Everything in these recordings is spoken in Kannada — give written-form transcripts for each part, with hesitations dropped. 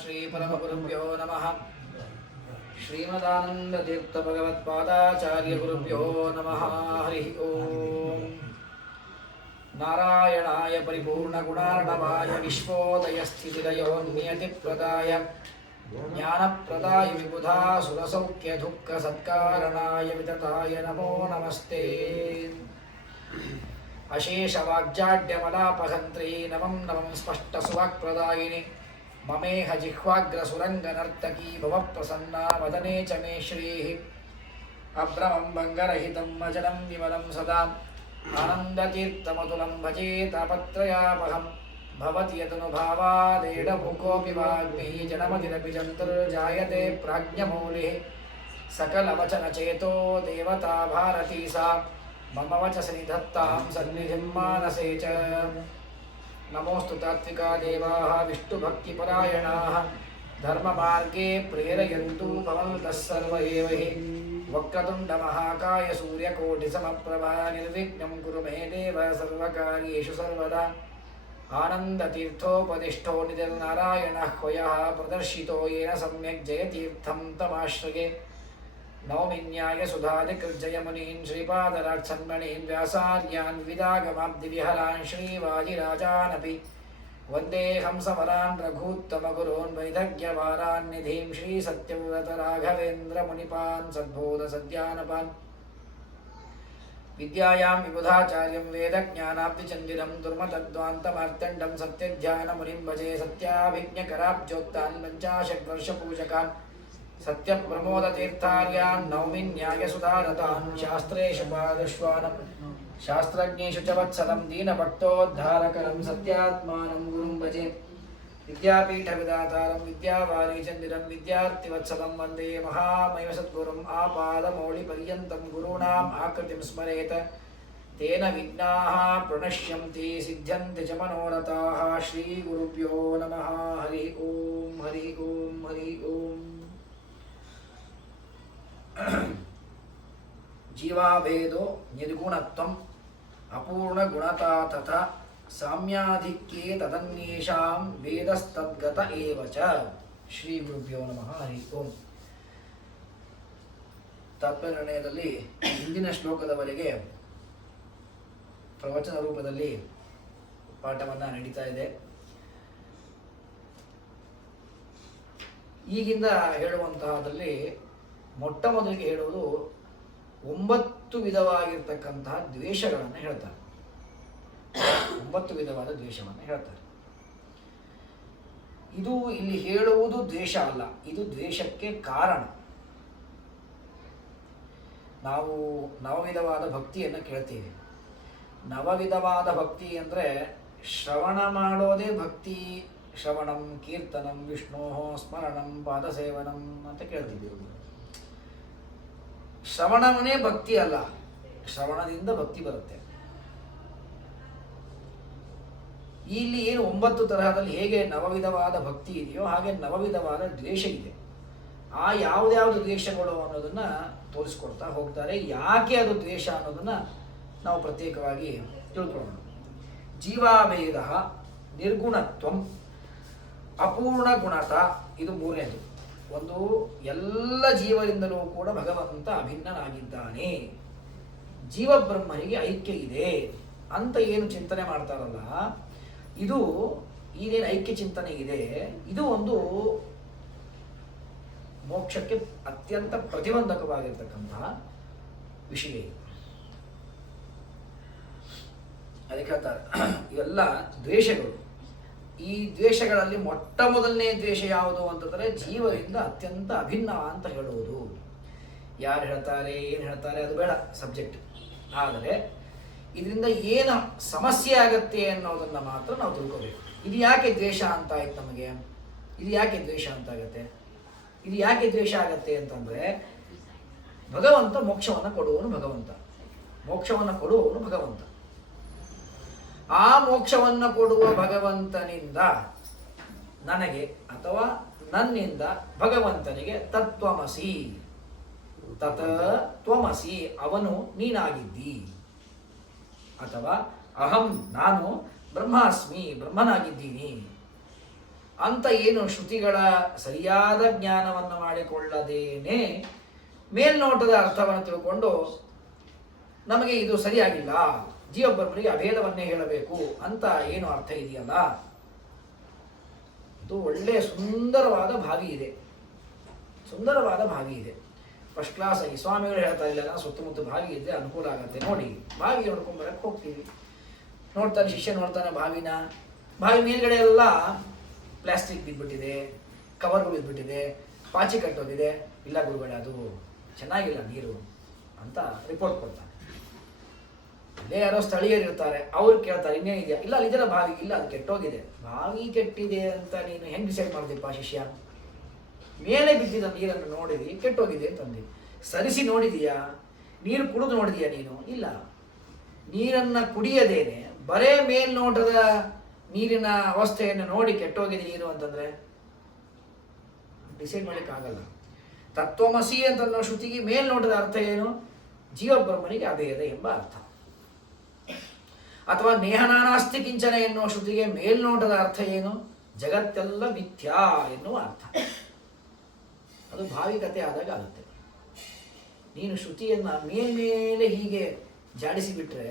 ಶ್ರೀ ಪರಮಗುರುಭ್ಯೋ ನಮಃ. ಶ್ರೀಮದಾನಂದತೀರ್ಥ ಭಗವತ್ಪಾದಾಚಾರ್ಯ ಗುರುಭ್ಯೋ ನಮಃ. ಹರಿ ಓಂ. ನಾರಾಯಣಾಯ ಪರಿಪೂರ್ಣಗುಣಾರ್ಣವಾಯ ವಿಶ್ವೋದಯಸ್ಥಿತಿಲಯೋ ನಿಯತಿಪ್ರದಾಯ ಜ್ಞಾನಪ್ರದಾಯ ವಿಬುಧಾ ಸುರಸೌಖ್ಯದುಃಖ ಸತ್ಕಾರಣಾಯ ವಿತತಾಯ ನಮೋ ನಮಸ್ತೆ. ಅಶೇಷವಾಗ್ಜಾಡ್ಯಮಲಾಪಹಂತ್ರಿ ನಮಂ ನಮಂ ಸ್ಪಷ್ಟಸುವಾಕ್ಪ್ರದಾಯಿನಿ ಮಮೇಹ ಜಿಹ್ವಾಗ್ರಸುರಂಗನರ್ತಕೀ ಭವ ಪ್ರಸನ್ನಾ ವದನೆ ಚ ಮೇ ಶ್ರೀಃ. ಅಭ್ರಮಂ ಭಂಗರಹಿತಂ ಅಜಡಂ ವಿಮಲಂ ಸದಾ ಆನಂದತೀರ್ಥಮತುಲಂ ಭಜೆ ತಾಪತ್ರಯಾಪಹಂ. ಭವತಿ ಯದನುಭಾವಾದೇಡಮುಖೋऽಪಿ ವಾಗ್ಮಿಃ ಜನಮತಿರಪಿ ಜಂತುರ್ಜಾಯತೆ ಪ್ರಾಜ್ಞಮೌಲಿಃ. सकलवचनचेतो देवता भारती सा मम वचसि निधत्तां सन्निधिं मानसे च. नमोऽस्तु तात्विका देवाः विष्णुभक्तिपरायणाः धर्ममार्गे प्रेरयन्तु भवन्तः सर्व एव हि. वक्रतुण्डमहाकाय सूर्यकोटिसमप्रभा निर्विघ्नं कुरु मे देव सर्वकार्येषु सर्वदा. आनन्दतीर्थोपदिष्टो निधिर्नारायणः ह्वयः प्रदर्शितो येन सम्यक् जयतीर्थं तमाश्रये. नौमिन्याय सुधादिकृज्जयमुनीन् श्रीपादराक्षन्मणीन् व्यासार्यान् विदागमाब्धिविहरान् श्रीवाजिराजानपि वन्दे हंसवरान् रघूत्तमगुरून् वैदग्ध्यवारान् निधीं श्रीसत्यव्रतराघवेन्द्रमुनिपान् सद्बोधसद्यानपान्. विद्यायां विबुधाचार्यं वेदज्ञानाब्धिचन्दिरं दुर्मतद्वान्तमार्तण्डं सत्यध्यानमुनिं भजे. सत्याभिज्ञकराब्जोक्तान् पञ्चाशद्वर्षपूजकान् सत्यप्रमोदतीर्थार्यान् नौमिन्यायसुधारतान्. शास्त्रेषु पादुष्वानं शास्त्रज्ञेषु च वत्सलं दीनभक्तोद्धारकरं सत्यात्मानं गुरुं भजे. विद्यापीठविदातारं विद्यावारीचन्दिरं विद्यार्थिवत्सलं वन्दे महामहिमसद्गुरुम्. आपादमौलिपर्यन्तं गुरूणाम् आकृतिं स्मरेत तेन विघ्नाः प्रणश्यन्ति सिद्ध्यन्ति च मनोरथाः. श्रीगुरुभ्यो नमः. हरि ओं. हरि ओं. हरि ओं. जीवाभेदो निर्गुणत्वं अपूर्णगुणता तथा साम्याधिक्ये तदन्येषां वेदस्तद्गत एव च. ಶ್ರೀ ಗುರುಭ್ಯೋ ನಮಃ. ಹರಿ ಓಂ. ತಾತ್ಪರ್ಯನಿರ್ಣಯದಲ್ಲಿ ಹಿಂದಿನ ಶ್ಲೋಕದವರೆಗೆ ಪ್ರವಚನ ರೂಪದಲ್ಲಿ ಪಾಠವನ್ನು ನಡೀತಾ ಇದೆ. ಈಗಿಂದ ಹೇಳುವಂತಹದಲ್ಲಿ ಮೊಟ್ಟ ಮೊದಲಿಗೆ ಹೇಳುವುದು 9 ವಿಧವಾಗಿರ್ತಕ್ಕಂತಹ ದ್ವೇಷಗಳನ್ನು ಹೇಳ್ತಾರೆ. 9 ವಿಧವಾದ ದ್ವೇಷವನ್ನು ಹೇಳ್ತಾರೆ. ಇದು ಇಲ್ಲಿ ಹೇಳುವುದು ದ್ವೇಷ ಅಲ್ಲ, ಇದು ದ್ವೇಷಕ್ಕೆ ಕಾರಣ. ನಾವು ನವವಿಧವಾದ ಭಕ್ತಿಯನ್ನು ಕೇಳ್ತೀವಿ. ನವವಿಧವಾದ ಭಕ್ತಿ ಅಂದರೆ ಶ್ರವಣ ಮಾಡೋದೇ ಭಕ್ತಿ. ಶ್ರವಣಂ ಕೀರ್ತನಂ ವಿಷ್ಣೋ ಸ್ಮರಣಂ ಪಾದಸೇವನಂ ಅಂತ ಕೇಳ್ತೀವಿ. ಶ್ರವಣವೇ ಭಕ್ತಿ ಅಲ್ಲ, ಶ್ರವಣದಿಂದ ಭಕ್ತಿ ಬರುತ್ತೆ. ಇಲ್ಲಿ ಏನು 9 ತರಹದಲ್ಲಿ ಹೇಗೆ ನವವಿಧವಾದ ಭಕ್ತಿ ಇದೆಯೋ ಹಾಗೆ ನವವಿಧವಾದ ದ್ವೇಷ ಇದೆ. ಆ ಯಾವ್ದ್ಯಾವ್ದು ದ್ವೇಷಗಳು ಅನ್ನೋದನ್ನ ತೋರಿಸ್ಕೊಡ್ತಾ ಹೋಗ್ತಾರೆ. ಯಾಕೆ ಅದು ದ್ವೇಷ ಅನ್ನೋದನ್ನ ನಾವು ಪ್ರತ್ಯೇಕವಾಗಿ ತಿಳ್ಕೊಳ್ಳೋಣ. ಜೀವಾಭೇದ, ನಿರ್ಗುಣತ್ವಂ, ಅಪೂರ್ಣ ಗುಣತ, ಇದು ಮೂರನೇದು. ಒಂದು, ಎಲ್ಲ ಜೀವರಿಂದಲೂ ಕೂಡ ಭಗವಂತ ಅಭಿನ್ನನಾಗಿದ್ದಾನೆ, ಜೀವಬ್ರಹ್ಮನಿಗೆ ಐಕ್ಯ ಇದೆ ಅಂತ ಏನು ಚಿಂತನೆ ಮಾಡ್ತಾರಲ್ಲ, ಇದು ಈಗೇನು ಐಕ್ಯ ಚಿಂತನೆ ಇದೆ, ಇದು ಒಂದು ಮೋಕ್ಷಕ್ಕೆ ಅತ್ಯಂತ ಪ್ರತಿಬಂಧಕವಾಗಿರ್ತಕ್ಕಂತಹ ವಿಷಯ. ಅದಕ್ಕೆ ಹೇಳ್ತಾರೆ ಇವೆಲ್ಲ ದ್ವೇಷಗಳು. ಈ ದ್ವೇಷಗಳಲ್ಲಿ ಮೊಟ್ಟ ಮೊದಲನೇ ದ್ವೇಷ ಯಾವುದು ಅಂತಂದರೆ ಜೀವರಿಂದ ಅತ್ಯಂತ ಅಭಿನ್ನ ಅಂತ ಹೇಳುವುದು. ಯಾರು ಹೇಳ್ತಾರೆ, ಏನು ಹೇಳ್ತಾರೆ ಅದು ಬೇಡ ಸಬ್ಜೆಕ್ಟ್. ಆದರೆ ಇದರಿಂದ ಏನು ಸಮಸ್ಯೆ ಆಗತ್ತೆ ಅನ್ನೋದನ್ನು ಮಾತ್ರ ನಾವು ತಿಳ್ಕೋಬೇಕು. ಇದು ಯಾಕೆ ದ್ವೇಷ ಅಂತ ಆಯ್ತು ನಮಗೆ? ಇದು ಯಾಕೆ ದ್ವೇಷ ಅಂತ ಆಗತ್ತೆ? ಇದು ಯಾಕೆ ದ್ವೇಷ ಆಗತ್ತೆ ಅಂತಂದರೆ, ಭಗವಂತ ಮೋಕ್ಷವನ್ನು ಕೊಡುವವನು ಭಗವಂತ, ಮೋಕ್ಷವನ್ನು ಕೊಡುವವನು ಭಗವಂತ. ಆ ಮೋಕ್ಷವನ್ನು ಕೊಡುವ ಭಗವಂತನಿಂದ ನನಗೆ ಅಥವಾ ನನ್ನಿಂದ ಭಗವಂತನಿಗೆ ತತ್ವಮಸಿ, ತತ ತ್ವಮಸಿ, ಅವನು ನೀನಾಗಿದ್ದಿ, ಅಥವಾ ಅಹಂ ನಾನು ಬ್ರಹ್ಮಾಸ್ಮಿ ಬ್ರಹ್ಮನಾಗಿದ್ದೀನಿ ಅಂತ ಏನು ಶ್ರುತಿಗಳ ಸರಿಯಾದ ಜ್ಞಾನವನ್ನು ಮಾಡಿಕೊಳ್ಳದೇನೆ ಮೇಲ್ನೋಟದ ಅರ್ಥವನ್ನು ತಿಳ್ಕೊಂಡು ನಮಗೆ ಇದು ಸರಿಯಾಗಿಲ್ಲ, ಜೀವಬ್ರಹ್ಮನಿಗೆ ಅಭೇದವನ್ನೇ ಹೇಳಬೇಕು ಅಂತ ಏನು ಅರ್ಥ ಇದೆಯಲ್ಲ, ಇದು ಒಳ್ಳೆಯ ಸುಂದರವಾದ ಭಾವಿ ಇದೆ. ಸುಂದರವಾದ ಭಾವಿ ಇದೆ, ಫಸ್ಟ್ ಕ್ಲಾಸ್ ಆಗಿ ಸ್ವಾಮಿಗಳು ಹೇಳ್ತಾ ಇಲ್ಲ, ಸುತ್ತಮುತ್ತ ಭಾವಿ ಇದ್ರೆ ಅನುಕೂಲ ಆಗುತ್ತೆ. ನೋಡಿ ಭಾವಿ ನೋಡ್ಕೊಂಬರಕ್ಕೆ ಹೋಗ್ತೀವಿ, ನೋಡ್ತಾನೆ ಶಿಷ್ಯ ನೋಡ್ತಾನೆ ಬಾವಿನ. ಬಾವಿ ಮೇಲ್ಗಡೆ ಎಲ್ಲ ಪ್ಲಾಸ್ಟಿಕ್ ಬಿದ್ದುಬಿಟ್ಟಿದೆ, ಕವರ್ಗಳು ಬಿದ್ದುಬಿಟ್ಟಿದೆ, ಪಾಚಿ ಕಟ್ಟೋದಿದೆ. ಇಲ್ಲ ಗುರುಗಳೇ, ಅದು ಚೆನ್ನಾಗಿಲ್ಲ ನೀರು ಅಂತ ರಿಪೋರ್ಟ್ ಕೊಡ್ತಾನೆ. ಅಲ್ಲೇ ಯಾರೋ ಸ್ಥಳೀಯರು ಇರ್ತಾರೆ, ಅವ್ರು ಕೇಳ್ತಾರೆ ಇನ್ನೇನಿದೆಯಾ, ಇಲ್ಲ ಅಲ್ಲಿದೆಲ್ಲ ಬಾವಿ, ಇಲ್ಲ ಅದು ಕೆಟ್ಟೋಗಿದೆ. ಬಾವಿ ಕೆಟ್ಟಿದೆ ಅಂತ ನೀನು ಹೆಂಗೆ ಡಿಸೈಡ್ ಮಾಡ್ದೀಪ್ಪ ಶಿಷ್ಯ? ಮೇಲೆ ಬಿದ್ದಿದ್ದ ನೀರನ್ನು ನೋಡಿದಿ, ಕೆಟ್ಟೋಗಿದೆ ಅಂತಂದು ಸರಿಸಿ ನೋಡಿದೀಯಾ? ನೀರು ಕುಡಿದು ನೋಡಿದೀಯಾ ನೀನು? ಇಲ್ಲ. ನೀರನ್ನು ಕುಡಿಯದೇನೆ ಬರೇ ಮೇಲ್ನೋಟದ ನೀರಿನ ಅವಸ್ಥೆಯನ್ನು ನೋಡಿ ಕೆಟ್ಟೋಗಿದೆ ನೀರು ಅಂತಂದ್ರೆ ಡಿಸೈಡ್ ಮಾಡಲಿಕ್ಕಾಗಲ್ಲ. ತತ್ವಮಸಿ ಅಂತನ್ನೋ ಶ್ರುತಿಗೆ ಮೇಲ್ನೋಟದ ಅರ್ಥ ಏನು? ಜೀವಬ್ರಹ್ಮನಿಗೆ ಅಭೇದ ಎಂಬ ಅರ್ಥ. ಅಥವಾ ನೇಹನಾನಾಸ್ತಿ ಕಿಂಚನ ಎನ್ನುವ ಶ್ರುತಿಗೆ ಮೇಲ್ನೋಟದ ಅರ್ಥ ಏನು? ಜಗತ್ತೆಲ್ಲ ಮಿಥ್ಯಾ ಎನ್ನುವ ಅರ್ಥ. ಅದು ಭಾವಿಕತೆ ಆದಾಗ ಆಗುತ್ತೆ. ನೀನು ಶ್ರುತಿಯನ್ನ ಮೇಲ್ಮೇಲೆ ಹೀಗೆ ಜಾಡಿಸಿಬಿಟ್ರೆ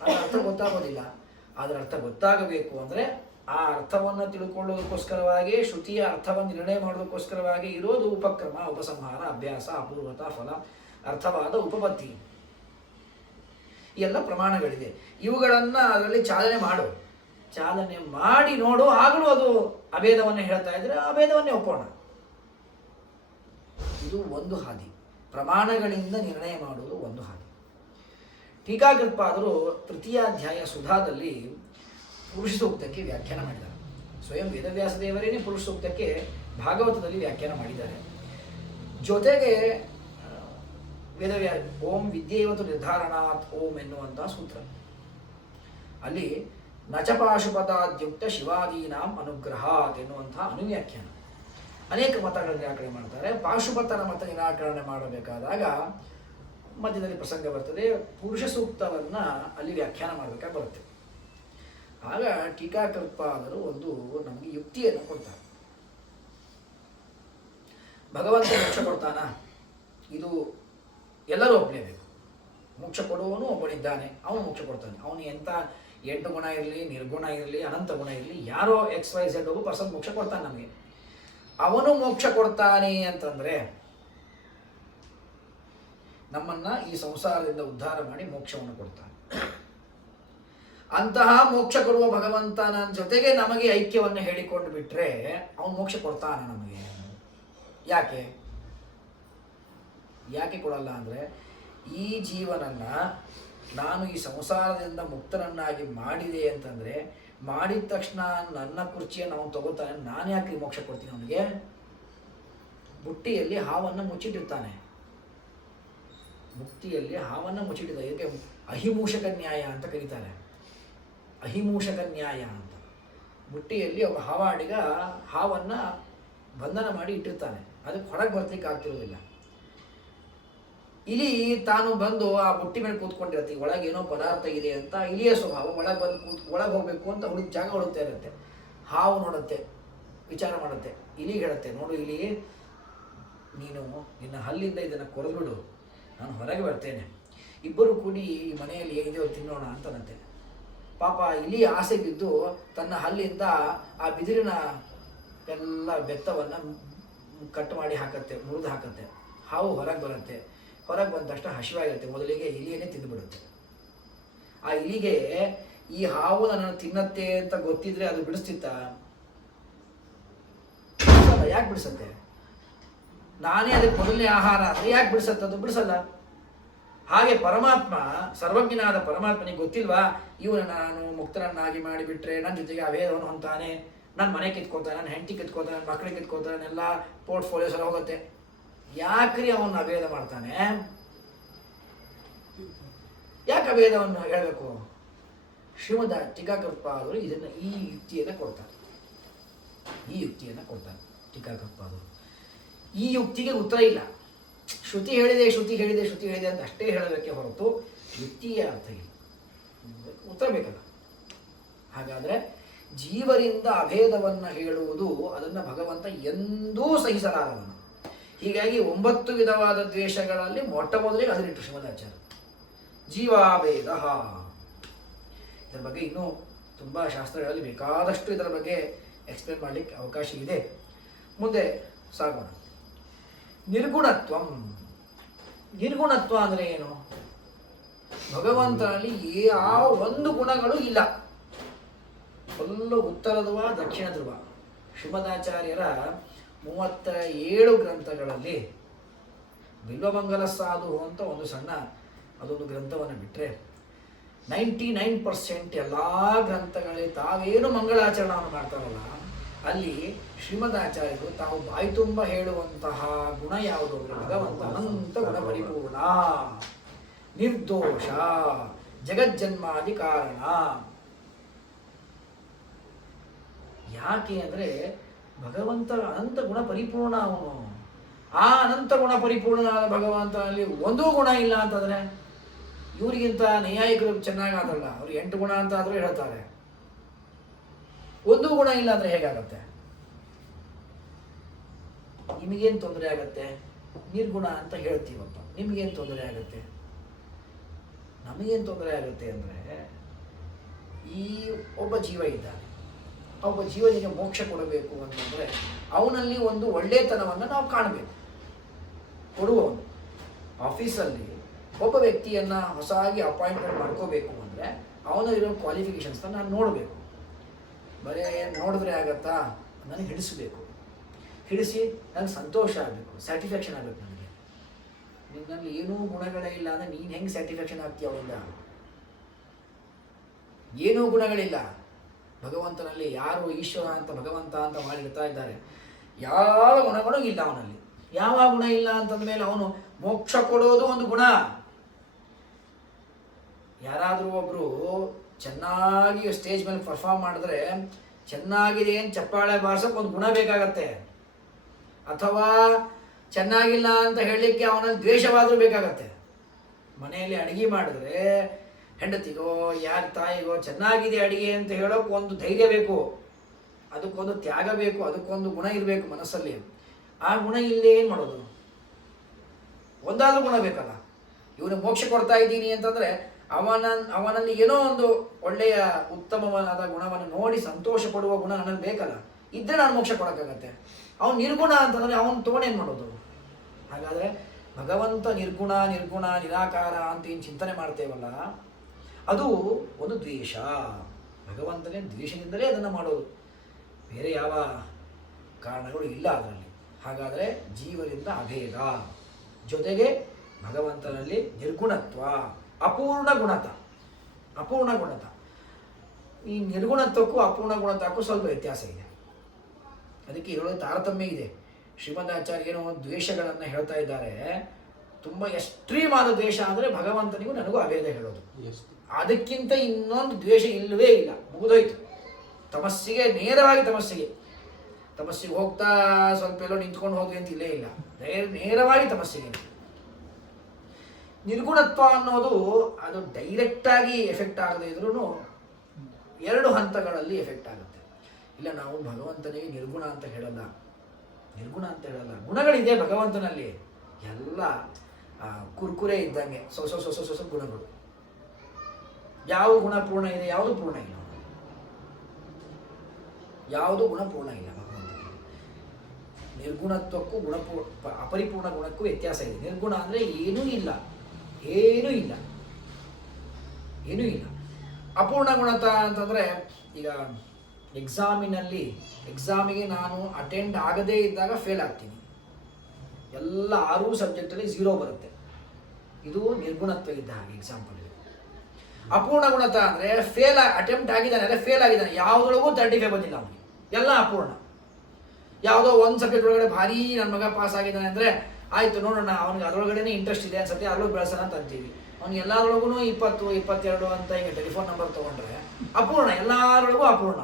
ಅದರ ಅರ್ಥ ಗೊತ್ತಾಗೋದಿಲ್ಲ. ಅದರ ಅರ್ಥ ಗೊತ್ತಾಗಬೇಕು ಅಂದರೆ ಆ ಅರ್ಥವನ್ನು ತಿಳ್ಕೊಳ್ಳೋದಕ್ಕೋಸ್ಕರವಾಗಿ, ಶ್ರುತಿಯ ಅರ್ಥವನ್ನು ನಿರ್ಣಯ ಮಾಡೋದಕ್ಕೋಸ್ಕರವಾಗಿ ಇರೋದು ಉಪಕ್ರಮ, ಉಪಸಂಹಾರ, ಅಭ್ಯಾಸ, ಅಪೂರ್ವತ, ಫಲ, ಅರ್ಥವಾದ ಉಪಪತ್ತಿ. ಈ ಎಲ್ಲ ಪ್ರಮಾಣಗಳಿದೆ. ಇವುಗಳನ್ನು ಅದರಲ್ಲಿ ಚಾಲನೆ ಮಾಡು, ಚಾಲನೆ ಮಾಡಿ ನೋಡು. ಆಗಲೂ ಅದು ಅಭೇದವನ್ನು ಹೇಳ್ತಾ ಇದ್ರೆ ಅಭೇದವನ್ನೇ ಒಪ್ಪೋಣ. ಇದು ಒಂದು ಹಾದಿ, ಪ್ರಮಾಣಗಳಿಂದ ನಿರ್ಣಯ ಮಾಡುವುದು ಒಂದು ಹಾದಿ. ಟೀಕಾಕೃತ್ಪಾದರು ತೃತೀಯಾಧ್ಯಾಯ ಸುಧಾದಲ್ಲಿ ಪುರುಷ ಸೂಕ್ತಕ್ಕೆ ವ್ಯಾಖ್ಯಾನ ಮಾಡಿದ್ದಾರೆ. ಸ್ವಯಂ ವೇದವ್ಯಾಸ ದೇವರೇನೇ ಪುರುಷ ಸೂಕ್ತಕ್ಕೆ ಭಾಗವತದಲ್ಲಿ ವ್ಯಾಖ್ಯಾನ ಮಾಡಿದ್ದಾರೆ. ಜೊತೆಗೆ ಓಂ ವಿದ್ಯೆಯವತ್ತು ನಿರ್ಧಾರಣಾತ್ ಓಂ ಎನ್ನುವಂತಹ ಸೂತ್ರ, ಅಲ್ಲಿ ನಚಪಾಶುಪತಾದ್ಯುಕ್ತ ಶಿವಾದೀನಾಂ ಅನುಗ್ರಹಾತ್ ಎನ್ನುವಂತಹ ಅನುವ್ಯಾಖ್ಯಾನ. ಅನೇಕ ಮತಗಳ ನಿರಾಕರಣೆ ಮಾಡ್ತಾರೆ. ಪಾಶುಪತನ ಮತ ನಿರಾಕರಣೆ ಮಾಡಬೇಕಾದಾಗ ಮಧ್ಯದಲ್ಲಿ ಪ್ರಸಂಗ ಬರ್ತದೆ, ಪುರುಷ ಸೂಕ್ತವನ್ನು ಅಲ್ಲಿ ವ್ಯಾಖ್ಯಾನ ಮಾಡಬೇಕಾಗಿ ಬರುತ್ತೆ. ಆಗ ಟೀಕಾಕೃತ್ಪಾದರು ಒಂದು ನಮಗೆ ಯುಕ್ತಿಯನ್ನು ಕೊಡ್ತಾರೆ. ಭಗವಂತ ಮೋಕ್ಷ ಕೊಡ್ತಾನ, ಇದು ಎಲ್ಲರೂ ಒಪ್ಪಲೇಬೇಕು. ಮೋಕ್ಷ ಕೊಡುವವನು ಒಬ್ಬನಿದ್ದಾನೆ, ಅವನು ಮೋಕ್ಷ ಕೊಡ್ತಾನೆ. ಅವನು ಎಂಥ 8 ಗುಣ ಇರಲಿ, ನಿರ್ಗುಣ ಇರಲಿ, ಅನಂತ ಗುಣ ಇರಲಿ, ಯಾರೋ XYZ ಒಬ್ಬ ಪರ್ಸನ್ ಮೋಕ್ಷ ಕೊಡ್ತಾನೆ ನಮಗೆ. ಅವನು ಮೋಕ್ಷ ಕೊಡ್ತಾನೆ ಅಂತಂದರೆ ನಮ್ಮನ್ನ ಈ ಸಂಸಾರದಿಂದ ಉದ್ಧಾರ ಮಾಡಿ ಮೋಕ್ಷವನ್ನು ಕೊಡ್ತಾನೆ. ಅಂತಹ ಮೋಕ್ಷ ಕೊಡುವ ಭಗವಂತನ ಜೊತೆಗೆ ನಮಗೆ ಐಕ್ಯವನ್ನು ಹೇಳಿಕೊಂಡು ಬಿಟ್ರೆ ಅವನು ಮೋಕ್ಷ ಕೊಡ್ತಾನೆ ನಮಗೆ. ಯಾಕೆ ಕೊಡಲ್ಲ ಅಂದರೆ, ಈ ಜೀವನನ್ನ ನಾನು ಈ ಸಂಸಾರದಿಂದ ಮುಕ್ತನನ್ನಾಗಿ ಮಾಡಿದೆ ಅಂತಂದರೆ, ಮಾಡಿದ ತಕ್ಷಣ ನನ್ನ ಕುರ್ಚಿಯನ್ನು ಅವನು ತಗೋತಾನೆ. ನಾನು ಯಾಕೆ ಮೋಕ್ಷ ಕೊಡ್ತೀನಿ ಅವನಿಗೆ? ಬುಟ್ಟಿಯಲ್ಲಿ ಹಾವನ್ನು ಮುಚ್ಚಿಟ್ಟಿರ್ತಾನೆ, ಮುಕ್ತಿಯಲ್ಲಿ ಹಾವನ್ನು ಮುಚ್ಚಿಟ್ಟಿರ್ತಾನೆ. ಇದಕ್ಕೆ ಅಹಿಮೂಷಕ ನ್ಯಾಯ ಅಂತ ಕರೀತಾರೆ. ಅಹಿಮೂಷಕ ನ್ಯಾಯ ಅಂತ. ಬುಟ್ಟಿಯಲ್ಲಿ ಒಬ್ಬ ಹಾವಾಡಿಗ ಹಾವನ್ನು ಬಂಧನ ಮಾಡಿ ಇಟ್ಟಿರ್ತಾನೆ, ಅದಕ್ಕೆ ಹೊರಗೆ ಬರ್ಲಿಕ್ಕೆ ಆಗ್ತಿರೋದಿಲ್ಲ. ಇಲಿ ತಾನು ಬಂದು ಆ ಬುಟ್ಟಿ ಮೇಲೆ ಕೂತ್ಕೊಂಡಿರುತ್ತೆ, ಒಳಗೆ ಏನೋ ಪದಾರ್ಥ ಇದೆ ಅಂತ. ಇಲಿಯ ಸ್ವಭಾವ ಒಳಗೆ ಬಂದು ಒಳಗೆ ಹೋಗಬೇಕು ಅಂತ ಜಾಗ ಹುಡುಕ್ತಾ ಇರುತ್ತೆ. ಹಾವು ನೋಡುತ್ತೆ, ವಿಚಾರ ಮಾಡುತ್ತೆ, ಇಲಿಗೆ ಹೇಳುತ್ತೆ, ನೋಡು ಇಲಿ, ನೀನು ನಿನ್ನ ಹಲ್ಲಿಂದ ಇದನ್ನು ಕೊರೆದ್ಬಿಡು, ನಾನು ಹೊರಗೆ ಬರ್ತೇನೆ, ಇಬ್ಬರು ಕೂಡಿ ಈ ಮನೆಯಲ್ಲಿ ಏನಿದೆಯೋ ತಿನ್ನೋಣ ಅಂತನಂತೆ. ಪಾಪ ಇಲಿ ಆಸೆ ಬಿದ್ದು ತನ್ನ ಹಲ್ಲಿಂದ ಆ ಬಿದಿರಿನ ಎಲ್ಲ ಬೆತ್ತವನ್ನು ಕಟ್ ಮಾಡಿ ಹಾಕತ್ತೆ, ಮುರಿದು ಹಾಕತ್ತೆ. ಹಾವು ಹೊರಗೆ ಬರುತ್ತೆ. ಹೊರಗೆ ಬಂದ ತಕ್ಷಣ ಹಸಿವಾಗಿರುತ್ತೆ. ಮೊದಲಿಗೆ ಇಲಿಯನ್ನೇ ತಿಂದುಬಿಡುತ್ತೆ. ಆ ಇಲಿಗೆ ಈ ಹಾವು ನನ್ನನ್ನು ತಿನ್ನತ್ತೆ ಅಂತ ಗೊತ್ತಿದ್ರೆ ಅದು ಬಿಡಿಸ್ತಿತ್ತ? ಯಾಕೆ ಬಿಡಿಸತ್ತೆ? ನಾನೇ ಅದಕ್ಕೆ ಮೊದಲನೇ ಆಹಾರ ಅಂದರೆ ಯಾಕೆ ಬಿಡಿಸತ್ತೆ? ಅದು ಬಿಡಿಸಲ್ಲ. ಹಾಗೆ ಪರಮಾತ್ಮ, ಸರ್ವಜ್ಞನಾದ ಪರಮಾತ್ಮನಿಗೆ ಗೊತ್ತಿಲ್ವಾ, ಇವನ ನಾನು ಮುಕ್ತರನ್ನಾಗಿ ಮಾಡಿಬಿಟ್ರೆ ನನ್ನ ಜೊತೆಗೆ ಅಭೇದವನ್ನು ಹೊಂತಾನೆ, ನನ್ನ ಮನೆ ಕಿತ್ಕೋತಾನೆ, ನನ್ನ ಹೆಂಡತಿ ಕಿತ್ಕೋತಾನೆ, ನನ್ನ ಮಕ್ಕಳಿಗೆ ಕಿತ್ಕೋತಾನೆ, ಎಲ್ಲ ಪೋರ್ಟ್ಫೋಲಿಯೋಸ್ ಎಲ್ಲ ಹೋಗುತ್ತೆ. ಯಾಕ್ರಿ ಅವನ್ನ ಅಭೇದ ಮಾಡ್ತಾನೆ? ಯಾಕೆ ಅಭೇದವನ್ನು ಹೇಳಬೇಕು? ಶ್ರೀಮದ್ ಟೀಕಾಕೃತ್ಪಾದರು ಇದನ್ನು ಈ ಯುಕ್ತಿಯನ್ನು ಕೊಡ್ತಾರೆ. ಟೀಕಾಕೃತ್ಪಾದರು ಈ ಯುಕ್ತಿಗೆ ಉತ್ತರ ಇಲ್ಲ. ಶ್ರುತಿ ಹೇಳಿದೆ ಅಂತ ಅಷ್ಟೇ ಹೇಳಬೇಕೆ ಹೊರತು ಯುಕ್ತಿಯ ಅರ್ಥ ಇಲ್ಲ, ಉತ್ತರ ಬೇಕಲ್ಲ. ಹಾಗಾದರೆ ಜೀವರಿಂದ ಅಭೇದವನ್ನು ಹೇಳುವುದು ಅದನ್ನು ಭಗವಂತ ಎಂದೂ ಸಹಿಸಲಾರವನು. ಹೀಗಾಗಿ 9 ವಿಧವಾದ ದ್ವೇಷಗಳಲ್ಲಿ ಮೊಟ್ಟ ಮೊದಲಿಗೆ ಅದರಿಟ್ಟು ಶ್ರೀಮದಾಚಾರ್ಯ ಜೀವಾಭೇದ. ಇದರ ಬಗ್ಗೆ ಇನ್ನೂ ತುಂಬ ಶಾಸ್ತ್ರಗಳಲ್ಲಿ ಬೇಕಾದಷ್ಟು ಇದರ ಬಗ್ಗೆ ಎಕ್ಸ್ಪ್ಲೇನ್ ಮಾಡಲಿಕ್ಕೆ ಅವಕಾಶ ಇದೆ. ಮುಂದೆ ಸಾಗೋಣ. ನಿರ್ಗುಣತ್ವಂ. ನಿರ್ಗುಣತ್ವ ಅಂದರೆ ಏನು? ಭಗವಂತನಲ್ಲಿ ಯಾವ ಒಂದು ಗುಣಗಳು ಇಲ್ಲ. ಫುಲ್ಲು ಉತ್ತರ ಧ್ರುವ ದಕ್ಷಿಣ ಧ್ರುವ. ಶ್ರೀಮದಾಚಾರ್ಯರ 37 ಗ್ರಂಥಗಳಲ್ಲಿ ಬಿಲ್ವಮಂಗಲ ಸಾಧು ಅಂತ ಒಂದು ಸಣ್ಣ ಅದೊಂದು ಗ್ರಂಥವನ್ನು ಬಿಟ್ಟರೆ 99% ಎಲ್ಲ ಗ್ರಂಥಗಳಲ್ಲಿ ತಾವೇನು ಮಂಗಳಾಚರಣವನ್ನು ಮಾಡ್ತಾರಲ್ಲ, ಅಲ್ಲಿ ಶ್ರೀಮದಾಚಾರ್ಯರು ತಾವು ಬಾಯಿ ತುಂಬ ಹೇಳುವಂತಹ ಗುಣ ಯಾವುದು ಅಂದರೆ ಭಗವಂತ ಅನಂತ ಗುಣ ಪರಿಪೂರ್ಣ, ನಿರ್ದೋಷ, ಜಗಜ್ಜನ್ಮಾದಿ ಕಾರಣ. ಯಾಕೆ ಅಂದರೆ ಭಗವಂತ ಅನಂತ ಗುಣ ಪರಿಪೂರ್ಣ. ಅವನು ಆ ಅನಂತ ಗುಣ ಪರಿಪೂರ್ಣನಾದ ಭಗವಂತನಲ್ಲಿ ಒಂದೂ ಗುಣ ಇಲ್ಲ ಅಂತಂದರೆ ಇವರಿಗಿಂತ ನೈಯಾಯಿಕರು ಚೆನ್ನಾಗಿ ಆದಲ್ಲ. ಅವರು 8 ಗುಣ ಅಂತ ಆದರೂ ಹೇಳ್ತಾರೆ. ಒಂದೂ ಗುಣ ಇಲ್ಲ ಅಂದರೆ ಹೇಗಾಗತ್ತೆ? ನಿಮಗೇನು ತೊಂದರೆ ಆಗತ್ತೆ? ನಿರ್ಗುಣ ಅಂತ ಹೇಳ್ತೀವಪ್ಪ, ನಿಮಗೇನು ತೊಂದರೆ ಆಗುತ್ತೆ? ನಮಗೇನು ತೊಂದರೆ ಆಗುತ್ತೆ ಅಂದರೆ, ಈ ಒಬ್ಬ ಜೀವ ಇದ್ದಾನೆ, ಒಬ್ಬ ಜೀವನಿಗೆ ಮೋಕ್ಷ ಕೊಡಬೇಕು ಅಂತಂದರೆ ಅವನಲ್ಲಿ ಒಂದು ಒಳ್ಳೆತನವನ್ನು ನಾವು ಕಾಣಬೇಕು. ಕೊಡುವವನು ಆಫೀಸಲ್ಲಿ ಒಬ್ಬ ವ್ಯಕ್ತಿಯನ್ನು ಹೊಸದಾಗಿ ಅಪಾಯಿಂಟ್ಮೆಂಟ್ ಮಾಡ್ಕೋಬೇಕು ಅಂದರೆ ಅವನಲ್ಲಿರೋ ಕ್ವಾಲಿಫಿಕೇಷನ್ಸ್ನ ನಾನು ನೋಡಬೇಕು. ಬರೀ ನೋಡಿದ್ರೆ ಆಗತ್ತಾ? ನನಗೆ ಹಿಡಿಸಬೇಕು. ಹಿಡಿಸಿ ನನಗೆ ಸಂತೋಷ ಆಗಬೇಕು, ಸ್ಯಾಟಿಸ್ಫ್ಯಾಕ್ಷನ್ ಆಗಬೇಕು. ನನಗೆ ನಿನ್ನಲ್ಲಿ ಏನೂ ಗುಣಗಳೇ ಇಲ್ಲ ಅಂದರೆ ನೀನು ಹೆಂಗೆ ಸ್ಯಾಟಿಸ್ಫ್ಯಾಕ್ಷನ್ ಆಗ್ತೀಯ? ಅವನಿಂದ ಏನೂ ಗುಣಗಳಿಲ್ಲ. ಭಗವಂತನಲ್ಲಿ ಯಾರು ಈಶ್ವರ ಅಂತ ಭಗವಂತ ಅಂತ ಮಾಡಿರ್ತಾ ಇದ್ದಾರೆ, ಯಾವ ಗುಣಗಳು ಇಲ್ಲ ಅವನಲ್ಲಿ. ಯಾವ ಗುಣ ಇಲ್ಲ ಅಂತಂದ ಮೇಲೆ ಅವನು ಮೋಕ್ಷ ಕೊಡೋದು ಒಂದು ಗುಣ. ಯಾರಾದರೂ ಒಬ್ಬರು ಚೆನ್ನಾಗಿ ಸ್ಟೇಜ್ ಮೇಲೆ ಪರ್ಫಾರ್ಮ್ ಮಾಡಿದ್ರೆ ಚೆನ್ನಾಗಿದೆ ಏನು ಚಪ್ಪಾಳೆ ಬಾರ್ಸೋಕೆ ಒಂದು ಗುಣ ಬೇಕಾಗತ್ತೆ. ಅಥವಾ ಚೆನ್ನಾಗಿಲ್ಲ ಅಂತ ಹೇಳಲಿಕ್ಕೆ ಅವನಲ್ಲಿ ದ್ವೇಷವಾದರೂ ಬೇಕಾಗತ್ತೆ. ಮನೆಯಲ್ಲಿ ಅಡುಗೆ ಮಾಡಿದ್ರೆ ಹೆಂಡತಿಗೋ ಯಾರ ತಾಯಿಗೋ ಚೆನ್ನಾಗಿದೆ ಅಡಿಗೆ ಅಂತ ಹೇಳೋಕೆ ಒಂದು ಧೈರ್ಯ ಬೇಕು, ಅದಕ್ಕೊಂದು ತ್ಯಾಗ ಬೇಕು, ಅದಕ್ಕೊಂದು ಗುಣ ಇರಬೇಕು ಮನಸ್ಸಲ್ಲಿ. ಆ ಗುಣ ಇಲ್ಲೇ ಏನು ಮಾಡೋದು? ಒಂದಾದ್ರೂ ಗುಣ ಬೇಕಲ್ಲ. ಇವನು ಮೋಕ್ಷ ಕೊಡ್ತಾ ಇದ್ದೀನಿ ಅಂತಂದರೆ ಅವನಲ್ಲಿ ಏನೋ ಒಂದು ಒಳ್ಳೆಯ ಉತ್ತಮವಾದ ಗುಣವನ್ನು ನೋಡಿ ಸಂತೋಷ ಪಡುವ ಗುಣ ನನ್ನಲ್ಲಿ ಬೇಕಲ್ಲ. ಇದ್ದರೆ ನಾನು ಮೋಕ್ಷ ಕೊಡೋಕ್ಕಾಗತ್ತೆ. ಅವನು ನಿರ್ಗುಣ ಅಂತಂದರೆ ಅವನು ತೊಗೊಂಡೇನು ಮಾಡೋದು? ಹಾಗಾದರೆ ಭಗವಂತ ನಿರ್ಗುಣ ನಿರಾಕಾರ ಅಂತ ಏನು ಚಿಂತನೆ ಮಾಡ್ತೇವಲ್ಲ, ಅದು ಒಂದು ದ್ವೇಷ. ಭಗವಂತನೇ ದ್ವೇಷದಿಂದಲೇ ಅದನ್ನು ಮಾಡೋದು, ಬೇರೆ ಯಾವ ಕಾರಣಗಳು ಇಲ್ಲ ಅದರಲ್ಲಿ. ಹಾಗಾದರೆ ಜೀವರಿಂದ ಅಭೇದ, ಜೊತೆಗೆ ಭಗವಂತನಲ್ಲಿ ನಿರ್ಗುಣತ್ವ, ಅಪೂರ್ಣ ಗುಣತ. ಈ ನಿರ್ಗುಣತ್ವಕ್ಕೂ ಅಪೂರ್ಣ ಗುಣತಕ್ಕೂ ಸ್ವಲ್ಪ ವ್ಯತ್ಯಾಸ ಇದೆ. ಅದಕ್ಕೆ ಇದರೊಳಗೆ ತಾರತಮ್ಯ ಇದೆ. ಶ್ರೀಮದಾಚಾರ್ಯ ಏನೋ ದ್ವೇಷಗಳನ್ನು ಹೇಳ್ತಾ ಇದ್ದಾರೆ. ತುಂಬ ಎಕ್ಸ್ಟ್ರೀಮ್ ಆದ ದ್ವೇಷ ಅಂದರೆ ಭಗವಂತನಿಗೂ ನನಗೂ ಅಭೇದ ಹೇಳೋದು. ಅದಕ್ಕಿಂತ ಇನ್ನೊಂದು ದ್ವೇಷ ಇಲ್ಲವೇ ಇಲ್ಲ, ಮುಗಿದೋಯ್ತು. ತಮಸ್ಸಿಗೆ ನೇರವಾಗಿ ತಮಸ್ಸಿಗೆ ಹೋಗ್ತಾ ಸ್ವಲ್ಪ ಎಲ್ಲೋ ನಿಂತ್ಕೊಂಡು ಹೋದ್ವಿ ಅಂತ ಇಲ್ಲೇ ಇಲ್ಲ, ನೇರವಾಗಿ ತಮಸ್ಸಿಗೆ. ನಿರ್ಗುಣತ್ವ ಅನ್ನೋದು ಅದು ಡೈರೆಕ್ಟಾಗಿ ಎಫೆಕ್ಟ್ ಆಗದೇ ಇದ್ರೂ 2 ಹಂತಗಳಲ್ಲಿ ಎಫೆಕ್ಟ್ ಆಗುತ್ತೆ. ಇಲ್ಲ, ನಾವು ಭಗವಂತನಿಗೆ ನಿರ್ಗುಣ ಅಂತ ಹೇಳಲ್ಲ. ಗುಣಗಳಿದೆ ಭಗವಂತನಲ್ಲಿ, ಎಲ್ಲ ಕುರ್ಕುರೆ ಇದ್ದಂಗೆ ಹೊಸ ಗುಣಗಳು. ಯಾವ ಗುಣ ಪೂರ್ಣ ಇದೆ, ಯಾವುದು ಪೂರ್ಣ ಇಲ್ಲ. ಯಾವುದು ಗುಣ ಪೂರ್ಣ ಇಲ್ಲ ಭಗವಂತನಿಗೆ. ನಿರ್ಗುಣತ್ವಕ್ಕೂ ಅಪರಿಪೂರ್ಣ ಗುಣಕ್ಕೂ ವ್ಯತ್ಯಾಸ ಇದೆ. ನಿರ್ಗುಣ ಅಂದರೆ ಏನೂ ಇಲ್ಲ. ಅಪೂರ್ಣ ಗುಣತ ಅಂತಂದರೆ, ಈಗ ಎಕ್ಸಾಮಿಗೆ ನಾನು ಅಟೆಂಡ್ ಆಗದೇ ಇದ್ದಾಗ ಫೇಲ್ ಆಗ್ತೀನಿ. ಎಲ್ಲ 6 ಸಬ್ಜೆಕ್ಟಲ್ಲಿ 0 ಬರುತ್ತೆ. ಇದು ನಿರ್ಗುಣತ್ವ ಇದ್ದ ಹಾಗೆ ಎಕ್ಸಾಂಪಲ್. ಅಪೂರ್ಣ ಗುಣತ ಅಂದರೆ ಅಟೆಂಪ್ಟ್ ಆಗಿದ್ದಾನೆ, ಅದೇ ಫೇಲ್ ಆಗಿದ್ದಾನೆ, ಯಾವುದೊಳಗೂ 35 ಬಂದಿಲ್ಲ ಅವನಿಗೆ, ಎಲ್ಲ ಅಪೂರ್ಣ. ಯಾವುದೋ ಒಂದು ಸಬ್ಜೆಕ್ಟ್ ಒಳಗಡೆ ಭಾರಿ ನನ್ನ ಮಗ ಪಾಸ್ ಆಗಿದ್ದಾನೆ ಅಂದರೆ ಆಯಿತು ನೋಡೋಣ, ಅವನಿಗೆ ಅದರೊಳಗಡೆ ಇಂಟ್ರೆಸ್ಟ್ ಇದೆ ಅನ್ಸತ್ತೆ, ಅದ್ರೊಳಗೆ ಬೆಳೆಸೋಣ ಅಂತ ಅಂತೀವಿ. ಅವ್ನಿಗೆ ಎಲ್ಲರೊಳಗೂ 20, 22 ಅಂತ ಹಿಂಗೆ ಟೆಲಿಫೋನ್ ನಂಬರ್ ತೊಗೊಂಡ್ರೆ ಅಪೂರ್ಣ, ಎಲ್ಲರೊಳಗೂ ಅಪೂರ್ಣ.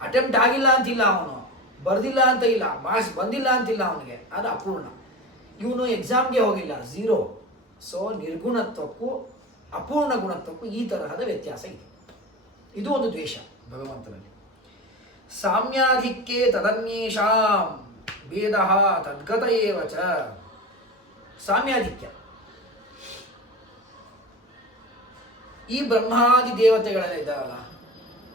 ಅಟೆಂಪ್ಟ್ ಆಗಿಲ್ಲ ಅಂತಿಲ್ಲ, ಅವನು ಬರ್ದಿಲ್ಲ ಅಂತ ಇಲ್ಲ, ಮಾರ್ಕ್ಸ್ ಬಂದಿಲ್ಲ ಅಂತಿಲ್ಲ ಅವನಿಗೆ, ಅದು ಅಪೂರ್ಣ. ಇವನು ಎಕ್ಸಾಮ್ಗೆ ಹೋಗಿಲ್ಲ, 0. ಸೊ ನಿರ್ಗುಣತ್ವಕ್ಕೂ ಅಪೂರ್ಣ ಗುಣತ್ವಕ್ಕೂ ಈ ತರಹದ ವ್ಯತ್ಯಾಸ ಇದೆ. ಇದು ಒಂದು ದ್ವೇಷ. ಭಗವಂತನಲ್ಲಿ. ಸಾಮ್ಯಾಧಿಕ್ಯೆ ತದನ್ಯೇಷಾಂ ಭೇದ ತದ್ಗತ ಏವ ಚ. ಸಾಮ್ಯಾಧಿಕ್ಯ, ಈ ಬ್ರಹ್ಮಾದಿ ದೇವತೆಗಳಲ್ಲಿದ್ದಾರಲ್ಲ,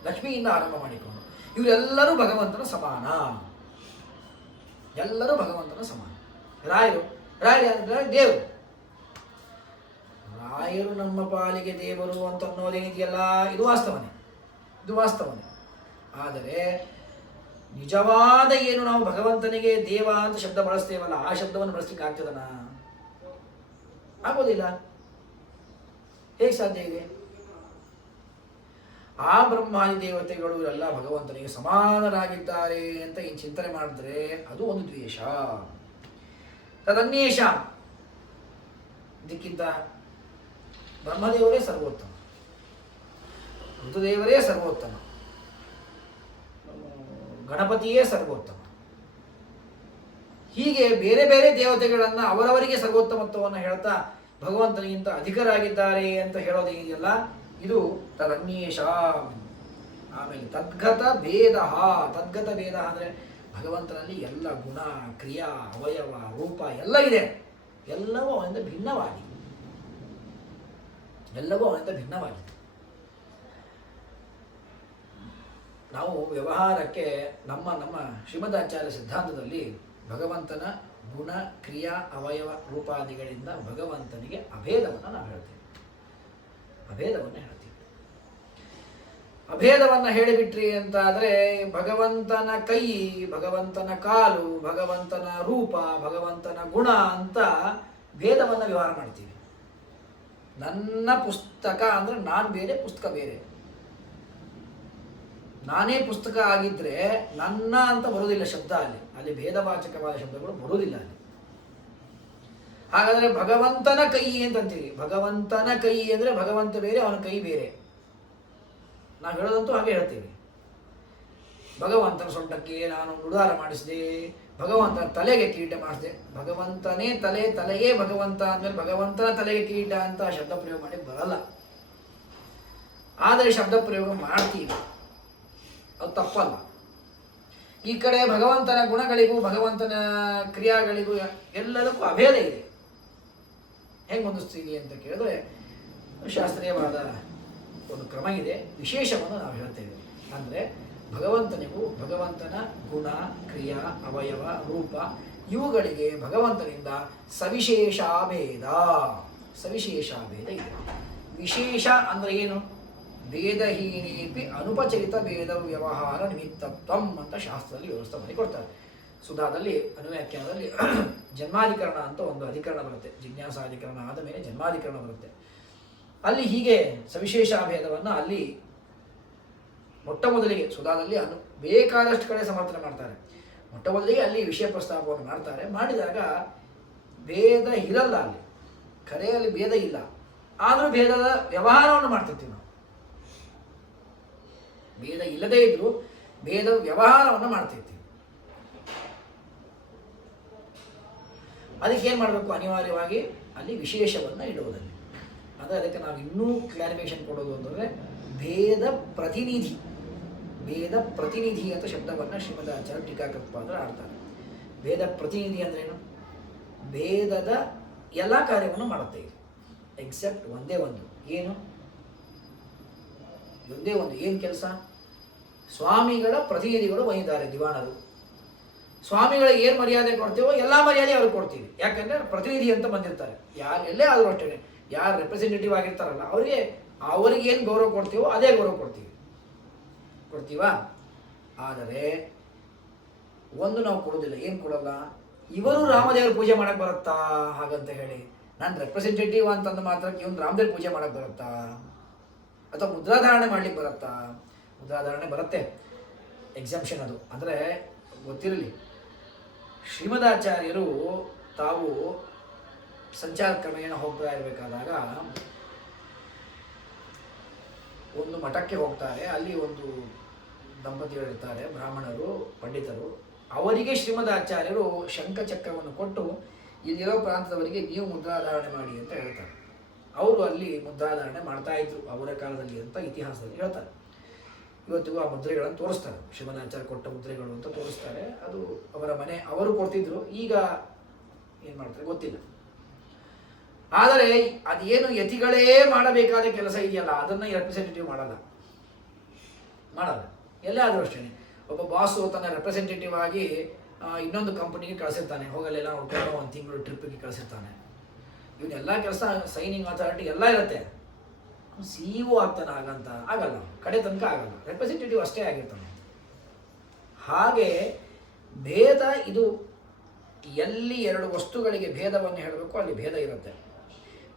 ಲಕ್ಷ್ಮಿಯಿಂದ ಆರಂಭ ಮಾಡಿಕೊಂಡು ಇವರೆಲ್ಲರೂ ಭಗವಂತನ ಸಮಾನ. ಎಲ್ಲರೂ ಭಗವಂತನ ಸಮಾನ. ರಾಯರು ದೇವರು. ರಾಯರು ನಮ್ಮ ಪಾಲಿಗೆ ದೇವರು ಅಂತ ಅನ್ನೋದೇನಿದೆಯಲ್ಲ, ಇದು ವಾಸ್ತವನೇ. ಆದರೆ ನಿಜವಾದ ಏನು ನಾವು ಭಗವಂತನಿಗೆ ದೇವ ಅಂತ ಶಬ್ದ ಬಳಸ್ತೇವಲ್ಲ, ಆ ಶಬ್ದವನ್ನು ಬಳಸಲಿಕ್ಕೆ ಆಗ್ತದನ? ಆಗೋದಿಲ್ಲ. ಹೇಗೆ ಸಾಧ್ಯ ಇದೆ? ಆ ಬ್ರಹ್ಮಾದಿ ದೇವತೆಗಳು ಎಲ್ಲ ಭಗವಂತನಿಗೆ ಸಮಾನರಾಗಿದ್ದಾರೆ ಅಂತ ಏನು ಚಿಂತನೆ ಮಾಡಿದ್ರೆ ಅದು ಒಂದು ದ್ವೇಷ. ತದನ್ಯೇಷ, ಇದಕ್ಕಿಂತ ಬ್ರಹ್ಮದೇವರೇ ಸರ್ವೋತ್ತಮ, ಋತುದೇವರೇ ಸರ್ವೋತ್ತಮ, ಗಣಪತಿಯೇ ಸರ್ವೋತ್ತಮ. ಹೀಗೆ ಬೇರೆ ಬೇರೆ ದೇವತೆಗಳನ್ನು ಅವರವರಿಗೆ ಸರ್ವೋತ್ತಮತ್ವವನ್ನು ಹೇಳ್ತಾ ಭಗವಂತನಿಗಿಂತ ಅಧಿಕರಾಗಿದ್ದಾರೆ ಅಂತ ಹೇಳೋದೇನಿದೆಯಲ್ಲ, ಇದು ತದನ್ಯೇಷ. ಆಮೇಲೆ ತದ್ಗತ ಭೇದ. ತದ್ಗತ ಭೇದ ಅಂದರೆ ಭಗವಂತನಲ್ಲಿ ಎಲ್ಲ ಗುಣ, ಕ್ರಿಯಾ, ಅವಯವ, ರೂಪ ಎಲ್ಲ ಇದೆ. ಎಲ್ಲವೂ ಅವನಿಂದ ಭಿನ್ನವಾಗಿದೆ. ನಾವು ವ್ಯವಹಾರಕ್ಕೆ ನಮ್ಮ ಶ್ರೀಮದಾಚಾರ್ಯ ಸಿದ್ಧಾಂತದಲ್ಲಿ ಭಗವಂತನ ಗುಣ, ಕ್ರಿಯಾ, ಅವಯವ, ರೂಪಾದಿಗಳಿಂದ ಭಗವಂತನಿಗೆ ಅಭೇದವನ್ನು ನಾವು ಹೇಳ್ತೇವೆ. ಅಭೇದವನ್ನು ಹೇಳಿಬಿಟ್ರಿ ಅಂತಾದರೆ ಭಗವಂತನ ಕೈ, ಭಗವಂತನ ಕಾಲು, ಭಗವಂತನ ರೂಪ, ಭಗವಂತನ ಗುಣ ಅಂತ ಭೇದವನ್ನು ವ್ಯವಹಾರ ಮಾಡ್ತೀವಿ. ನನ್ನ ಪುಸ್ತಕ ಅಂದರೆ ನಾನು ಬೇರೆ, ಪುಸ್ತಕ ಬೇರೆ. ನಾನೇ ಪುಸ್ತಕ ಆಗಿದ್ರೆ ನನ್ನ ಅಂತ ಬರುವುದಿಲ್ಲ ಶಬ್ದ, ಅಲ್ಲಿ ಭೇದವಾಚಕವಾದ ಶಬ್ದಗಳು ಬರುವುದಿಲ್ಲ ಅಲ್ಲಿ. ಹಾಗಾದರೆ ಭಗವಂತನ ಕೈ ಅಂತಂತೀವಿ. ಭಗವಂತನ ಕೈ ಅಂದರೆ ಭಗವಂತ ಬೇರೆ, ಅವನ ಕೈ ಬೇರೆ. ನಾವು ಹೇಳೋದಂತೂ ಹಾಗೆ ಹೇಳ್ತೀವಿ. ಭಗವಂತನ ಸೊಂಟಕ್ಕೆ ನಾನು ಉಡಾರ ಮಾಡಿಸಿದೆ, ಭಗವಂತನ ತಲೆಗೆ ಕಿರೀಟ ಮಾಡಿಸಿದೆ. ಭಗವಂತನೇ ತಲೆಯೇ ಭಗವಂತ ಅಂದಮೇಲೆ ಭಗವಂತನ ತಲೆಗೆ ಕಿರೀಟ ಅಂತ ಶಬ್ದ ಪ್ರಯೋಗ ಮಾಡಿ ಬರಲ್ಲ. ಆದರೆ ಶಬ್ದ ಪ್ರಯೋಗ ಮಾಡ್ತೀವಿ, ಅದು ತಪ್ಪಲ್ಲ. ಈ ಕಡೆ ಭಗವಂತನ ಗುಣಗಳಿಗೂ ಭಗವಂತನ ಕ್ರಿಯಾಗಳಿಗೂ ಎಲ್ಲದಕ್ಕೂ ಅಭೇದ ಇದೆ. ಹೆಂಗೆ ಹೊಂದಿಸ್ತೀವಿ ಅಂತ ಕೇಳಿದ್ರೆ ಶಾಸ್ತ್ರೀಯವಾದ ಒಂದು ಕ್ರಮ ಇದೆ. ವಿಶೇಷವನ್ನು ನಾವು ಹೇಳ್ತೇವೆ. ಅಂದರೆ ಭಗವಂತನಿಗೂ ಭಗವಂತನ ಗುಣ, ಕ್ರಿಯಾ, ಅವಯವ, ರೂಪ ಇವುಗಳಿಗೆ ಭಗವಂತನಿಂದ ಸವಿಶೇಷಾಭೇದ ಇದೆ. ವಿಶೇಷ ಅಂದರೆ ಏನು? ಭೇದಹೀನೇಪಿ ಅನುಪಚರಿತ ಭೇದ ವ್ಯವಹಾರ ನಿಮಿತ್ತತ್ವಂ ಅಂತ ಶಾಸ್ತ್ರದಲ್ಲಿ ವ್ಯವಸ್ಥೆ ಮಾಡಿ ಕೊಡ್ತಾರೆ. ಸುಧಾದಲ್ಲಿ ಅನುವ್ಯಾಖ್ಯಾನದಲ್ಲಿ ಜನ್ಮಾಧಿಕರಣ ಅಂತ ಒಂದು ಅಧಿಕರಣ ಬರುತ್ತೆ. ಜಿಜ್ಞಾಸಾಧಿಕರಣ ಆದ ಮೇಲೆ ಜನ್ಮಾಧಿಕರಣ ಬರುತ್ತೆ. ಅಲ್ಲಿ ಹೀಗೆ ಸವಿಶೇಷಾಭೇದವನ್ನು ಅಲ್ಲಿ ಮೊಟ್ಟ ಮೊದಲಿಗೆ ಸುಧಾದಲ್ಲಿ ಬೇಕಾದಷ್ಟು ಕಡೆ ಸಮರ್ಥನೆ ಮಾಡ್ತಾರೆ. ಮೊಟ್ಟ ಮೊದಲಿಗೆ ಅಲ್ಲಿ ವಿಷಯ ಪ್ರಸ್ತಾಪವನ್ನು ಮಾಡ್ತಾರೆ. ಮಾಡಿದಾಗ ಭೇದ ಇರಲ್ಲ, ಅಲ್ಲಿ ಕರೆಯಲ್ಲಿ ಭೇದ ಇಲ್ಲ, ಆದರೂ ಭೇದದ ವ್ಯವಹಾರವನ್ನು ಮಾಡ್ತಿರ್ತೀವಿ ನಾವು. ಭೇದ ಇಲ್ಲದೇ ಇದ್ರೂ ಭೇದ ವ್ಯವಹಾರವನ್ನು ಮಾಡ್ತಿರ್ತೀವಿ. ಅದಕ್ಕೆ ಏನು ಮಾಡಬೇಕು? ಅನಿವಾರ್ಯವಾಗಿ ಅಲ್ಲಿ ವಿಶೇಷವನ್ನು ಇಡುವುದಲ್ಲಿ. ಅಂದರೆ ಅದಕ್ಕೆ ನಾವು ಇನ್ನೂ ಕ್ಲಾರಿಫಿಕೇಶನ್ ಕೊಡೋದು ಅಂತಂದರೆ ಭೇದ ಪ್ರತಿನಿಧಿ ಅಂತ ಶಬ್ದವನ್ನು ಶ್ರೀಮದಾಚಾರ್ಯ ಟೀಕಾಕೃತ್ಪಾದರು ಆಡ್ತಾರೆ. ಭೇದ ಪ್ರತಿನಿಧಿ ಅಂದ್ರೇನು? ಭೇದದ ಎಲ್ಲ ಕಾರ್ಯವನ್ನು ಮಾಡುತ್ತೆ ಇದು, ಎಕ್ಸೆಪ್ಟ್ ಒಂದೇ ಒಂದು. ಏನು ಕೆಲಸ? ಸ್ವಾಮಿಗಳ ಪ್ರತಿನಿಧಿಗಳು ಬಂದಿದ್ದಾರೆ, ದಿವಾಣರು. ಸ್ವಾಮಿಗಳಿಗೆ ಏನು ಮರ್ಯಾದೆ ಕೊಡ್ತೀವೋ ಎಲ್ಲ ಮರ್ಯಾದೆ ಅವ್ರಿಗೆ ಕೊಡ್ತೀವಿ. ಯಾಕಂದರೆ ಪ್ರತಿನಿಧಿ ಅಂತ ಬಂದಿರ್ತಾರೆ. ಎಲ್ಲೇ ಆದರೂ ಅಷ್ಟೇ, ಯಾರು ರೆಪ್ರೆಸೆಂಟೇಟಿವ್ ಆಗಿರ್ತಾರಲ್ಲ ಅವ್ರಿಗೆ ಏನು ಗೌರವ ಕೊಡ್ತೀವೋ ಅದೇ ಗೌರವ ಕೊಡ್ತೀವಾ? ಆದರೆ ಒಂದು ನಾವು ಕೊಡೋದಿಲ್ಲ. ಏನು ಕೊಡೋಲ್ಲ? ಇವರು ರಾಮದೇವ್ರ ಪೂಜೆ ಮಾಡಕ್ಕೆ ಬರುತ್ತಾ ಹಾಗಂತ ಹೇಳಿ ನಾನು ರೆಪ್ರೆಸೆಂಟೇಟಿವ್ ಅಂತಂದು ಮಾತ್ರಕ್ಕೆ ಇವನು ರಾಮದೇವ್ರ ಪೂಜೆ ಮಾಡಕ್ಕೆ ಬರುತ್ತಾ? ಅಥವಾ ಮುದ್ರಾಧಾರಣೆ ಮಾಡ್ಲಿಕ್ಕೆ ಬರುತ್ತಾ? ಮುದ್ರಾಧಾರಣೆ ಬರುತ್ತೆ, ಎಕ್ಸೆಂಪ್ಷನ್ ಅದು. ಅಂದರೆ ಗೊತ್ತಿರಲಿ, ಶ್ರೀಮದಾಚಾರ್ಯರು ತಾವು ಸಂಚಾರ ಕ್ರಮೇಣ ಹೋಗ್ತಾ ಇರಬೇಕಾದಾಗ ಒಂದು ಮಠಕ್ಕೆ ಹೋಗ್ತಾರೆ. ಅಲ್ಲಿ ಒಂದು ದಂಪತಿಗಳಿರ್ತಾರೆ, ಬ್ರಾಹ್ಮಣರು, ಪಂಡಿತರು. ಅವರಿಗೆ ಶ್ರೀಮದಾಚಾರ್ಯರು ಶಂಖಚಕ್ರವನ್ನು ಕೊಟ್ಟು ಇಲ್ಲಿರೋ ಪ್ರಾಂತದವರಿಗೆ ನೀವು ಮುದ್ರಾಧಾರಣೆ ಮಾಡಿ ಅಂತ ಹೇಳ್ತಾರೆ. ಅವರು ಅಲ್ಲಿ ಮುದ್ರಾಧಾರಣೆ ಮಾಡ್ತಾ ಇದ್ರು ಅವರ ಕಾಲದಲ್ಲಿ ಅಂತ ಇತಿಹಾಸದಲ್ಲಿ ಹೇಳ್ತಾರೆ. ಇವತ್ತಿಗೂ ಆ ಮುದ್ರೆಗಳನ್ನು ತೋರಿಸ್ತಾರೆ. ಶ್ರೀಮದಾಚಾರ್ಯ ಕೊಟ್ಟ ಮುದ್ರೆಗಳು ಅಂತ ತೋರಿಸ್ತಾರೆ. ಅದು ಅವರ ಮನೆ, ಅವರು ಕೊಡ್ತಿದ್ರು, ಈಗ ಏನು ಮಾಡ್ತಾರೆ ಗೊತ್ತಿಲ್ಲ. ಆದರೆ ಅದೇನು ಯತಿಗಳೇ ಮಾಡಬೇಕಾದ ಕೆಲಸ ಇದೆಯಲ್ಲ, ಅದನ್ನು ರೆಪ್ರೆಸೆಂಟೇಟಿವ್ ಮಾಡಲ್ಲ. ಎಲ್ಲೇ ಆದರೂ ಅಷ್ಟೇ. ಒಬ್ಬ ಬಾಸು ತನ್ನ ರೆಪ್ರೆಸೆಂಟೇಟಿವ್ ಆಗಿ ಇನ್ನೊಂದು ಕಂಪನಿಗೆ ಕಳಿಸಿರ್ತಾನೆ, ಹೋಗಲ್ಲೆಲ್ಲ ನೋಡ್ಕೊಂಡು ಒಂದು ತಿಂಗಳು ಟ್ರಿಪ್ಪಿಗೆ ಕಳಿಸಿರ್ತಾನೆ. ಇವನ್ನೆಲ್ಲ ಕೆಲಸ ಸೈನಿಂಗ್ ಅಥಾರಿಟಿ ಎಲ್ಲ ಇರುತ್ತೆ. CEO ಆಗ್ತಾನೆ ಹಾಗಂತ ಆಗಲ್ಲ, ಕಡೆ ತನಕ ಆಗಲ್ಲ, ರೆಪ್ರೆಸೆಂಟೇಟಿವ್ ಅಷ್ಟೇ ಆಗಿರ್ತಾನೆ. ಹಾಗೆ ಭೇದ ಇದು ಎಲ್ಲಿ ಎರಡು ವಸ್ತುಗಳಿಗೆ ಭೇದವನ್ನು ಹೇಳಬೇಕು ಅಲ್ಲಿ ಭೇದ ಇರುತ್ತೆ.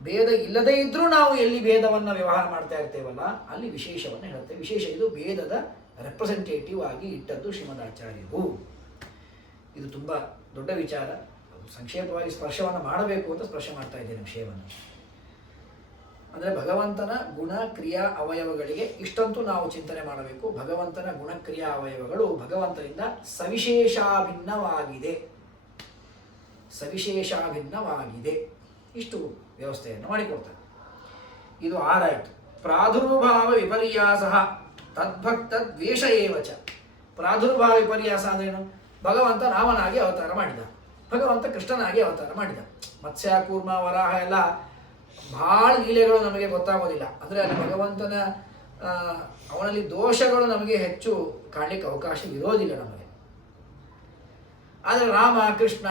ಭೇದ ಇಲ್ಲದೇ ಇದ್ರೂ ನಾವು ಎಲ್ಲಿ ಭೇದವನ್ನು ವ್ಯವಹಾರ ಮಾಡ್ತಾ ಇರ್ತೇವಲ್ಲ ಅಲ್ಲಿ ವಿಶೇಷವನ್ನು ಹೇಳುತ್ತೆ. ವಿಶೇಷ ಇದು ಭೇದದ ರೆಪ್ರೆಸೆಂಟೇಟಿವ್ ಆಗಿ ಇಟ್ಟದ್ದು ಶ್ರೀಮದಾಚಾರ್ಯರು. ಇದು ತುಂಬ ದೊಡ್ಡ ವಿಚಾರ. ಸಂಕ್ಷೇಪವಾಗಿ ಸ್ಪರ್ಶವನ್ನು ಮಾಡಬೇಕು ಅಂತ ಸ್ಪರ್ಶ ಮಾಡ್ತಾ ಇದ್ದೇನೆ ವಿಷಯವನ್ನು. ಅಂದರೆ ಭಗವಂತನ ಗುಣ ಕ್ರಿಯಾ ಅವಯವಗಳಿಗೆ ಇಷ್ಟಂತೂ ನಾವು ಚಿಂತನೆ ಮಾಡಬೇಕು. ಭಗವಂತನ ಗುಣಕ್ರಿಯಾ ಅವಯವಗಳು ಭಗವಂತನಿಂದ ಸವಿಶೇಷಾಭಿನ್ನವಾಗಿದೆ. ಇಷ್ಟು ವ್ಯವಸ್ಥೆಯನ್ನು ಮಾಡಿಕೊಡ್ತಾರೆ. ಇದು 6 ಆಯಿತು. ಪ್ರಾದುರ್ಭಾವ ವಿಪರ್ಯಾಸ ತದ್ಭಕ್ತ ದ್ವೇಷ ಏವಚ. ಪ್ರಾದುರ್ಭಾವ ವಿಪರ್ಯಾಸ ಅಂದ್ರೇನು? ಭಗವಂತ ರಾಮನಾಗಿ ಅವತಾರ ಮಾಡಿದ, ಭಗವಂತ ಕೃಷ್ಣನಾಗಿ ಅವತಾರ ಮಾಡಿದ. ಮತ್ಸ್ಯ ಕೂರ್ಮ ವರಾಹ ಎಲ್ಲ ಭಾಳ ಲೀಲೆಗಳು ನಮಗೆ ಗೊತ್ತಾಗೋದಿಲ್ಲ. ಅಂದರೆ ಅಲ್ಲಿ ಭಗವಂತನ ಅವನಲ್ಲಿ ದೋಷಗಳು ನಮಗೆ ಹೆಚ್ಚು ಕಾಣಲಿಕ್ಕೆ ಅವಕಾಶ ಇರೋದಿಲ್ಲ ನಮಗೆ. ಆದರೆ ರಾಮ, ಕೃಷ್ಣ,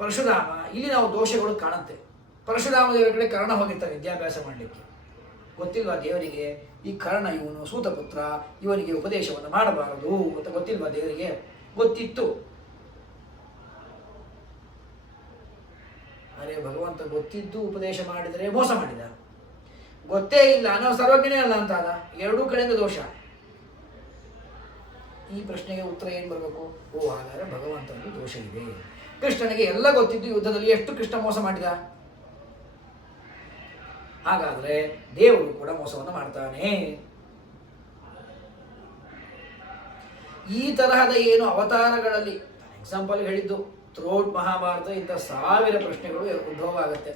ಪರಶುರಾಮ ಇಲ್ಲಿ ನಾವು ದೋಷಗಳು ಕಾಣುತ್ತೆ. ಪರಶುರಾಮ ದೇವರ ಕಡೆ ಕರ್ಣ ಹೋಗಿರ್ತಾನೆ ವಿದ್ಯಾಭ್ಯಾಸ ಮಾಡಲಿಕ್ಕೆ. ಗೊತ್ತಿಲ್ವಾ ದೇವರಿಗೆ ಈ ಕರ್ಣ ಇವನು ಸೂತಪುತ್ರ, ಇವನಿಗೆ ಉಪದೇಶವನ್ನು ಮಾಡಬಾರದು ಅಂತ ಗೊತ್ತಿಲ್ವಾ ದೇವರಿಗೆ? ಗೊತ್ತಿತ್ತು. ಅರೆ ಭಗವಂತ ಗೊತ್ತಿದ್ದು ಉಪದೇಶ ಮಾಡಿದರೆ ಮೋಸ ಮಾಡಿದ. ಗೊತ್ತೇ ಇಲ್ಲ, ನಾವು ಸರ್ವಜ್ಞನೇ ಅಲ್ಲ ಅಂತ ಅಲ್ಲ, ಎರಡೂ ಕಡೆಯಿಂದ ದೋಷ. ಈ ಪ್ರಶ್ನೆಗೆ ಉತ್ತರ ಏನು ಬರಬೇಕು? ಹಾಗಾದರೆ ಭಗವಂತನಿಗೆ ದೋಷ ಇದೆ. ಕೃಷ್ಣನಿಗೆ ಎಲ್ಲ ಗೊತ್ತಿದ್ದು ಯುದ್ಧದಲ್ಲಿ ಎಷ್ಟು ಕೃಷ್ಣ ಮೋಸ ಮಾಡಿದ? ಹಾಗಾದರೆ ದೇವರು ಕೂಡ ಮೋಸವನ್ನು ಮಾಡ್ತಾನೆ. ಈ ತರಹದ ಏನು ಅವತಾರಗಳಲ್ಲಿ ಎಕ್ಸಾಂಪಲ್ ಹೇಳಿದ್ದು ಥ್ರೋಟ್ ಮಹಾಭಾರತ ಇಂಥ 1000 ಪ್ರಶ್ನೆಗಳು ಉದ್ಭವ ಆಗುತ್ತೆ.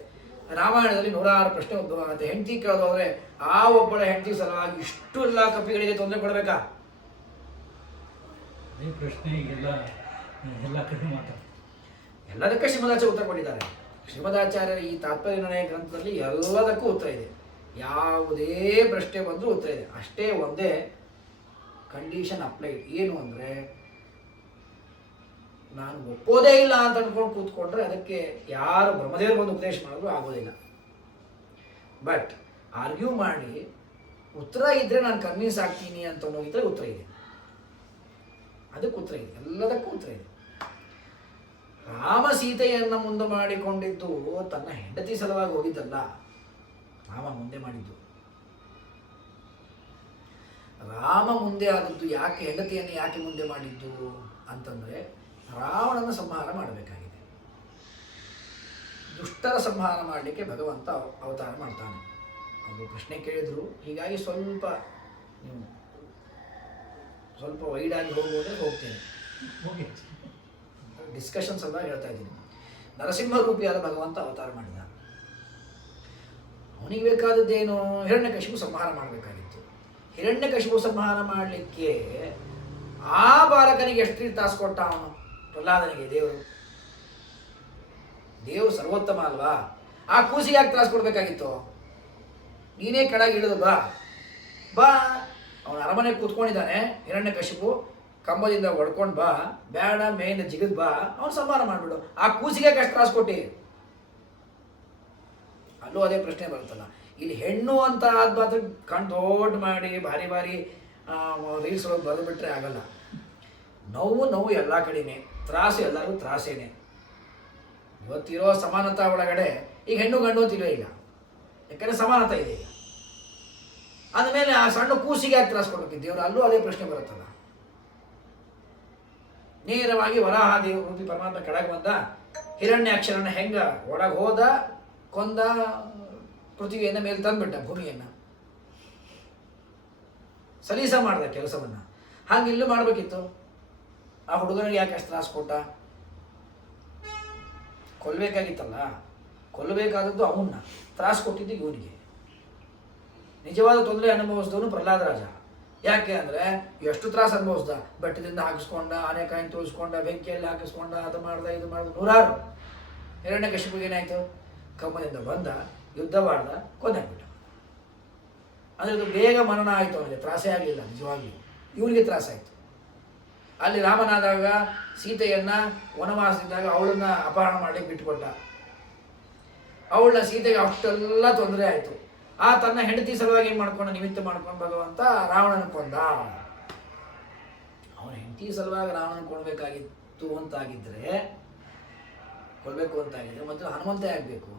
ರಾಮಾಯಣದಲ್ಲಿ 106 ಪ್ರಶ್ನೆ ಉದ್ಭವ ಆಗುತ್ತೆ. ಹೆಂಡತಿ ಕೇಳೋದ್ರೆ ಆ ಒಬ್ಬಳ ಹೆಂಡತಿ ಸಲುವಾಗಿ ಇಷ್ಟು ಎಲ್ಲ ಕಪಿಗಳಿಗೆ ತೊಂದರೆ ಕೊಡಬೇಕಾ? ಎಲ್ಲದಕ್ಕೆ ಶ್ರೀಮದಾಚಾರ್ಯ ಉತ್ತರ ಕೊಟ್ಟಿದ್ದಾರೆ. ಶ್ರೀಮದಾಚಾರ್ಯರ ಈ ತಾತ್ಪರ್ಯ ನಿರ್ಣಯ ಗ್ರಂಥದಲ್ಲಿ ಎಲ್ಲದಕ್ಕೂ ಉತ್ತರ ಇದೆ. ಯಾವುದೇ ಪ್ರಶ್ನೆ ಬಂದರೂ ಉತ್ತರ ಇದೆ. ಅಷ್ಟೇ ಒಂದೇ ಕಂಡೀಷನ್ ಅಪ್ಲೈಡ್. ಏನು ಅಂದರೆ ನಾನು ಒಪ್ಪೋದೇ ಇಲ್ಲ ಅಂತ ಅನ್ಕೊಂಡು ಕೂತ್ಕೊಂಡ್ರೆ ಅದಕ್ಕೆ ಯಾರು ಬ್ರಹ್ಮದೇವರು ಬಂದು ಉಪದೇಶ ಮಾಡಿದ್ರು ಆಗೋದಿಲ್ಲ. ಬಟ್ ಆರ್ಗ್ಯೂ ಮಾಡಿ ಉತ್ತರ ಇದ್ದರೆ ನಾನು ಕನ್ವಿನ್ಸ್ ಆಗ್ತೀನಿ ಅಂತ ಅನ್ನೋದಿದ್ರೆ ಉತ್ತರ ಇದೆ. ಅದಕ್ಕೆ ಉತ್ತರ ಇದೆ, ಎಲ್ಲದಕ್ಕೂ ಉತ್ತರ ಇದೆ. ರಾಮ ಸೀತೆಯನ್ನು ಮುಂದೆ ಮಾಡಿಕೊಂಡಿದ್ದು ತನ್ನ ಹೆಂಡತಿ ಸಲುವಾಗಿ ಹೋಗಿದ್ದಲ್ಲ, ರಾಮ ಮುಂದೆ ಮಾಡಿದ್ದು. ರಾಮ ಮುಂದೆ ಆದದ್ದು ಯಾಕೆ, ಹೆಂಡತಿಯನ್ನು ಯಾಕೆ ಮುಂದೆ ಮಾಡಿದ್ದು ಅಂತಂದರೆ ರಾವಣನ ಸಂಹಾರ ಮಾಡಬೇಕಾಗಿದೆ. ದುಷ್ಟರ ಸಂಹಾರ ಮಾಡಲಿಕ್ಕೆ ಭಗವಂತ ಅವತಾರ ಮಾಡ್ತಾನೆ. ಅವರು ಪ್ರಶ್ನೆ ಕೇಳಿದ್ರು, ಹೀಗಾಗಿ ಸ್ವಲ್ಪ ವೈಡಾಗಿ ಹೋಗುವುದೇ ಹೋಗ್ತೇನೆ. ಡಿಸ್ಕಷನ್ಸ್ ಎಲ್ಲ ಹೇಳ್ತಾ ಇದ್ದೀನಿ. ನರಸಿಂಹ ರೂಪಿಯಾದ ಭಗವಂತ ಅವತಾರ ಮಾಡಿದ. ಅವನಿಗೆ ಬೇಕಾದದ್ದೇನು? ಹಿರಣ್ಯಕಶಿಪು ಸಂಹಾರ ಮಾಡಬೇಕಾಗಿತ್ತು. ಹಿರಣ್ಯಕಶಿಪು ಸಂಹಾರ ಮಾಡಲಿಕ್ಕೆ ಆ ಬಾಲಕನಿಗೆ ಎಷ್ಟು ತಾಸು ಕೊಟ್ಟ ಅವನು? ಪ್ರಹ್ಲಾದನಿಗೆ ದೇವರು ಸರ್ವೋತ್ತಮ ಅಲ್ವಾ? ಆ ಕೂಸಿಗೆ ಯಾಕೆ ತ್ರಾಸ ಕೊಡ್ಬೇಕಾಗಿತ್ತು? ನೀನೇ ಕೆಳಗೆ ಇಳಿದು ಬಾ. ಅವನ ಅರಮನೆ ಕೂತ್ಕೊಂಡಿದ್ದಾನೆ ಹಿರಣ್ಯಕಶಿಪು, ಕಂಬದಿಂದ ಹೊಡ್ಕೊಂಡು ಬಾ, ಬೇಡ ಮೇಯಿಂದ ಜಿಗಿದ್ ಬಾ, ಅವನು ಸಂಹಾರ ಮಾಡಿಬಿಡು. ಆ ಕೂಸಿಗೆ ಎಷ್ಟು ತ್ರಾಸ ಕೊಟ್ಟಿ? ಅಲ್ಲೂ ಅದೇ ಪ್ರಶ್ನೆ ಬರುತ್ತಲ್ಲ. ಇಲ್ಲಿ ಹೆಣ್ಣು ಅಂತ ಆದ ಮಾತ್ರ ಕಣ್ ದೊಡ್ಡ ಮಾಡಿ ಭಾರಿ ರೀಲ್ಸ್ ಒಳಗೆ ಬರೆದುಬಿಟ್ರೆ ಆಗಲ್ಲ. ನೋವು ಎಲ್ಲ ಕಡೆನೇ, ತ್ರಾಸು ಎಲ್ಲರೂ ತ್ರಾಸೇನೆ. ಇವತ್ತಿರೋ ಸಮಾನತಾ ಒಳಗಡೆ ಈಗ ಹೆಣ್ಣು ಗಂಡು ಅಂತಿಲ್ವೇ ಇಲ್ಲ, ಯಾಕಂದರೆ ಸಮಾನತೆ ಇದೆ. ಅಂದಮೇಲೆ ಆ ಸಣ್ಣ ಕೂಸಿಗೆ ಯಾಕೆ ತ್ರಾಸ ಕೊಡಬೇಕಿದ್ದು ದೇವರು? ಅಲ್ಲೂ ಅದೇ ಪ್ರಶ್ನೆ ಬರುತ್ತಲ್ಲ. ನೇರವಾಗಿ ವರಾಹದೇವ ರೂಪಿ ಪರಮಾತ್ಮ ಕೆಳಗೆ ಬಂದ, ಹಿರಣ್ಯಾಕ್ಷರನ ಹೆಂಗ ಒಳಗೆ ಹೋದ, ಕೊಂದ, ಪೃಥ್ವಿಯನ್ನು ಮೇಲೆ ತಂದುಬಿಟ್ಟ, ಭೂಮಿಯನ್ನು ಸಲೀಸ ಮಾಡಿದ ಕೆಲಸವನ್ನು. ಹಾಗೆ ಇಲ್ಲೂ ಮಾಡಬೇಕಿತ್ತು. ಆ ಹುಡುಗನಿಗೆ ಯಾಕೆ ಅಷ್ಟು ತ್ರಾಸ ಕೊಟ್ಟ? ಕೊಲ್ಲಬೇಕಾಗಿತ್ತಲ್ಲ. ಕೊಲ್ಲಬೇಕಾದದ್ದು ಅವನ್ನ, ತ್ರಾಸ ಕೊಟ್ಟಿದ್ದು ಇವನಿಗೆ. ನಿಜವಾದ ತೊಂದರೆ ಅನುಭವಿಸಿದವನು ಪ್ರಹ್ಲಾದ ರಾಜ. ಯಾಕೆ ಅಂದರೆ ಎಷ್ಟು ತ್ರಾಸ ಅನುಭವಿಸ್ದ, ಬೆಟ್ಟದಿಂದ ಹಾಕಿಸ್ಕೊಂಡ, ಆನೆಕಾಯಿನ ತೋರಿಸ್ಕೊಂಡ, ಬೆಂಕಿಯಲ್ಲಿ ಹಾಕಿಸ್ಕೊಂಡ, ಅದು ಮಾಡ್ದ ಇದು ಮಾಡ್ದ, ನೂರಾರು. ಹಿರಣ್ಯಕಶಿಪುಗೆ ಏನಾಯಿತು? ಕಮ್ಮದಿಂದ ಬಂದ, ಯುದ್ಧ ಮಾಡ್ದ, ಕೊಂದಾಕ್ಬಿಟ್ಟ. ಅಂದರೆ ಇದು ಬೇಗ ಮರಣ ಆಯಿತು. ಅವನಿಗೆ ತ್ರಾಸೇ ಆಗಲಿಲ್ಲ ನಿಜವಾಗ್ಲೂ, ಇವನಿಗೆ ತ್ರಾಸಾಯಿತು. ಅಲ್ಲಿ ರಾಮನಾದಾಗ ಸೀತೆಯನ್ನು ವನವಾಸದಿಂದಾಗ ಅವಳನ್ನು ಅಪಹರಣ ಮಾಡಲಿಕ್ಕೆ ಬಿಟ್ಟುಕೊಟ್ಟ. ಅವಳನ್ನ ಸೀತೆಗೆ ಅಷ್ಟೆಲ್ಲ ತೊಂದರೆ ಆಯಿತು. ಆ ತನ್ನ ಹೆಂಡತಿ ಸಲುವಾಗಿ ಏನು ಮಾಡ್ಕೊಂಡು ನಿಮಿತ್ತ ಮಾಡ್ಕೊಂಡು ಭಗವಂತ ರಾವಣನ ಕೊಂದ. ಅವನ ಹೆಂಡತಿ ಸಲುವಾಗಿ ರಾವಣನ ಕೊಡಬೇಕಾಗಿತ್ತು ಅಂತಾಗಿದ್ದರೆ, ಕೊಡಬೇಕು ಅಂತಾಗಿದ್ದರೆ ಮೊದಲು ಹನುಮಂತೆ ಆಗಬೇಕು.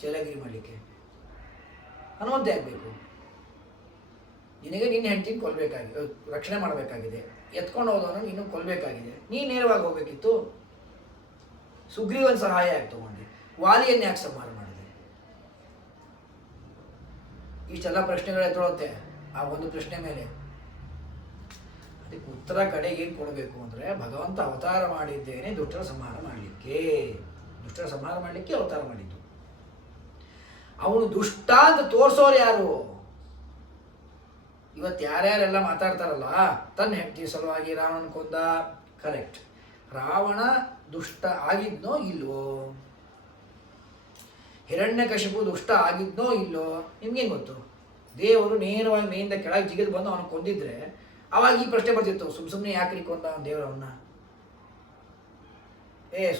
ಚೇಲಗಿರಿ ಮಾಡಲಿಕ್ಕೆ ಹನುಮಂತೆ ಆಗಬೇಕು. ನಿನಗೆ ನಿನ್ನ ಹೆಂಡತಿನ ಕೊಲ್ಲಬೇಕಾಗಿದೆ, ರಕ್ಷಣೆ ಮಾಡಬೇಕಾಗಿದೆ. ಎತ್ಕೊಂಡು ಹೋದವನು ನೀನು ಕೊಲ್ಲಬೇಕಾಗಿದೆ. ನೀನು ನೇರವಾಗಿ ಹೋಗಬೇಕಿತ್ತು. ಸುಗ್ರೀವನ ಸಹಾಯ ಯಾಕೆ ತಗೊಂಡೆ? ವಾಲಿಯನ್ನು ಯಾಕೆ ಸಂಹಾರ ಮಾಡಿದೆ? ಇಷ್ಟೆಲ್ಲ ಪ್ರಶ್ನೆಗಳು ಎತ್ತೊಳುತ್ತೆ ಆ ಒಂದು ಪ್ರಶ್ನೆ ಮೇಲೆ. ಅದಕ್ಕೆ ಉತ್ತರ ಕಡೆಗೆ ಏನು ಕೊಡಬೇಕು ಅಂದರೆ, ಭಗವಂತ ಅವತಾರ ಮಾಡಿದ್ದೇನೆ ದುಷ್ಟರ ಸಂಹಾರ ಮಾಡಲಿಕ್ಕೆ. ದುಷ್ಟರ ಸಂಹಾರ ಮಾಡಲಿಕ್ಕೆ ಅವತಾರ ಮಾಡಿದ್ದು. ಅವನು ದುಷ್ಟ ಅಂತ ತೋರಿಸೋರು ಯಾರು? ಇವತ್ತು ಯಾರ್ಯಾರೆಲ್ಲ ಮಾತಾಡ್ತಾರಲ್ಲ, ತನ್ನ ಹೆಂಡತಿ ಸಲುವಾಗಿ ರಾವಣನ ಕೊಂದ, ಕರೆಕ್ಟ್. ರಾವಣ ದುಷ್ಟ ಆಗಿದ್ನೋ ಇಲ್ವೋ? ಹಿರಣ್ಯಕಶಿಪು ದುಷ್ಟ ಆಗಿದ್ನೋ ಇಲ್ಲೋ? ನಿಮ್ಗೇನು ಗೊತ್ತು? ದೇವರು ನೇರವಾಗಿ ಮೇಯಿಂದ ಕೆಳಗೆ ಜಿಗಿದು ಬಂದು ಅವನು ಕೊಂದಿದ್ರೆ ಅವಾಗ ಈ ಪ್ರಶ್ನೆ ಬರ್ತಿತ್ತು, ಸುಮ್ಮನೆ ಯಾಕ್ರಿ ಕೊಂದ ಅವನು ದೇವರವನ್ನ?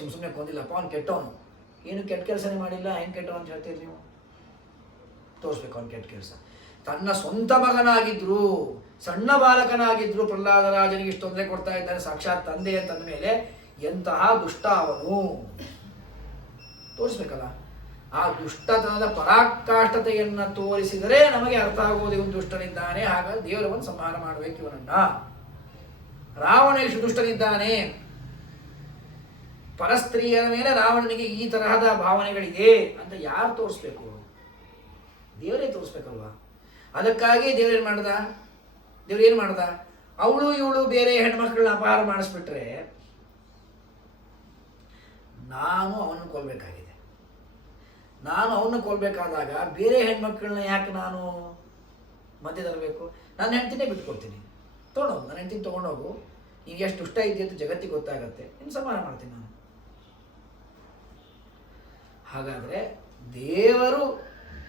ಸುಮ್ಮನೆ ಕೊಂದಿಲ್ಲಪ್ಪ, ಅವ್ನು ಕೆಟ್ಟವನು. ಏನು ಕೆಟ್ಟ ಕೆಲಸನೇ ಮಾಡಿಲ್ಲ, ಹೆಂಗೆ ಕೆಟ್ಟವನು ಅಂತ ಹೇಳ್ತೀರಿ ನೀವು? ತೋರಿಸ್ಬೇಕು ಅವ್ನು ಕೆಟ್ಟ ಕೆಲಸ. ತನ್ನ ಸ್ವಂತ ಮಗನಾಗಿದ್ರು, ಸಣ್ಣ ಬಾಲಕನಾಗಿದ್ರು, ಪ್ರಹ್ಲಾದ ರಾಜನಿಗೆ ಇಷ್ಟು ತೊಂದರೆ ಕೊಡ್ತಾ ಇದ್ದಾನೆ, ಸಾಕ್ಷಾತ್ ತಂದೆ ಅಂತಂದ ಮೇಲೆ ಎಂತಹ ದುಷ್ಟ ಅವನು ತೋರಿಸ್ಬೇಕಲ್ಲ. ಆ ದುಷ್ಟತನದ ಪರಾಕಾಷ್ಠತೆಯನ್ನು ತೋರಿಸಿದರೆ ನಮಗೆ ಅರ್ಥ ಆಗುವುದು ಇವನು ದುಷ್ಟನಿದ್ದಾನೆ, ಹಾಗಾಗಿ ದೇವರವನ್ನು ಸಂಹಾರ ಮಾಡಬೇಕು ಇವನನ್ನ. ರಾವಣ ಎಷ್ಟು ದುಷ್ಟನಿದ್ದಾನೆ, ಪರಸ್ತ್ರೀಯರ ಮೇಲೆ ರಾವಣನಿಗೆ ಈ ತರಹದ ಭಾವನೆಗಳಿದೆ ಅಂತ ಯಾರು ತೋರಿಸ್ಬೇಕು? ದೇವರೇ ತೋರಿಸ್ಬೇಕಲ್ವಾ. ಅದಕ್ಕಾಗಿ ದೇವ್ರೇನು ಮಾಡ್ದ? ದೇವ್ರೇನು ಮಾಡ್ದ? ಅವಳು ಇವಳು ಬೇರೆ ಹೆಣ್ಮಕ್ಳನ್ನ ಅಪಹಾರ ಮಾಡಿಸ್ಬಿಟ್ರೆ ನಾನು ಅವನನ್ನು ಕೊಲ್ಲಬೇಕಾಗಿದೆ. ನಾನು ಅವನ್ನ ಕೊಲ್ಲಬೇಕಾದಾಗ ಬೇರೆ ಹೆಣ್ಮಕ್ಳನ್ನ ಯಾಕೆ ನಾನು ಮಧ್ಯೆ ತರಬೇಕು? ನನ್ನ ಹೆಂಡ್ತಿನೇ ಬಿಟ್ಕೊಡ್ತೀನಿ, ತೊಗೊಂಡೋಗು, ನನ್ನ ಹೆಂಡ್ತಿನ ತೊಗೊಂಡೋಗು, ಈಗ ಎಷ್ಟು ದುಷ್ಟ ಇದೆಯಾ ಅಂತ ಜಗತ್ತಿಗೆ ಗೊತ್ತಾಗತ್ತೆ, ಇನ್ನು ಸಂಹಾರ ಮಾಡ್ತೀನಿ ನಾನು. ಹಾಗಾದರೆ ದೇವರು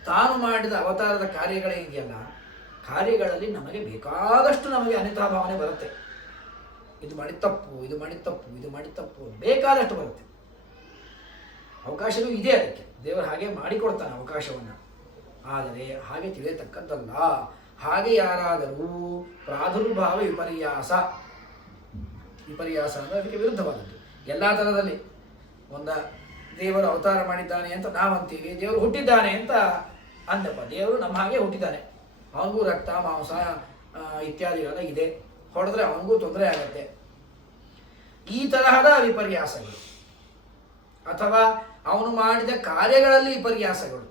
ತಾನು ಮಾಡಿದ ಅವತಾರದ ಕಾರ್ಯಗಳೇನಿದೆಯಲ್ಲ, ಕಾರ್ಯಗಳಲ್ಲಿ ನಮಗೆ ಬೇಕಾದಷ್ಟು ನಮಗೆ ಅನಿತಾ ಭಾವನೆ ಬರುತ್ತೆ. ಇದು ಮಾಡಿ ತಪ್ಪು, ಇದು ಮಾಡಿ ತಪ್ಪು, ಇದು ಮಾಡಿ ತಪ್ಪು, ಬೇಕಾದಷ್ಟು ಬರುತ್ತೆ. ಅವಕಾಶವೂ ಇದೆ ಅದಕ್ಕೆ, ದೇವರು ಹಾಗೆ ಮಾಡಿಕೊಡ್ತಾನೆ ಅವಕಾಶವನ್ನು. ಆದರೆ ಹಾಗೆ ತಿಳಿಯತಕ್ಕದ್ದಲ್ಲ. ಹಾಗೆ ಯಾರಾದರೂ ಪ್ರಾದುರ್ಭಾವ ವಿಪರ್ಯಾಸ, ವಿಪರ್ಯಾಸ ಅಂದರೆ ಅದಕ್ಕೆ ವಿರುದ್ಧವಾದದ್ದು. ಎಲ್ಲ ಥರದಲ್ಲಿ ದೇವರು ಅವತಾರ ಮಾಡಿದ್ದಾನೆ ಅಂತ ನಾವಂತೀವಿ, ದೇವರು ಹುಟ್ಟಿದ್ದಾನೆ ಅಂತ ಅಂದಪ್ಪ. ದೇವರು ನಮ್ಮ ಹಾಗೆ ಹುಟ್ಟಿದ್ದಾನೆ, ಅವನಿಗೂ ರಕ್ತ ಮಾಂಸ ಇತ್ಯಾದಿಗಳೆಲ್ಲ ಇದೆ, ಹೊಡೆದ್ರೆ ಅವನಿಗೂ ತೊಂದರೆ ಆಗುತ್ತೆ. ಈ ತರಹದ ವಿಪರ್ಯಾಸಗಳು ಅಥವಾ ಅವನು ಮಾಡಿದ ಕಾರ್ಯಗಳಲ್ಲಿ ವಿಪರ್ಯಾಸಗಳು,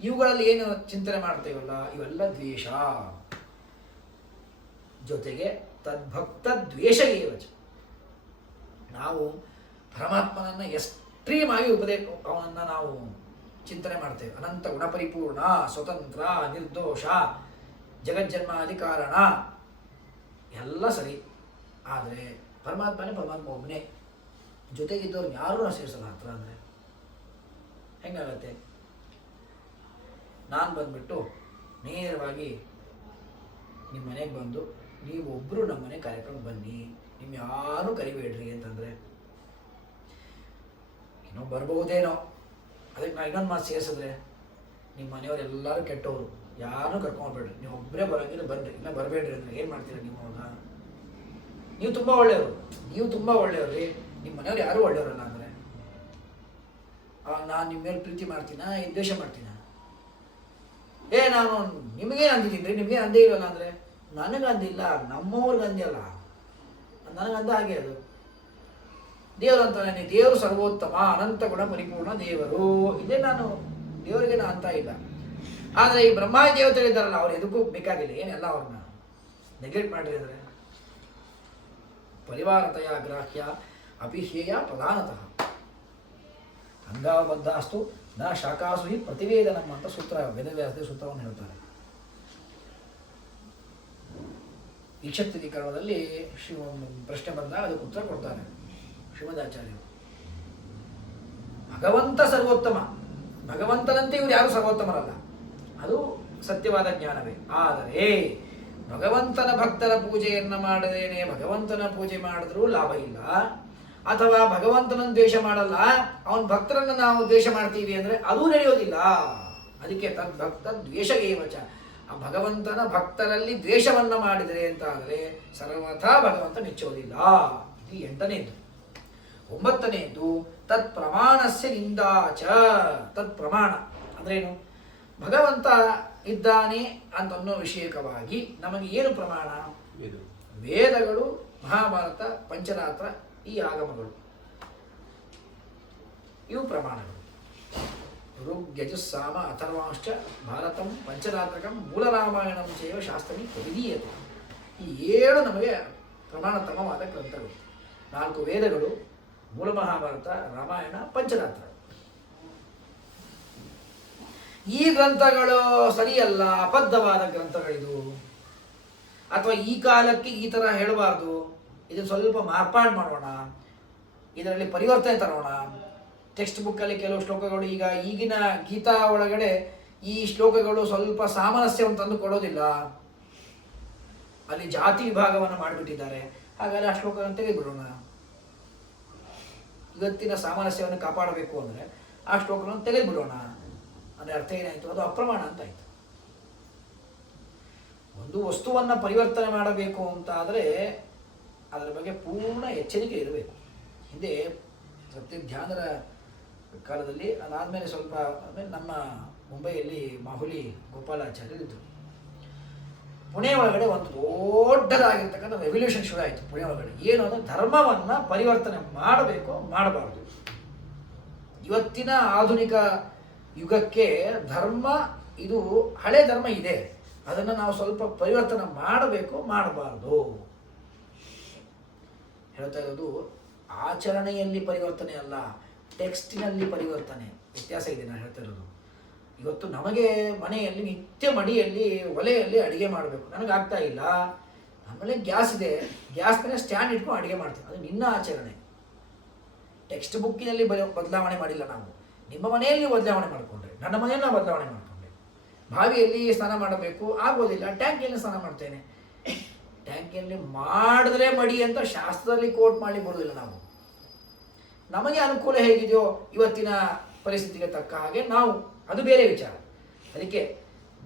ಇವುಗಳಲ್ಲಿ ಏನು ಚಿಂತನೆ ಮಾಡ್ತೇವಲ್ಲ, ಇವೆಲ್ಲ ದ್ವೇಷ. ಜೊತೆಗೆ ತದ್ಭಕ್ತ ದ್ವೇಷ ಏವಚ. ನಾವು ಪರಮಾತ್ಮನನ್ನು ಎಕ್ಸ್ಟ್ರೀಮ್ ಆಗಿ ಅವನನ್ನು ನಾವು ಚಿಂತನೆ ಮಾಡ್ತೇವೆ. ಅನಂತ ಗುಣಪರಿಪೂರ್ಣ, ಸ್ವತಂತ್ರ, ನಿರ್ದೋಷ, ಜಗಜ್ಜನ್ಮಾದಿ ಕಾರಣ ಎಲ್ಲ ಸರಿ. ಆದರೆ ಪರಮಾತ್ಮನೇ ಪರಮಾತ್ಮ ಒಬ್ಬನೇ, ಜೊತೆಗಿದ್ದವ್ರು ಯಾರೂ ಸೇರಿಸಲ್ಲ ಹತ್ರ ಅಂದರೆ ಹೆಂಗಾಗತ್ತೆ? ನಾನು ಬಂದ್ಬಿಟ್ಟು ನೇರವಾಗಿ ನಿಮ್ಮ ಮನೆಗೆ ಬಂದು ನೀವು ಒಬ್ಬರು ನಮ್ಮ ಮನೆ ಕಾರ್ಯಕ್ರಮ ಬನ್ನಿ, ನಿಮ್ಮ ಯಾರೂ ಕರಿಬೇಡ್ರಿ ಅಂತಂದರೆ ಇನ್ನೂ ಬರ್ಬಹುದೇನೋ. ಅದಕ್ಕೆ ನಾನು ಇನ್ನೊಂದು ಮಾತು ಸೇರಿಸಿದ್ರೆ, ನಿಮ್ಮ ಮನೆಯವರೆಲ್ಲರೂ ಕೆಟ್ಟವರು, ಯಾರನ್ನೂ ಕರ್ಕೊಂಡ್ಬೇಡ್ರಿ, ನೀವು ಒಬ್ಬರೇ ಬರೋಂಗಿಲ್ಲ ಬನ್ನಿರಿ, ಇಲ್ಲ ಬರಬೇಡ್ರಿ ಅಂದರೆ ಏನು ಮಾಡ್ತೀರಾ ನೀವು? ಅವಾಗ ನೀವು ತುಂಬ ಒಳ್ಳೆಯವರು, ನೀವು ತುಂಬ ಒಳ್ಳೆಯವ್ರು ರೀ, ನಿಮ್ಮ ಮನೆಯವ್ರು ಯಾರೂ ಒಳ್ಳೆಯವರಲ್ಲ ಅಂದರೆ ನಾನು ನಿಮ್ಮ ಮೇಲೆ ಪ್ರೀತಿ ಮಾಡ್ತೀನ, ದ್ವೇಷ ಮಾಡ್ತೀನ? ನಾನು ನಿಮಗೇನು ಅಂದಿದ್ದೀನಿ ರೀ, ನಿಮಗೇನು ಅಂದೇ ಇಲ್ವಲ್ಲ ಅಂದರೆ ನನಗೆ ಅಂದಿಲ್ಲ, ನಮ್ಮವ್ರಿಗೆ ಅಂದಿಲ್ಲ, ನನಗಂದ ಹಾಗೆ ಅದು. ದೇವರು ಅಂತಾನೆ, ದೇವರು ಸರ್ವೋತ್ತಮ, ಅನಂತ ಗುಣ ಪರಿಪೂರ್ಣ ದೇವರು, ಇದೇ ನಾನು ದೇವರಿಗೆ ನಾನು ಅಂತ ಇಲ್ಲ. ಆದರೆ ಈ ಬ್ರಹ್ಮಾದಿ ದೇವತೆಗಳಿದ್ದಾರಲ್ಲ, ಅವ್ರು ಎದಕ್ಕೂ ಬೇಕಾಗಿಲ್ಲ, ಏನೆಲ್ಲ ಅವ್ರನ್ನ ನೆಗ್ಲೆಕ್ಟ್ ಮಾಡಿರಿ ಅಂದರೆ ಪರಿವಾರತೆಯ ಗ್ರಾಹ್ಯ ಅಪಿಹ್ಯೇಯ ಪ್ರಧಾನತಃ ಅಂಗಾಬದ್ಧಾಸ್ತು ನ ಶಾಖಾಸು ಹಿ ಪ್ರತಿವೇದನಂ ಅಂತ ಸೂತ್ರ ವೇದವ್ಯಾಸದೇವ ಸೂತ್ರವನ್ನು ಹೇಳ್ತಾರೆ. ಈಕ್ಷತ್ಯಧಿಕರಣದಲ್ಲಿ ಪ್ರಶ್ನೆ ಬಂದಾಗ ಅದಕ್ಕೆ ಉತ್ತರ ಕೊಡ್ತಾರೆ ಶ್ರೀಮದಾಚಾರ್ಯರು. ಭಗವಂತ ಸರ್ವೋತ್ತಮ, ಭಗವಂತನಂತೆ ಇವರು ಯಾರು ಸರ್ವೋತ್ತಮರಲ್ಲ, ಅದು ಸತ್ಯವಾದ ಜ್ಞಾನವೇ. ಆದರೆ ಭಗವಂತನ ಭಕ್ತರ ಪೂಜೆಯನ್ನು ಮಾಡದೇನೆ ಭಗವಂತನ ಪೂಜೆ ಮಾಡಿದ್ರೂ ಲಾಭ ಇಲ್ಲ, ಅಥವಾ ಭಗವಂತನನ್ನು ದ್ವೇಷ ಮಾಡಲ್ಲ ಅವನ ಭಕ್ತರನ್ನು ನಾವು ದ್ವೇಷ ಮಾಡ್ತೀವಿ ಅಂದರೆ ಅದು ನಡೆಯೋದಿಲ್ಲ. ಅದಕ್ಕೆ ತದ್ಭಕ್ತ ದ್ವೇಷ ಏವಚ, ಆ ಭಗವಂತನ ಭಕ್ತರಲ್ಲಿ ದ್ವೇಷವನ್ನು ಮಾಡಿದರೆ ಅಂತ ಆದರೆ ಸರ್ವಥಾ ಭಗವಂತ ಮೆಚ್ಚೋದಿಲ್ಲ. ಇದು 8ನೇದು. 9ನೇದು ತತ್ ಪ್ರಮಾಣಸ್ಯ ನಿಂದಾಚ. ತತ್ ಪ್ರಮಾಣ ಅಂದ್ರೇನು? ಭಗವಂತ ಇದ್ದಾನೆ ಅಂತನ್ನೋ ವಿಷಯಕವಾಗಿ ನಮಗೆ ಏನು ಪ್ರಮಾಣ? ವೇದಗಳು, ಮಹಾಭಾರತ, ಪಂಚರಾತ್ರ, ಈ ಆಗಮಗಳು, ಇವು ಪ್ರಮಾಣಗಳು. ಋಗ್ಯಜುಸ್ಸಾಮ ಅಥರ್ವಾಂಶ್ಚ ಭಾರತಂ ಪಂಚರಾತ್ರಕಂ ಮೂಲರಾಮಾಯಣಂ ಚೈವ ಶಾಸ್ತ್ರನಿ ವಿಧೀಯತೆ. ಈ 7 ನಮಗೆ ಪ್ರಮಾಣತಮವಾದ ಗ್ರಂಥಗಳು. 4 ವೇದಗಳು, ಮೂಲ ಮಹಾಭಾರತ, ರಾಮಾಯಣ, ಪಂಚರಾತ್ರ. ಈ ಗ್ರಂಥಗಳು ಸರಿಯಲ್ಲ, ಅಬದ್ಧವಾದ ಗ್ರಂಥಗಳಿದು, ಅಥವಾ ಈ ಕಾಲಕ್ಕೆ ಈ ಥರ ಹೇಳಬಾರ್ದು, ಇದನ್ನು ಸ್ವಲ್ಪ ಮಾರ್ಪಾಡು ಮಾಡೋಣ, ಇದರಲ್ಲಿ ಪರಿವರ್ತನೆ ತರೋಣ. ಟೆಕ್ಸ್ಟ್ ಬುಕ್ಕಲ್ಲಿ ಕೆಲವು ಶ್ಲೋಕಗಳು, ಈಗಿನ ಗೀತಾ ಒಳಗಡೆ ಈ ಶ್ಲೋಕಗಳು ಸ್ವಲ್ಪ ಸಾಮರಸ್ಯವನ್ನು ತಂದು ಕೊಡೋದಿಲ್ಲ, ಅಲ್ಲಿ ಜಾತಿ ವಿಭಾಗವನ್ನು ಮಾಡಿಬಿಟ್ಟಿದ್ದಾರೆ. ಹಾಗಾದರೆ ಆ ಶ್ಲೋಕವನ್ನು ತೆಗೆದುಬಿಡೋಣ. ಇವತ್ತಿನ ಸಾಮರಸ್ಯವನ್ನು ಕಾಪಾಡಬೇಕು ಅಂದರೆ ಆ ಶ್ಲೋಕಗಳನ್ನು ತೆಗೆದುಬಿಡೋಣ. ಅಂದರೆ ಅರ್ಥ ಏನಾಯಿತು? ಅದು ಅಪ್ರಮಾಣ ಅಂತಾಯಿತು. ಒಂದು ವಸ್ತುವನ್ನು ಪರಿವರ್ತನೆ ಮಾಡಬೇಕು ಅಂತಾದರೆ ಅದರ ಬಗ್ಗೆ ಪೂರ್ಣ ಎಚ್ಚರಿಕೆ ಇರಬೇಕು. ಹಿಂದೆ ಸತ್ಯಧ್ಯಾನರ ಕಾಲದಲ್ಲಿ, ಅದಾದಮೇಲೆ ಸ್ವಲ್ಪ ಆಮೇಲೆ ನಮ್ಮ ಮುಂಬೈಯಲ್ಲಿ ಮಾಹುಲಿ ಗೋಪಾಲಾಚಾರ್ಯರು ಇದ್ದರು. ಪುಣೆ ಒಳಗಡೆ ಒಂದು ದೊಡ್ಡದಾಗಿರ್ತಕ್ಕಂಥ ರೆವಲ್ಯೂಷನ್ ಶುರು ಆಯಿತು ಪುಣೆ ಒಳಗಡೆ. ಏನು ಅಂದರೆ ಧರ್ಮವನ್ನು ಪರಿವರ್ತನೆ ಮಾಡಬೇಕು, ಮಾಡಬಾರ್ದು. ಇವತ್ತಿನ ಆಧುನಿಕ ಯುಗಕ್ಕೆ ಧರ್ಮ, ಇದು ಹಳೆ ಧರ್ಮ ಇದೆ, ಅದನ್ನು ನಾವು ಸ್ವಲ್ಪ ಪರಿವರ್ತನೆ ಮಾಡಬೇಕು, ಮಾಡಬಾರ್ದು. ಹೇಳ್ತಾ ಇರೋದು ಆಚರಣೆಯಲ್ಲಿ ಪರಿವರ್ತನೆ ಅಲ್ಲ, ಟೆಕ್ಸ್ಟಿನಲ್ಲಿ ಪರಿವರ್ತನೆ. ವ್ಯತ್ಯಾಸ ಇದೆ ನಾನು ಹೇಳ್ತಾ ಇರೋದು. ಇವತ್ತು ನಮಗೆ ಮನೆಯಲ್ಲಿ ನಿತ್ಯ ಮಡಿಯಲ್ಲಿ ಒಲೆಯಲ್ಲಿ ಅಡುಗೆ ಮಾಡಬೇಕು, ನನಗಾಗ್ತಾ ಇಲ್ಲ. ಆಮೇಲೆ ಗ್ಯಾಸ್ ಇದೆ, ಗ್ಯಾಸ್ ಮೇಲೆ ಸ್ಟ್ಯಾಂಡ್ ಇಟ್ಕೊಂಡು ಅಡುಗೆ ಮಾಡ್ತೀವಿ, ಅದು ನಿನ್ನ ಆಚರಣೆ. ಟೆಕ್ಸ್ಟ್ ಬುಕ್ಕಿನಲ್ಲಿ ಬದಲಾವಣೆ ಮಾಡಿಲ್ಲ ನಾವು. ನಿಮ್ಮ ಮನೆಯಲ್ಲಿ ಬದಲಾವಣೆ ಮಾಡಿಕೊಂಡ್ರೆ, ನನ್ನ ಮನೆಯಲ್ಲಿ ನಾವು ಬದಲಾವಣೆ ಮಾಡಿಕೊಂಡೆ. ಬಾವಿಯಲ್ಲಿ ಸ್ನಾನ ಮಾಡಬೇಕು, ಆಗೋದಿಲ್ಲ, ಟ್ಯಾಂಕಿಯಲ್ಲಿ ಸ್ನಾನ ಮಾಡ್ತೇನೆ. ಟ್ಯಾಂಕಿಯಲ್ಲಿ ಮಾಡಿದ್ರೆ ಮಡಿ ಅಂತ ಶಾಸ್ತ್ರದಲ್ಲಿ ಕೋಟ್ ಮಾಡಿ ಬರೋದಿಲ್ಲ ನಾವು. ನಮಗೆ ಅನುಕೂಲ ಹೇಗಿದೆಯೋ ಇವತ್ತಿನ ಪರಿಸ್ಥಿತಿಗೆ ತಕ್ಕ ಹಾಗೆ ನಾವು, ಅದು ಬೇರೆ ವಿಚಾರ. ಅದಕ್ಕೆ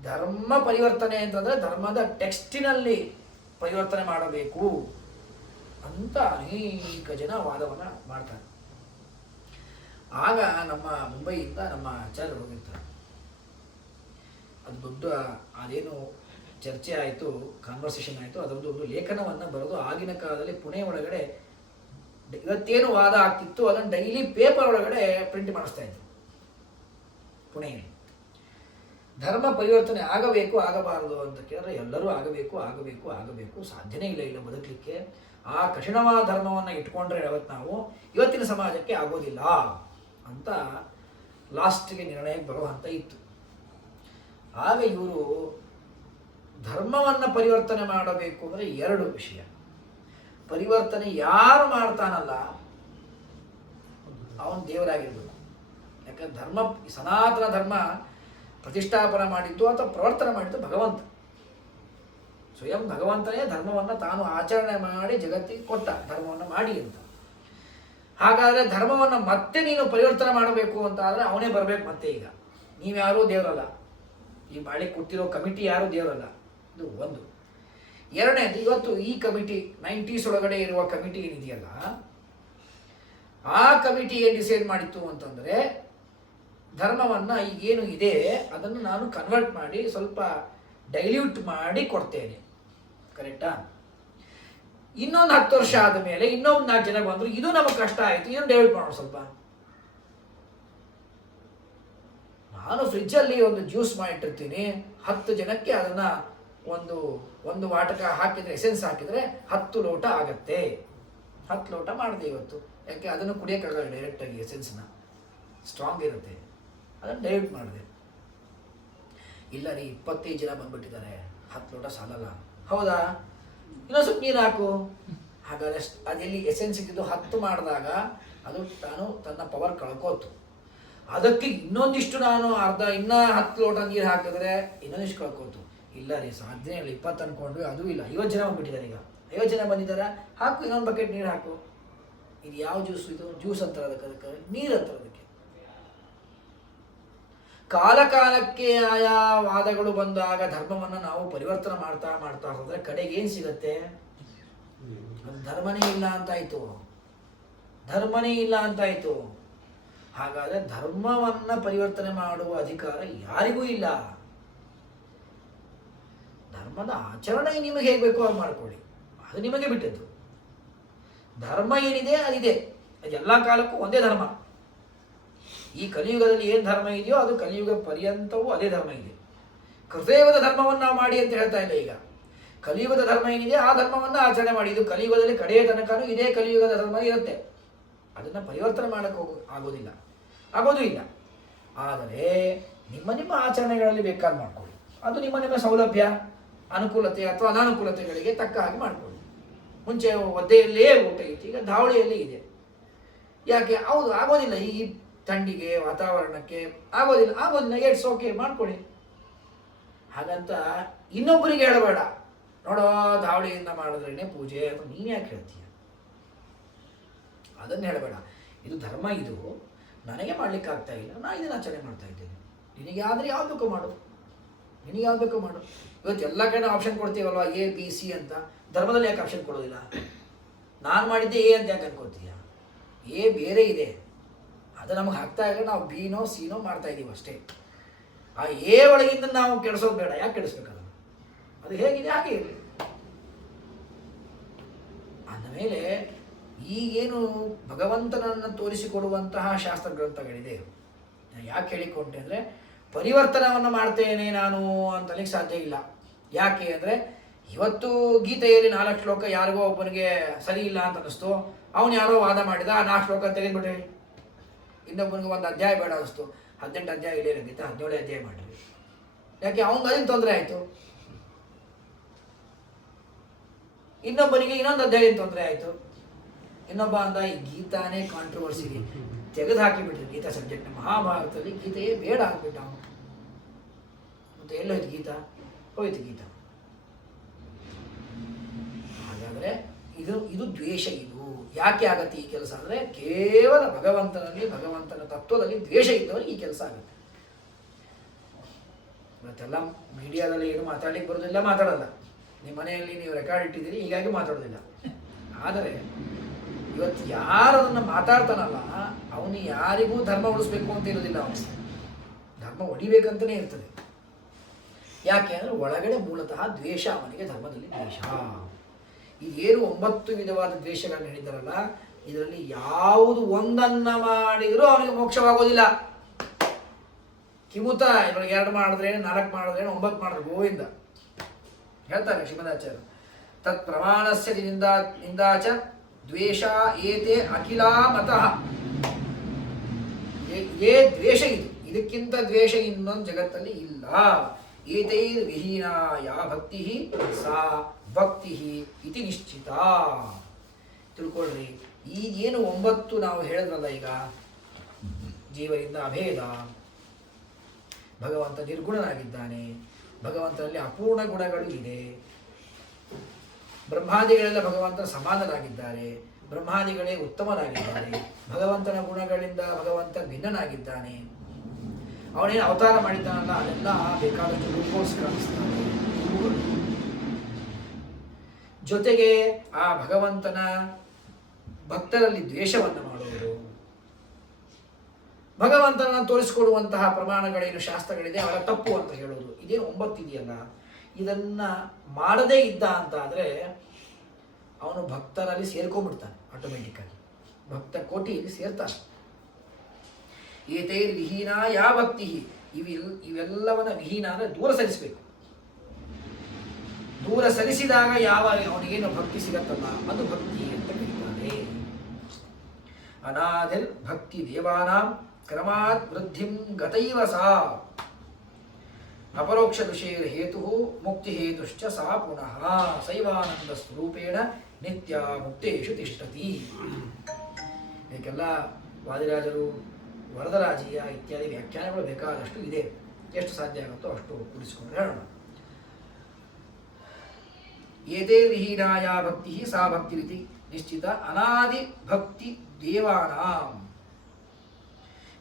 ಧರ್ಮ ಪರಿವರ್ತನೆ ಅಂತಂದರೆ ಧರ್ಮದ ಟೆಕ್ಸ್ಟಿನಲ್ಲಿ ಪರಿವರ್ತನೆ ಮಾಡಬೇಕು ಅಂತ ಅನೇಕ ಜನ ವಾದವನ್ನು ಮಾಡ್ತಾರೆ. ಆಗ ನಮ್ಮ ಮುಂಬೈಯಿಂದ ನಮ್ಮ ಆಚಾರ್ಯರು ಹೋಗಿರ್ತಾರೆ. ಅದು ದೊಡ್ಡ ಅದೇನು ಚರ್ಚೆ ಆಯಿತು, ಕಾನ್ವರ್ಸೇಷನ್ ಆಯಿತು. ಅದರದ್ದು ಒಂದು ಲೇಖನವನ್ನು ಬರೆದು ಆಗಿನ ಕಾಲದಲ್ಲಿ ಪುಣೆ ಒಳಗಡೆ ಇವತ್ತೇನು ವಾದ ಆಗ್ತಿತ್ತು ಅದನ್ನು ಡೈಲಿ ಪೇಪರ್ ಒಳಗಡೆ ಪ್ರಿಂಟ್ ಮಾಡಿಸ್ತಾ ಇದ್ರು ಪುಣೆಯಲ್ಲಿ. ಧರ್ಮ ಪರಿವರ್ತನೆ ಆಗಬೇಕು, ಆಗಬಾರದು ಅಂತ ಕೇಳಿದ್ರೆ ಎಲ್ಲರೂ ಆಗಬೇಕು, ಆಗಬೇಕು, ಆಗಬೇಕು, ಸಾಧ್ಯನೇ ಇಲ್ಲ ಬದುಕಲಿಕ್ಕೆ. ಆ ಕಠಿಣವಾದ ಧರ್ಮವನ್ನು ಇಟ್ಕೊಂಡ್ರೆ ಯಾವತ್ತು ನಾವು ಇವತ್ತಿನ ಸಮಾಜಕ್ಕೆ ಆಗೋದಿಲ್ಲ ಅಂತ ಲಾಸ್ಟಿಗೆ ನಿರ್ಣಯಕ್ಕೆ ಬರೋ ಹಂತ ಇತ್ತು. ಆಗ ಇವರು ಧರ್ಮವನ್ನು ಪರಿವರ್ತನೆ ಮಾಡಬೇಕು ಅಂದರೆ 2 ವಿಷಯ. ಪರಿವರ್ತನೆ ಯಾರು ಮಾಡ್ತಾನಲ್ಲ ಅವನು ದೇವರಾಗಿರ್ಬೇಕು. ಯಾಕಂದ್ರೆ ಧರ್ಮ, ಸನಾತನ ಧರ್ಮ ಪ್ರತಿಷ್ಠಾಪನೆ ಮಾಡಿದ್ದು ಅಥವಾ ಪ್ರವರ್ತನೆ ಮಾಡಿದ್ದು ಭಗವಂತ. ಸ್ವಯಂ ಭಗವಂತನೇ ಧರ್ಮವನ್ನು ತಾನು ಆಚರಣೆ ಮಾಡಿ ಜಗತ್ತಿಗೆ ಕೊಟ್ಟ, ಧರ್ಮವನ್ನು ಮಾಡಿ ಅಂತ. ಹಾಗಾದರೆ ಧರ್ಮವನ್ನು ಮತ್ತೆ ನೀನು ಪರಿವರ್ತನೆ ಮಾಡಬೇಕು ಅಂತ ಆದರೆ ಅವನೇ ಬರಬೇಕು ಮತ್ತೆ. ಈಗ ನೀವ್ಯಾರೂ ದೇವರಲ್ಲ, ಈ ಮಾಡಿ ಕೊಟ್ಟಿರೋ ಕಮಿಟಿ ಯಾರೂ ದೇವರಲ್ಲ. ಇದು ಒಂದು. 2ನೇದು, ಇವತ್ತು ಈ ಕಮಿಟಿ 90s ಒಳಗಡೆ ಇರುವ ಕಮಿಟಿ ಏನಿದೆಯಲ್ಲ, ಆ ಕಮಿಟಿ ಏನು ಡಿಸೈಡ್ ಮಾಡಿತ್ತು ಅಂತಂದರೆ ಧರ್ಮವನ್ನು ಈಗೇನು ಇದೆ ಅದನ್ನು ನಾನು ಕನ್ವರ್ಟ್ ಮಾಡಿ ಸ್ವಲ್ಪ ಡೈಲ್ಯೂಟ್ ಮಾಡಿ ಕೊಡ್ತೇನೆ. ಕರೆಕ್ಟಾ? ಇನ್ನೊಂದು 10 ವರ್ಷ ಆದ ಮೇಲೆ ಇನ್ನೊಂದು 4 ಜನ ಬಂದರು, ಇದು ನಮಗೆ ಕಷ್ಟ ಆಯಿತು, ಇದನ್ನು ಡೈಲ್ಯೂಟ್ ಮಾಡೋಣ ಸ್ವಲ್ಪ. ನಾನು ಫ್ರಿಜ್ಜಲ್ಲಿ ಒಂದು ಜ್ಯೂಸ್ ಮಾಡಿಟ್ಟಿರ್ತೀನಿ, 10 ಜನಕ್ಕೆ ಅದನ್ನು ಒಂದು ವಾಟಕ ಹಾಕಿದರೆ, ಎಸೆನ್ಸ್ ಹಾಕಿದರೆ 10 ಲೋಟ ಆಗತ್ತೆ. 10 ಲೋಟ ಮಾಡಿದೆ ಇವತ್ತು. ಯಾಕೆ ಅದನ್ನು ಕುಡಿಯೋಕ್ಕಾಗಲ್ಲ ಡೈರೆಕ್ಟಾಗಿ, ಎಸೆನ್ಸ್ನ ಸ್ಟ್ರಾಂಗ್ ಇರುತ್ತೆ, ಅದನ್ನು ಡೈಲ್ಯೂಟ್ ಮಾಡಿದೆ. ಇಲ್ಲ ರೀ 25 ಜನ ಬಂದುಬಿಟ್ಟಿದ್ದಾರೆ, 10 ಲೋಟ ಸಾಲಲ್ಲ. ಹೌದಾ? ಇನ್ನೊಂದು ಸ್ವಲ್ಪ ನೀರು ಹಾಕು. ಹಾಗಾದ್ರೆ ಅದೆಲ್ಲಿ ಎಸೆನ್ಸ್ ಇದ್ದಿದ್ದು 10 ಮಾಡಿದಾಗ ಅದು ತಾನು ತನ್ನ ಪವರ್ ಕಳ್ಕೋತು. ಅದಕ್ಕೆ ಇನ್ನೊಂದಿಷ್ಟು ನಾನು ಇನ್ನೂ 10 ಲೋಟ ನೀರು ಹಾಕಿದ್ರೆ ಇನ್ನೊಂದಿಷ್ಟು ಕಳ್ಕೋತು. ಇಲ್ಲ ರೀ ಸಾಧ್ಯ ಇಲ್ಲ, 20 ಅನ್ಕೊಂಡ್ವಿ, ಅದೂ ಇಲ್ಲ, 50 ಜನ ಬಂದ್ಬಿಟ್ಟಿದ್ದಾರೆ. ಈಗ 50 ಜನ ಬಂದಿದ್ದಾರೆ, ಹಾಕು ಇನ್ನೊಂದು ಬಕೆಟ್ ನೀರು ಹಾಕು. ಇದು ಯಾವ ಜ್ಯೂಸು? ಇದು ಜ್ಯೂಸ್ ಅಂತಾರೆ ಅದಕ್ಕೆ ನೀರು ಅಂತಾರೆ ಅದಕ್ಕೆ. ಕಾಲ ಕಾಲಕ್ಕೆ ಆಯಾ ವಾದಗಳು ಬಂದಾಗ ಧರ್ಮವನ್ನು ನಾವು ಪರಿವರ್ತನೆ ಮಾಡ್ತಾ ಮಾಡ್ತಾ ಹೋದ್ರೆ ಕಡೆಗೆ ಏನು ಸಿಗತ್ತೆ? ಅದು ಧರ್ಮನೇ ಇಲ್ಲ ಅಂತಾಯ್ತು, ಧರ್ಮನೇ ಇಲ್ಲ ಅಂತಾಯ್ತು. ಹಾಗಾದ್ರೆ ಧರ್ಮವನ್ನ ಪರಿವರ್ತನೆ ಮಾಡುವ ಅಧಿಕಾರ ಯಾರಿಗೂ ಇಲ್ಲ. ಧರ್ಮದ ಆಚರಣೆ ನಿಮಗೆ ಹೇಗೆ ಬೇಕೋ ಅದು ಮಾಡ್ಕೊಳ್ಳಿ, ಅದು ನಿಮಗೆ ಬಿಟ್ಟದ್ದು. ಧರ್ಮ ಏನಿದೆ ಅದಿದೆ, ಅದೆಲ್ಲ ಕಾಲಕ್ಕೂ ಒಂದೇ ಧರ್ಮ. ಈ ಕಲಿಯುಗದಲ್ಲಿ ಏನು ಧರ್ಮ ಇದೆಯೋ ಅದು ಕಲಿಯುಗ ಪರ್ಯಂತವೂ ಅದೇ ಧರ್ಮ ಇದೆ. ಕೃತಯುಗದ ಧರ್ಮವನ್ನು ನಾವು ಮಾಡಿ ಅಂತ ಹೇಳ್ತಾ ಇಲ್ಲ. ಈಗ ಕಲಿಯುಗದ ಧರ್ಮ ಏನಿದೆ ಆ ಧರ್ಮವನ್ನು ಆಚರಣೆ ಮಾಡಿ. ಇದು ಕಲಿಯುಗದಲ್ಲಿ ಕಡೆಯ ತನಕನೂ ಇದೇ ಕಲಿಯುಗದ ಧರ್ಮ ಇರುತ್ತೆ. ಅದನ್ನು ಪರಿವರ್ತನೆ ಮಾಡೋಕ್ಕೆ ಆಗೋದು ಇಲ್ಲ. ಆದರೆ ನಿಮ್ಮ ನಿಮ್ಮ ಆಚರಣೆಗಳಲ್ಲಿ ಬೇಕಾದ್ರೆ ಮಾಡ್ಕೊಳ್ಳಿ. ಅದು ನಿಮ್ಮ ನಿಮ್ಮ ಸೌಲಭ್ಯ, ಅನುಕೂಲತೆ ಅಥವಾ ಅನಾನುಕೂಲತೆಗಳಿಗೆ ತಕ್ಕ ಹಾಗೆ ಮಾಡ್ಕೊಳ್ಳಿ. ಮುಂಚೆ ಒದ್ದೆಯಲ್ಲೇ ಊಟ ಇತ್ತು, ಈಗ ಧಾವಳಿಯಲ್ಲಿ ಇದೆ. ಯಾಕೆ? ಹೌದು, ಆಗೋದಿಲ್ಲ, ಈ ಥಂಡಿಗೆ ವಾತಾವರಣಕ್ಕೆ ಆಗೋದಿಲ್ಲ, ಏಟ್ಸ್ ಓಕೆ ಮಾಡ್ಕೊಳ್ಳಿ. ಹಾಗಂತ ಇನ್ನೊಬ್ಬರಿಗೆ ಹೇಳಬೇಡ, ನೋಡೋ ಧಾವಳಿಯಿಂದ ಮಾಡಿದ್ರೇನೆ ಪೂಜೆ ಅಂತ ನೀನು ಯಾಕೆ ಹೇಳ್ತೀಯ? ಅದನ್ನು ಹೇಳಬೇಡ. ಇದು ಧರ್ಮ, ಇದು ನನಗೆ ಮಾಡ್ಲಿಕ್ಕೆ ಆಗ್ತಾ ಇಲ್ಲ, ನಾನು ಇದನ್ನು ಆಚರಣೆ ಮಾಡ್ತಾ ಇದ್ದೇನೆ. ನಿನಗೆ ಆದರೆ ಯಾವ್ದು ಬೇಕೋ ಮಾಡು, ನಿನಗೆ ಯಾವ್ದು ಬೇಕೋ ಮಾಡು. ಇವತ್ತು ಎಲ್ಲ ಕಡೆ ಆಪ್ಷನ್ ಕೊಡ್ತೀವಲ್ವ, A B C ಅಂತ. ಧರ್ಮದಲ್ಲಿ ಯಾಕೆ ಆಪ್ಷನ್ ಕೊಡೋದಿಲ್ಲ? ನಾನು ಮಾಡಿದ್ದೆ A ಅಂತ ಯಾಕೆ ಅನ್ಕೋತೀಯ? A ಬೇರೆ ಇದೆ, ಅದು ನಮಗೆ ಆಗ್ತಾ ಇಲ್ಲ, ನಾವು B ನೋ C ನೋ ಮಾಡ್ತಾ ಇದ್ದೀವಿ ಅಷ್ಟೇ. ಆ A ಒಳಗಿಂದ ನಾವು ಕೆಡಿಸೋದು ಬೇಡ. ಯಾಕೆ ಕೆಡಿಸ್ಬೇಕಲ್ಲ? ಅದು ಹೇಗಿದೆ ಹಾಗೆ ಇರಲಿ. ಅಂದಮೇಲೆ ಈಗೇನು ಭಗವಂತನನ್ನು ತೋರಿಸಿಕೊಡುವಂತಹ ಶಾಸ್ತ್ರ ಗ್ರಂಥಗಳಿದೆ, ಯಾಕೆ ಹೇಳಿಕೊಂಡೆ ಅಂದರೆ ಪರಿವರ್ತನವನ್ನು ಮಾಡ್ತೇನೆ ನಾನು ಅಂತಲಿಕ್ಕೆ ಸಾಧ್ಯ ಇಲ್ಲ. ಯಾಕೆ ಅಂದರೆ ಇವತ್ತು ಗೀತೆಯಲ್ಲಿ 4 ಶ್ಲೋಕ ಯಾರಿಗೋ ಒಬ್ಬನಿಗೆ ಸರಿ ಇಲ್ಲ ಅಂತ ಅನ್ನಿಸ್ತು, ಅವನು ಯಾರೋ ವಾದ ಮಾಡಿದ, ಆ 4 ಶ್ಲೋಕ ತೆಗೆದುಬಿಟ್ರಿ. ಇನ್ನೊಬ್ಬನಿಗೆ ಒಂದು ಅಧ್ಯಾಯ ಬೇಡ ಅನ್ನಿಸ್ತು, 18 ಅಧ್ಯಾಯ ಇಲ್ಲೇ ಗೀತ 17 ಅಧ್ಯಾಯ ಮಾಡಿರಿ. ಯಾಕೆ? ಅವನಿಗೆ ಅದನ್ನು ತೊಂದರೆ ಆಯಿತು. ಇನ್ನೊಬ್ಬನಿಗೆ ಇನ್ನೊಂದು ಅಧ್ಯಾಯದಿಂದ ತೊಂದರೆ ಆಯಿತು. ಇನ್ನೊಬ್ಬ ಅಂದ ಈ ಗೀತಾನೇ ಕಾಂಟ್ರವರ್ಸಿ ತೆಗೆದು ಹಾಕಿಬಿಟ್ರು ಗೀತಾ ಸಬ್ಜೆಕ್ಟ್ನ. ಮಹಾಭಾರತದಲ್ಲಿ ಗೀತೆಯೇ ಬೇಡ ಹಾಕ್ಬಿಟ್ಟ ಅವನು. ಮತ್ತೆ ಎಲ್ಲೋಯ್ತು ಗೀತಾ? ಹೋಯ್ತು ಗೀತಾ. ಹಾಗಾದರೆ ಇದು ದ್ವೇಷ. ಇದು ಯಾಕೆ ಆಗತ್ತೆ ಈ ಕೆಲಸ ಅಂದರೆ ಕೇವಲ ಭಗವಂತನಲ್ಲಿ, ಭಗವಂತನ ತತ್ವದಲ್ಲಿ ದ್ವೇಷ ಇದ್ದವರಿಗೆ ಈ ಕೆಲಸ ಆಗುತ್ತೆ. ಮತ್ತೆಲ್ಲ ಮೀಡಿಯಾದಲ್ಲಿ ಏನು ಮಾತಾಡ್ಲಿಕ್ಕೆ ಬರೋದಿಲ್ಲ, ಮಾತಾಡಲ್ಲ. ನಿಮ್ಮ ಮನೆಯಲ್ಲಿ ನೀವು ರೆಕಾರ್ಡ್ ಇಟ್ಟಿದ್ದೀರಿ, ಹೀಗಾಗಿ ಮಾತಾಡೋದಿಲ್ಲ. ಆದರೆ ಇವತ್ತು ಯಾರು ಅದನ್ನು ಮಾತಾಡ್ತಾನಲ್ಲ, ಅವನು ಯಾರಿಗೂ ಧರ್ಮ ಉಳಿಸ್ಬೇಕು ಅಂತ ಇರೋದಿಲ್ಲ. ಅವನು ಧರ್ಮ ಹೊಡಿಬೇಕಂತಲೇ ಇರ್ತದೆ. ಯಾಕೆ ಅಂದರೆ ಒಳಗಡೆ ಮೂಲತಃ ದ್ವೇಷ, ಅವನಿಗೆ ಧರ್ಮದಲ್ಲಿ ದ್ವೇಷ. ಇದೇನು 9 ವಿಧವಾದ ದ್ವೇಷಗಳನ್ನು ಹೇಳಿದ್ದಾರಲ್ಲ, ಇದರಲ್ಲಿ ಯಾವುದು ಒಂದನ್ನ ಮಾಡಿದರೂ ಅವನಿಗೆ ಮೋಕ್ಷವಾಗೋದಿಲ್ಲ. ಕಿಮುತ ಇವಾಗ 2 ಮಾಡಿದ್ರೆ 4 ಮಾಡಿದ್ರೆ 9 ಮಾಡಿದ್ರೆ ಗೋವಿಂದ ಹೇಳ್ತಾರೆ ಶ್ರೀಮದಾಚಾರ್ಯರು. ತತ್ ಪ್ರಮಾಣಸ್ಯ ನಿಂದಾಚ ದ್ವೇಷ ಏತೆ ಅಖಿಲಾ ಮತಃ. ಇದೇ ದ್ವೇಷ, ಇದಕ್ಕಿಂತ ದ್ವೇಷ ಇನ್ನೊಂದು ಜಗತ್ತಲ್ಲಿ ಇಲ್ಲ. ಏತೈರ್ ವಿಹೀನ ಯಾ ಭಕ್ತಿ ಸಾ ಭಕ್ತಿ ಇತಿ ನಿಶ್ಚಿತ. ತಿಳ್ಕೊಳ್ರಿ, ಈಗೇನು 9 ನಾವು ಹೇಳಿದ್ರಲ್ಲ, ಈಗ ಜೀವರಿಂದ ಅಭೇದ, ಭಗವಂತ ನಿರ್ಗುಣನಾಗಿದ್ದಾನೆ, ಭಗವಂತನಲ್ಲಿ ಅಪೂರ್ಣ ಗುಣಗಳು ಇದೆ, ಬ್ರಹ್ಮಾದಿಗಳೆಲ್ಲ ಭಗವಂತನ ಸಮಾನರಾಗಿದ್ದಾರೆ, ಬ್ರಹ್ಮಾದಿಗಳೇ ಉತ್ತಮರಾಗಿದ್ದಾರೆ, ಭಗವಂತನ ಗುಣಗಳಿಂದ ಭಗವಂತ ಭಿನ್ನನಾಗಿದ್ದಾನೆ, ಅವನೇನು ಅವತಾರ ಮಾಡಿದ್ದಾನಲ್ಲ ಅದೆಲ್ಲ ಬೇಕಾದಷ್ಟು ರೂಪೋಸ್ ಕಾಣಿಸ್ತಾನೆ. ಜೊತೆಗೆ ಆ ಭಗವಂತನ ಭಕ್ತರಲ್ಲಿ ದ್ವೇಷವನ್ನು ಮಾಡುವುದು, ಭಗವಂತನ ತೋರಿಸಿಕೊಡುವಂತಹ ಪ್ರಮಾಣಗಳೇನು ಶಾಸ್ತ್ರಗಳಿದೆ ಅವರ ತಪ್ಪು ಅಂತ ಹೇಳೋದು, ಇದೇನು 9 ಇದೆಯಲ್ಲ, ಇದನ್ನ ಮಾಡದೇ ಇದ್ದ ಅಂತ ಆದರೆ ಅವನು ಭಕ್ತರಲ್ಲಿ ಸೇರ್ಕೊಂಡ್ಬಿಡ್ತಾನೆ ಆಟೋಮೆಟಿಕ್ಕಾಗಿ, ಭಕ್ತ ಕೋಟಿಯಲ್ಲಿ ಸೇರ್ತಾನೆ. ಏತೈರ್ ವಿಹೀನ ಯಾ ಭಕ್ತಿ, ಇವೆಲ್ಲವನ್ನ ವಿಹೀನ ಅಂದರೆ ದೂರ ಸರಿಸಬೇಕು. ದೂರ ಸರಿಸಿದಾಗ ಯಾವ ಅವನಿಗೇನು ಭಕ್ತಿ ಸಿಗತ್ತಲ್ಲ ಅದು ಭಕ್ತಿ ಅಂತ ಕರೀತಾರೆ. ಅನಾದಿರ್ ಭಕ್ತಿ ದೇವಾನಾಂ ಕ್ರಮಾತ್ ವೃದ್ಧಿಂ ಗತೈವ ಸಾ. ಅಪರೋಕ್ಷ ವಿಷಯ ಹೇತು ಮುಕ್ತಿ ಹೇತುಶ್ಚ ಸಾ ಪುನಃ ಶೈವಾನಂದ ಸ್ವರೂಪೇಣ ನಿತ್ಯ ಮುಕ್ತೇಶು ತಿಷ್ಠತಿ. ಇದಕ್ಕೆಲ್ಲ ವಾದಿರಾಜರು, ವರದರಾಜೀಯ ಇತ್ಯಾದಿ ವ್ಯಾಖ್ಯಾನಗಳು ಬೇಕಾದಷ್ಟು ಇದೆ. ಎಷ್ಟು ಸಾಧ್ಯ ಆಗುತ್ತೋ ಅಷ್ಟು ಉಳಿಸಿಕೊಂಡು ಹೇಳೋಣ. ಏತೇ ವಿಹೀನಾಯ ಭಕ್ತಿ ಸಾ ಭಕ್ತಿ ರೀತಿ ನಿಶ್ಚಿತ ಅನಾದಿ ಭಕ್ತಿ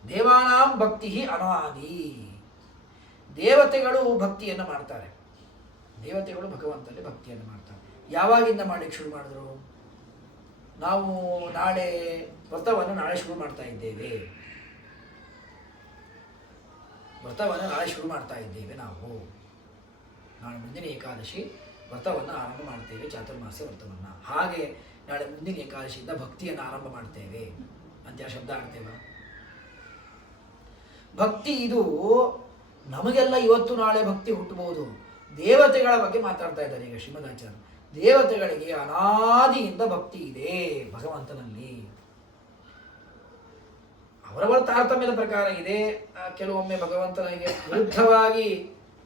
ದೇವಾನಾಂ ಭಕ್ತಿ ಅನಾದಿ. ದೇವತೆಗಳು ಭಕ್ತಿಯನ್ನು ಮಾಡ್ತಾರೆ. ದೇವತೆಗಳು ಭಗವಂತನಲ್ಲಿ ಭಕ್ತಿಯನ್ನು ಮಾಡ್ತಾರೆ. ಯಾವಾಗಿಂದ ಮಾಡಲಿಕ್ಕೆ ಶುರು ಮಾಡಿದ್ರು? ನಾವು ನಾಳೆ ವ್ರತವನ್ನು ನಾಳೆ ಶುರು ಮಾಡ್ತಾ ಇದ್ದೇವೆ. ನಾವು ನಾಳೆ ಮುಂದಿನ ಏಕಾದಶಿ ವ್ರತವನ್ನು ಆರಂಭ ಮಾಡ್ತೇವೆ, ಚಾತುರ್ಮಾಸ್ಯ ವ್ರತವನ್ನು. ಹಾಗೆ ನಾಳೆ ಮುಂದಿನ ಏಕಾದಶಿಯಿಂದ ಭಕ್ತಿಯನ್ನು ಆರಂಭ ಮಾಡ್ತೇವೆ ಅಂತ ಶಬ್ದ ಆಡ್ತೇವ? ಭಕ್ತಿ ಇದು ನಮಗೆಲ್ಲ ಇವತ್ತು ನಾಳೆ ಭಕ್ತಿ ಹುಟ್ಟಬಹುದು. ದೇವತೆಗಳ ಬಗ್ಗೆ ಮಾತಾಡ್ತಾ ಇದ್ದಾರೆ ಈಗ ಶ್ರೀಮದಾಚಾರ್ಯ. ದೇವತೆಗಳಿಗೆ ಅನಾದಿಯಿಂದ ಭಕ್ತಿ ಇದೆ ಭಗವಂತನಲ್ಲಿ. ಅವರವರ ತಾರತಮ್ಯದ ಪ್ರಕಾರ ಇದೆ. ಕೆಲವೊಮ್ಮೆ ಭಗವಂತನಿಗೆ ವಿರುದ್ಧವಾಗಿ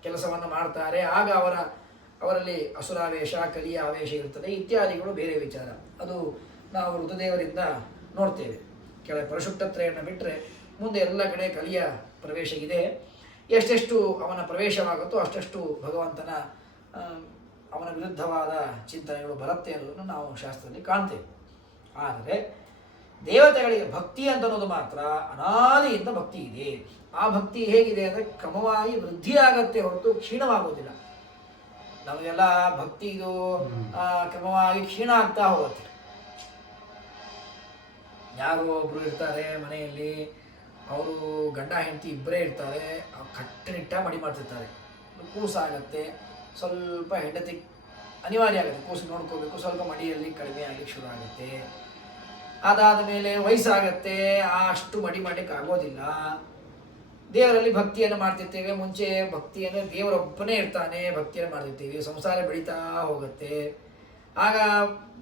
ಕೆಲಸವನ್ನು ಮಾಡ್ತಾರೆ. ಆಗ ಅವರಲ್ಲಿ ಅಸುರಾವೇಶ, ಕಲಿಯ ಆವೇಶ ಇರ್ತದೆ ಇತ್ಯಾದಿಗಳು ಬೇರೆ ವಿಚಾರ. ಅದು ನಾವು ಋತುದೇವರಿಂದ ನೋಡ್ತೇವೆ. ಕೆಳಗೆ ಪರಶುಕ್ತತ್ರೆಯನ್ನು ಬಿಟ್ಟರೆ ಮುಂದೆ ಎಲ್ಲ ಕಡೆ ಕಲಿಯ ಪ್ರವೇಶ ಇದೆ. ಎಷ್ಟೆಷ್ಟು ಅವನ ಪ್ರವೇಶವಾಗುತ್ತೋ ಅಷ್ಟೆಷ್ಟು ಭಗವಂತನ ಅವನ ವಿರುದ್ಧವಾದ ಚಿಂತನೆಗಳು ಬರುತ್ತೆ ಅನ್ನೋದನ್ನು ನಾವು ಶಾಸ್ತ್ರದಲ್ಲಿ ಕಾಣ್ತೇವೆ. ಆದರೆ ದೇವತೆಗಳಿಗೆ ಭಕ್ತಿ ಅಂತ ಅನ್ನೋದು ಮಾತ್ರ ಅನಾದಿಯಿಂದ ಭಕ್ತಿ ಇದೆ. ಆ ಭಕ್ತಿ ಹೇಗಿದೆ ಅಂದರೆ ಕ್ರಮವಾಗಿ ವೃದ್ಧಿಯಾಗತ್ತೆ ಹೊರತು ಕ್ಷೀಣವಾಗುವುದಿಲ್ಲ. ನಮಗೆಲ್ಲ ಭಕ್ತಿ ಇದು ಕ್ರಮವಾಗಿ ಕ್ಷೀಣ ಆಗ್ತಾ ಹೋಗುತ್ತೆ. ಯಾರೋ ಒಬ್ರು ಇರ್ತಾರೆ ಮನೆಯಲ್ಲಿ, ಅವರು ಗಂಡ ಹೆಂಡತಿ ಇಬ್ಬರೇ ಇರ್ತಾರೆ. ಕಟ್ಟುನಿಟ್ಟಾಗಿ ಮಡಿ ಮಾಡ್ತಿರ್ತಾರೆ. ಕೂಸಾಗತ್ತೆ, ಸ್ವಲ್ಪ ಹೆಂಡತಿ ಅನಿವಾರ್ಯ ಆಗುತ್ತೆ, ಕೂಸು ನೋಡ್ಕೋಬೇಕು, ಸ್ವಲ್ಪ ಮಡಿಯಲ್ಲಿ ಕಡಿಮೆ ಆಗಲಿಕ್ಕೆ ಶುರು ಆಗುತ್ತೆ. ಅದಾದ ಮೇಲೆ ವಯಸ್ಸಾಗತ್ತೆ, ಅಷ್ಟು ಮಡಿ ಮಾಡಲಿಕ್ಕೆ ಆಗೋದಿಲ್ಲ. ದೇವರಲ್ಲಿ ಭಕ್ತಿಯನ್ನು ಮಾಡ್ತಿರ್ತೇವೆ. ಮುಂಚೆ ಭಕ್ತಿ ಅಂದರೆ ದೇವರೊಬ್ಬನೇ ಇರ್ತಾನೆ, ಭಕ್ತಿಯನ್ನು ಮಾಡ್ತಿರ್ತೀವಿ. ಸಂಸಾರ ಬೆಳೀತಾ ಹೋಗುತ್ತೆ. ಆಗ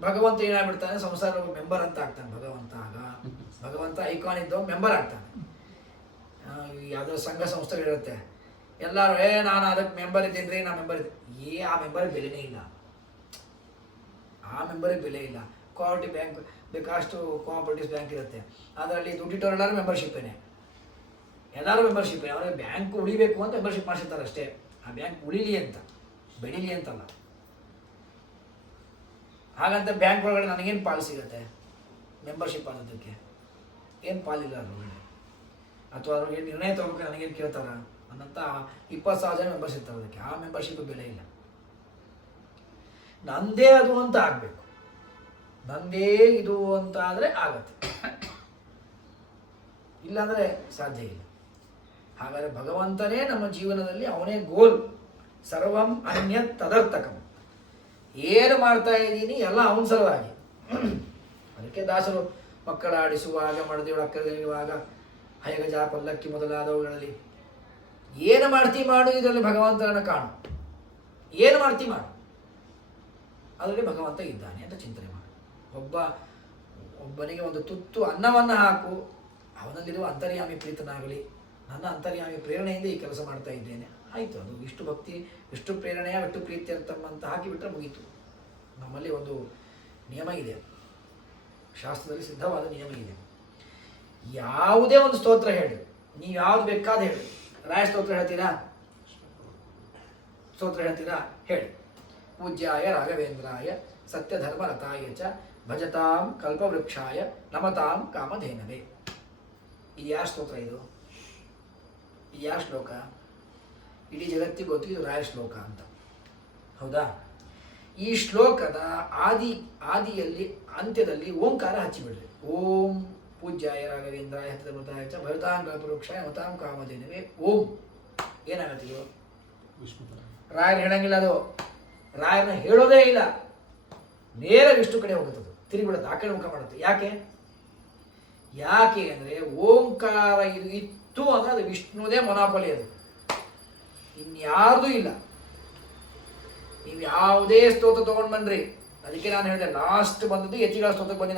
ಭಗವಂತ ಏನಾಗ್ಬಿಡ್ತಾನೆ, ಸಂಸಾರ ಮೆಂಬರ್ ಅಂತ ಆಗ್ತಾನೆ ಭಗವಂತ. ಆಗ ಭಗವಂತ ಐಕಾನ್ ಇದ್ದವ ಮೆಂಬರ್ ಆಗ್ತಾನೆ. ಯಾವುದೋ ಸಂಘ ಸಂಸ್ಥೆಗಳಿರುತ್ತೆ, ಎಲ್ಲರೂ ನಾನು ಅದಕ್ಕೆ ಮೆಂಬರ್ ಇದ್ದೀನಿ, ನಾನು ಮೆಂಬರ್ ಇದ್ದೀನಿ. ಆ ಮೆಂಬರ್ಗೆ ಬೆಲೆನೇ ಇಲ್ಲ. ಆ ಮೆಂಬರಿಗೆ ಬೆಲೆ ಇಲ್ಲ. ಕೋಆಪರೇಟಿವ್ ಬ್ಯಾಂಕ್ ಬೇಕಾಷ್ಟು ಕೋಆಪರೇಟಿವ್ ಬ್ಯಾಂಕ್ ಇರುತ್ತೆ, ಅದರಲ್ಲಿ ದುಡ್ಡಿಟ್ಟವರೆಲ್ಲರೂ ಮೆಂಬರ್ಶಿಪ್ಪೇನೆ, ಎಲ್ಲರೂ ಮೆಂಬರ್ಶಿಪ್ಪೇ. ಅವ್ರಿಗೆ ಬ್ಯಾಂಕ್ ಉಳಿಬೇಕು ಅಂತ ಮೆಂಬರ್ಶಿಪ್ ಮಾಡಿರ್ತಾರೆ ಅಷ್ಟೇ. ಆ ಬ್ಯಾಂಕ್ ಉಳಿಲಿ ಅಂತ, ಬೆಳೀಲಿ ಅಂತಲ್ಲ. ಹಾಗಂತ ಬ್ಯಾಂಕ್ ಒಳಗಡೆ ನನಗೇನು ಪಾಲು ಸಿಗುತ್ತೆ ಮೆಂಬರ್ಶಿಪ್ ಆಗೋದಕ್ಕೆ? ಏನು ಪಾಲಿಲ್ಲ ಅದ್ರೊಳಗಡೆ. ಅಥವಾ ಅವ್ರಿಗೆ ನಿರ್ಣಯ ತಗೋಬೇಕು ನನಗೇನು ಕೇಳ್ತಾರ ಅನ್ನಂತ 20,000 ಜನ ಮೆಂಬರ್ಸ್ ಇರ್ತಾರೆ ಅದಕ್ಕೆ. ಆ ಮೆಂಬರ್ಶಿಪ್ ಬೆಲೆ ಇಲ್ಲ. ನಂದೇ ಅದು ಅಂತ ಆಗಬೇಕು, ನಂದೇ ಇದು ಅಂತ ಆದರೆ ಆಗತ್ತೆ, ಇಲ್ಲಾಂದರೆ ಸಾಧ್ಯ ಇಲ್ಲ. ಹಾಗಾದರೆ ಭಗವಂತನೇ ನಮ್ಮ ಜೀವನದಲ್ಲಿ, ಅವನೇ ಗೋಲ್. ಸರ್ವಂ ಅನ್ಯತ್ ತದರ್ಥಕಂ. ಏನು ಮಾಡ್ತಾ ಇದ್ದೀನಿ ಎಲ್ಲ ಅವನ ಸಲುವಾಗಿ. ಅದಕ್ಕೆ ದಾಸರು ಮಕ್ಕಳ ಆಡಿಸುವಾಗ, ಮಡದಿಯೊಳ ಅಕ್ಕರಿಯುವಾಗ, ಹಯಗಜ ಪಲ್ಲಕ್ಕಿ ಮೊದಲಾದವುಗಳಲ್ಲಿ ಏನು ಮಾಡ್ತಿ ಮಾಡು, ಇದರಲ್ಲಿ ಭಗವಂತನನ್ನು ಕಾಣು. ಏನು ಮಾಡ್ತಿ ಮಾಡು, ಅದರಲ್ಲಿ ಭಗವಂತ ಇದ್ದಾನೆ ಅಂತ ಚಿಂತನೆ ಮಾಡು. ಒಬ್ಬನಿಗೆ ಒಂದು ತುತ್ತು ಅನ್ನವನ್ನು ಹಾಕು, ಅವನಲ್ಲಿರುವ ಅಂತರ್ಯಾಮಿ ಪ್ರೀತನಾಗಲಿ, ನನ್ನ ಅಂತರ್ಯಾಮಿ ಪ್ರೇರಣೆಯಿಂದ ಈ ಕೆಲಸ ಮಾಡ್ತಾ ಇದ್ದೇನೆ, ಆಯಿತು. ಅದು ವಿಷ್ಣು ಭಕ್ತಿ, ವಿಷ್ಣು ಪ್ರೇರಣೆಯ ವಿಷ್ಣು ಪ್ರೀತ್ಯರ್ಥಂ ಅಂತ ಹಾಕಿಬಿಟ್ರೆ ಮುಗೀತು. ನಮ್ಮಲ್ಲಿ ಒಂದು ನಿಯಮ ಇದೆ, ಶಾಸ್ತ್ರದಲ್ಲಿ ಸಿದ್ಧವಾದ ನಿಯಮ ಇದೆ. ಯಾವುದೇ ಒಂದು ಸ್ತೋತ್ರ ಹೇಳಿ, ನೀವು ಯಾವುದು ಬೇಕಾದ ಹೇಳಿ. ರಾಯ ಸ್ತೋತ್ರ ಹೇಳ್ತೀರಾ? ಸ್ತೋತ್ರ ಹೇಳ್ತೀರಾ? ಹೇಳಿ. ಪೂಜ್ಯಾಯ ರಾಘವೇಂದ್ರಾಯ ಸತ್ಯಧರ್ಮ ರತಾಯ ಚ ಭಜತಾಂ ಕಲ್ಪವೃಕ್ಷಾಯ ನಮತಾಂ ಕಾಮಧೇನವೇ. ಇದು ಯಾವ ಸ್ತೋತ್ರ? ಇದು ಯಾವ ಶ್ಲೋಕ? ಇಡೀ ಜಗತ್ತಿಗೆ ಗೊತ್ತು ಇದು ರಾಯ ಶ್ಲೋಕ ಅಂತ, ಹೌದಾ? ಈ ಶ್ಲೋಕದ ಆದಿಯಲ್ಲಿ ಅಂತ್ಯದಲ್ಲಿ ಓಂಕಾರ ಹಚ್ಚಿಬಿಡ್ರಿ. ಓಂ ಪೂಜ್ಯಾಯ ರಾಘವೇಂದ್ರಾಯ ಸತ್ಯಧರ್ಮರತಾಯ ಚ ಭಜತಾಂ ಕಲ್ಪವೃಕ್ಷಾಯ ನಮತಾಂ ಕಾಮಧೇನವೇ. ಓಂ ಏನಾಗತ್ತೆ ಇದು? ರಾಯರು ಹೇಳಂಗಿಲ್ಲ, ಅದು ರಾಯರನ್ನ ಹೇಳೋದೇ ಇಲ್ಲ, ನೇರ ವಿಷ್ಣು ಕಡೆ ಹೋಗುತ್ತದೆ, ತಿರುಗಿಬಿಡುತ್ತೆ, ಆ ಕಡೆ ಮುಖ ಮಾಡುತ್ತೆ. ಯಾಕೆ ಅಂದರೆ ಓಂಕಾರ ಇದು ಇತ್ತು ಅಂದರೆ ಅದು ವಿಷ್ಣುದೇ ಮೊನಾಪಲಿ, ಅದು ಇನ್ಯಾರ್ದೂ ಇಲ್ಲ. ನೀವು ಯಾವುದೇ ಸ್ತೋತ್ರ ತೊಗೊಂಡು ಬನ್ನಿರಿ. ಅದಕ್ಕೆ ನಾನು ಹೇಳಿದೆ, ಲಾಸ್ಟ್ ಬಂದದ್ದು ಯತಿಗಳ ಸ್ತೋತ್ರಕ್ಕೆ ಬಂದಿ.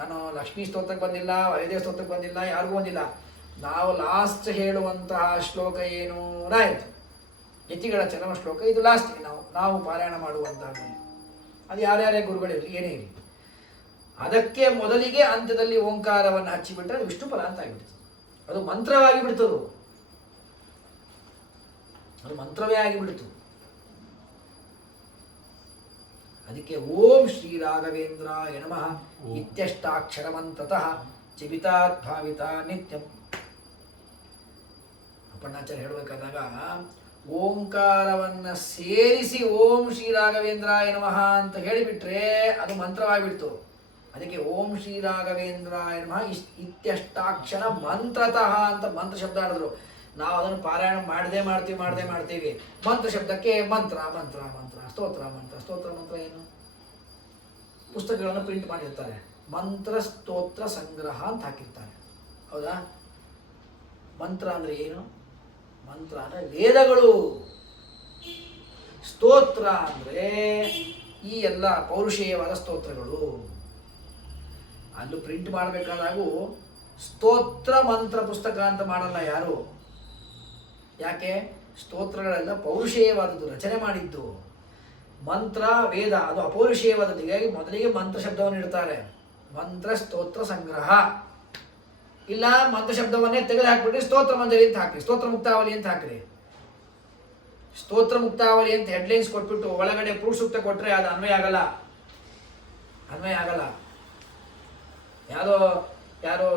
ನಾನು ಲಕ್ಷ್ಮೀ ಸ್ತೋತ್ರಕ್ಕೆ ಬಂದಿಲ್ಲ, ವೈದ್ಯ ಸ್ತೋತ್ರಕ್ಕೆ ಬಂದಿಲ್ಲ, ಯಾರಿಗೂ ಬಂದಿಲ್ಲ. ನಾವು ಲಾಸ್ಟ್ ಹೇಳುವಂತಹ ಶ್ಲೋಕ ಏನು? ರಾಯತು ಯತಿಗಳ ಚರಮ ಶ್ಲೋಕ ಇದು ಲಾಸ್ಟ್ ನಾವು ಪಾರಾಯಣ ಮಾಡುವಂತಹ. ಅದು ಯಾರ್ಯಾರೇ ಗುರುಗಳಿರಲಿ ಏನೇ ಇರಲಿ, ಅದಕ್ಕೆ ಮೊದಲಿಗೆ ಅಂತ್ಯದಲ್ಲಿ ಓಂಕಾರವನ್ನು ಹಚ್ಚಿಬಿಟ್ರೆ ಅದು ವಿಷ್ಣುಫಲ ಅಂತ ಆಗಿಬಿಡ್ತದೆ. ಅದು ಮಂತ್ರವಾಗಿ ಬಿಡ್ತದು, ಅದು ಮಂತ್ರವೇ ಆಗಿಬಿಡ್ತು. ಅದಕ್ಕೆ ಓಂ ಶ್ರೀ ರಾಘವೇಂದ್ರಾಯ ನಮಃ ಇತ್ಯಷ್ಟಾಕ್ಷರ ಮಂತ್ರತಃ ಜೀವಿತಾತ್ ಭಾವಿತ ನಿತ್ಯಂ. ಅಪ್ಪಣ್ಣಾಚಾರ್ಯ ಹೇಳಬೇಕಾದಾಗ ಓಂಕಾರವನ್ನು ಸೇರಿಸಿ ಓಂ ಶ್ರೀ ರಾಘವೇಂದ್ರಾಯ ನಮಃ ಅಂತ ಹೇಳಿಬಿಟ್ರೆ ಅದು ಮಂತ್ರವಾಗಿಬಿಡ್ತು. ಅದಕ್ಕೆ ಓಂ ಶ್ರೀ ರಾಘವೇಂದ್ರಾಯ ನಮಃ ಇತ್ಯಷ್ಟಾಕ್ಷರ ಮಂತ್ರತಃ ಅಂತ ಮಂತ್ರ ಶಬ್ದ ಆಡಿದ್ರು. ನಾವು ಅದನ್ನು ಪಾರಾಯಣ ಮಾಡದೇ ಮಾಡ್ತೀವಿ. ಮಂತ್ರ ಶಬ್ದಕ್ಕೆ ಮಂತ್ರ ಮಂತ್ರ ಮಂತ್ರ, ಸ್ತೋತ್ರ ಮಂತ್ರ. ಸ್ತೋತ್ರ ಮಂತ್ರ ಏನು? ಪುಸ್ತಕಗಳನ್ನು ಪ್ರಿಂಟ್ ಮಾಡಿರ್ತಾರೆ, ಮಂತ್ರ ಸ್ತೋತ್ರ ಸಂಗ್ರಹ ಅಂತ ಹಾಕಿರ್ತಾರೆ, ಹೌದಾ? ಮಂತ್ರ ಅಂದರೆ ಏನು? ಮಂತ್ರ ಅಂದರೆ ವೇದಗಳು. ಸ್ತೋತ್ರ ಅಂದರೆ ಈ ಎಲ್ಲ ಪೌರುಷೇಯವಾದ ಸ್ತೋತ್ರಗಳು. ಅಲ್ಲೂ ಪ್ರಿಂಟ್ ಮಾಡಬೇಕಾದಾಗೂ ಸ್ತೋತ್ರ ಮಂತ್ರ ಪುಸ್ತಕ ಅಂತ ಮಾಡಲ್ಲ ಯಾರು. ಯಾಕೆ? ಸ್ತೋತ್ರಗಳೆಲ್ಲ ಪೌರುಷೇಯವಾದದ್ದು, ರಚನೆ ಮಾಡಿದ್ದು. ಮಂತ್ರ ವೇದ ಅದು ಅಪೌರುಷೇಯವಾದದ್ದು. ಹೀಗಾಗಿ ಮೊದಲಿಗೆ ಮಂತ್ರ ಶಬ್ದವನ್ನು ಇಡ್ತಾರೆ, ಮಂತ್ರ ಸ್ತೋತ್ರ ಸಂಗ್ರಹ. ಇಲ್ಲ ಮಂತ್ರ ಶಬ್ದವನ್ನೇ ತೆಗೆದು ಹಾಕ್ಬಿಟ್ರಿ ಸ್ತೋತ್ರ ಮಂಜರಿ ಅಂತ ಹಾಕ್ರಿ, ಸ್ತೋತ್ರ ಮುಕ್ತಾವಲಿ ಅಂತ ಹಾಕ್ರಿ. ಸ್ತೋತ್ರ ಮುಕ್ತಾವಲಿ ಅಂತ ಹೆಡ್ಲೈನ್ಸ್ ಕೊಟ್ಬಿಟ್ಟು ಒಳಗಡೆ ಪುರುಷ ಸೂಕ್ತ ಕೊಟ್ರೆ ಅದು ಅನ್ವಯ ಆಗಲ್ಲ. ಯಾರೋ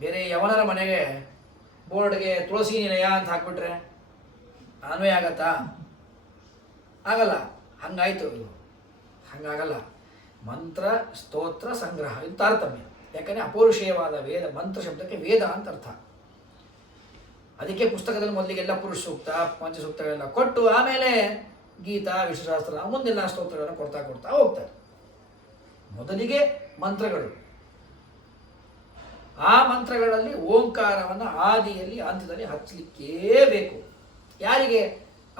ಬೇರೆ ಯವನರ ಮನೆಗೆ ಬೋರ್ಡ್ಗೆ ತುಳಸಿ ನಿಲಯ ಅಂತ ಹಾಕ್ಬಿಟ್ರೆ ಅನ್ವಯ ಆಗತ್ತಾ? ಆಗಲ್ಲ. ಹಂಗಾಯ್ತು ಇದು, ಹಂಗಾಗಲ್ಲ. ಮಂತ್ರ ಸ್ತೋತ್ರ ಸಂಗ್ರಹ ಇದು ತಾರತಮ್ಯ. ಯಾಕಂದರೆ ಅಪೌರುಷೇಯವಾದ ವೇದ, ಮಂತ್ರ ಶಬ್ದಕ್ಕೆ ವೇದ ಅಂತ ಅರ್ಥ. ಅದಕ್ಕೆ ಪುಸ್ತಕದಲ್ಲಿ ಮೊದಲಿಗೆಲ್ಲ ಪುರುಷ ಸೂಕ್ತ ಪಂಚಸೂಕ್ತಗಳೆಲ್ಲ ಕೊಟ್ಟು ಆಮೇಲೆ ಗೀತಾ ವಿಶ್ವಶಾಸ್ತ್ರ ಮುಂದೆಲ್ಲ ಸ್ತೋತ್ರಗಳನ್ನು ಕೊಡ್ತಾ ಹೋಗ್ತಾರೆ. ಮೊದಲಿಗೆ ಮಂತ್ರಗಳು, ಆ ಮಂತ್ರಗಳಲ್ಲಿ ಓಂಕಾರವನ್ನು ಆದಿಯಲ್ಲಿ ಅಂತ್ಯದಲ್ಲಿ ಹಚ್ಚಲಿಕ್ಕೇ ಬೇಕು. ಯಾರಿಗೆ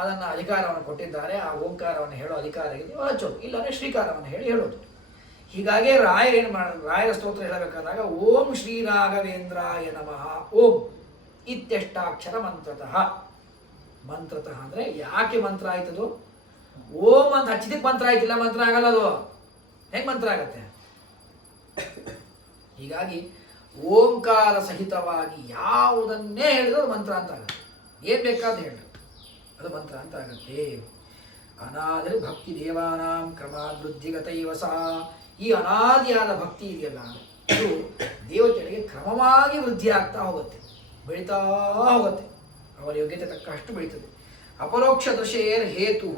ಅದನ್ನು ಅಧಿಕಾರವನ್ನು ಕೊಟ್ಟಿದ್ದಾರೆ, ಆ ಓಂಕಾರವನ್ನು ಹೇಳೋ ಅಧಿಕಾರ ಇದೆ ಹಚ್ಚೋದು, ಇಲ್ಲಾಂದರೆ ಶ್ರೀಕಾರವನ್ನು ಹೇಳೋದು. ಹೀಗಾಗಿ ರಾಯರೇನು ರಾಯರ ಸ್ತೋತ್ರ ಹೇಳಬೇಕಾದಾಗ ಓಂ ಶ್ರೀ ರಾಘವೇಂದ್ರಾಯ ನಮಃ ಓಂ ಇತ್ಯಷ್ಟಾಕ್ಷರ ಮಂತ್ರತಃ. ಮಂತ್ರತಃ ಅಂದರೆ ಯಾಕೆ ಮಂತ್ರ ಆಯ್ತದು? ಓಂ ಅಂತ ಹಚ್ಚಿದಕ್ಕೆ ಮಂತ್ರ ಆಯ್ತಿಲ್ಲ, ಮಂತ್ರ ಆಗಲ್ಲ. ಅದು ಹೆಂಗೆ ಮಂತ್ರ ಆಗತ್ತೆ? ಹೀಗಾಗಿ ಓಂಕಾರ ಸಹಿತವಾಗಿ ಯಾವುದನ್ನೇ ಹೇಳಿದ್ರು ಅದು ಮಂತ್ರ ಅಂತ ಆಗುತ್ತೆ. ಏನು ಬೇಕಾದ ಹೇಳಿ ಅದು ಮಂತ್ರ ಅಂತ ಆಗುತ್ತೆ. ಅನಾದಿ ಭಕ್ತಿ ದೇವಾನಾಂ ಕ್ರಮಾದ್ವೃದ್ಧಿಗತೈವ ಸಹ. ಈ ಅನಾದಿಯಾದ ಭಕ್ತಿ ಇದೆಯಲ್ಲ, ಇದು ದೇವತೆಗಳಿಗೆ ಕ್ರಮವಾಗಿ ವೃದ್ಧಿ ಆಗ್ತಾ ಹೋಗುತ್ತೆ, ಬೆಳೀತಾ ಹೋಗುತ್ತೆ. ಅವರ ಯೋಗ್ಯತೆ ತಕ್ಕಷ್ಟು ಬೆಳೀತದೆ. ಅಪರೋಕ್ಷ ದೃಶೇರ್ ಹೇತು,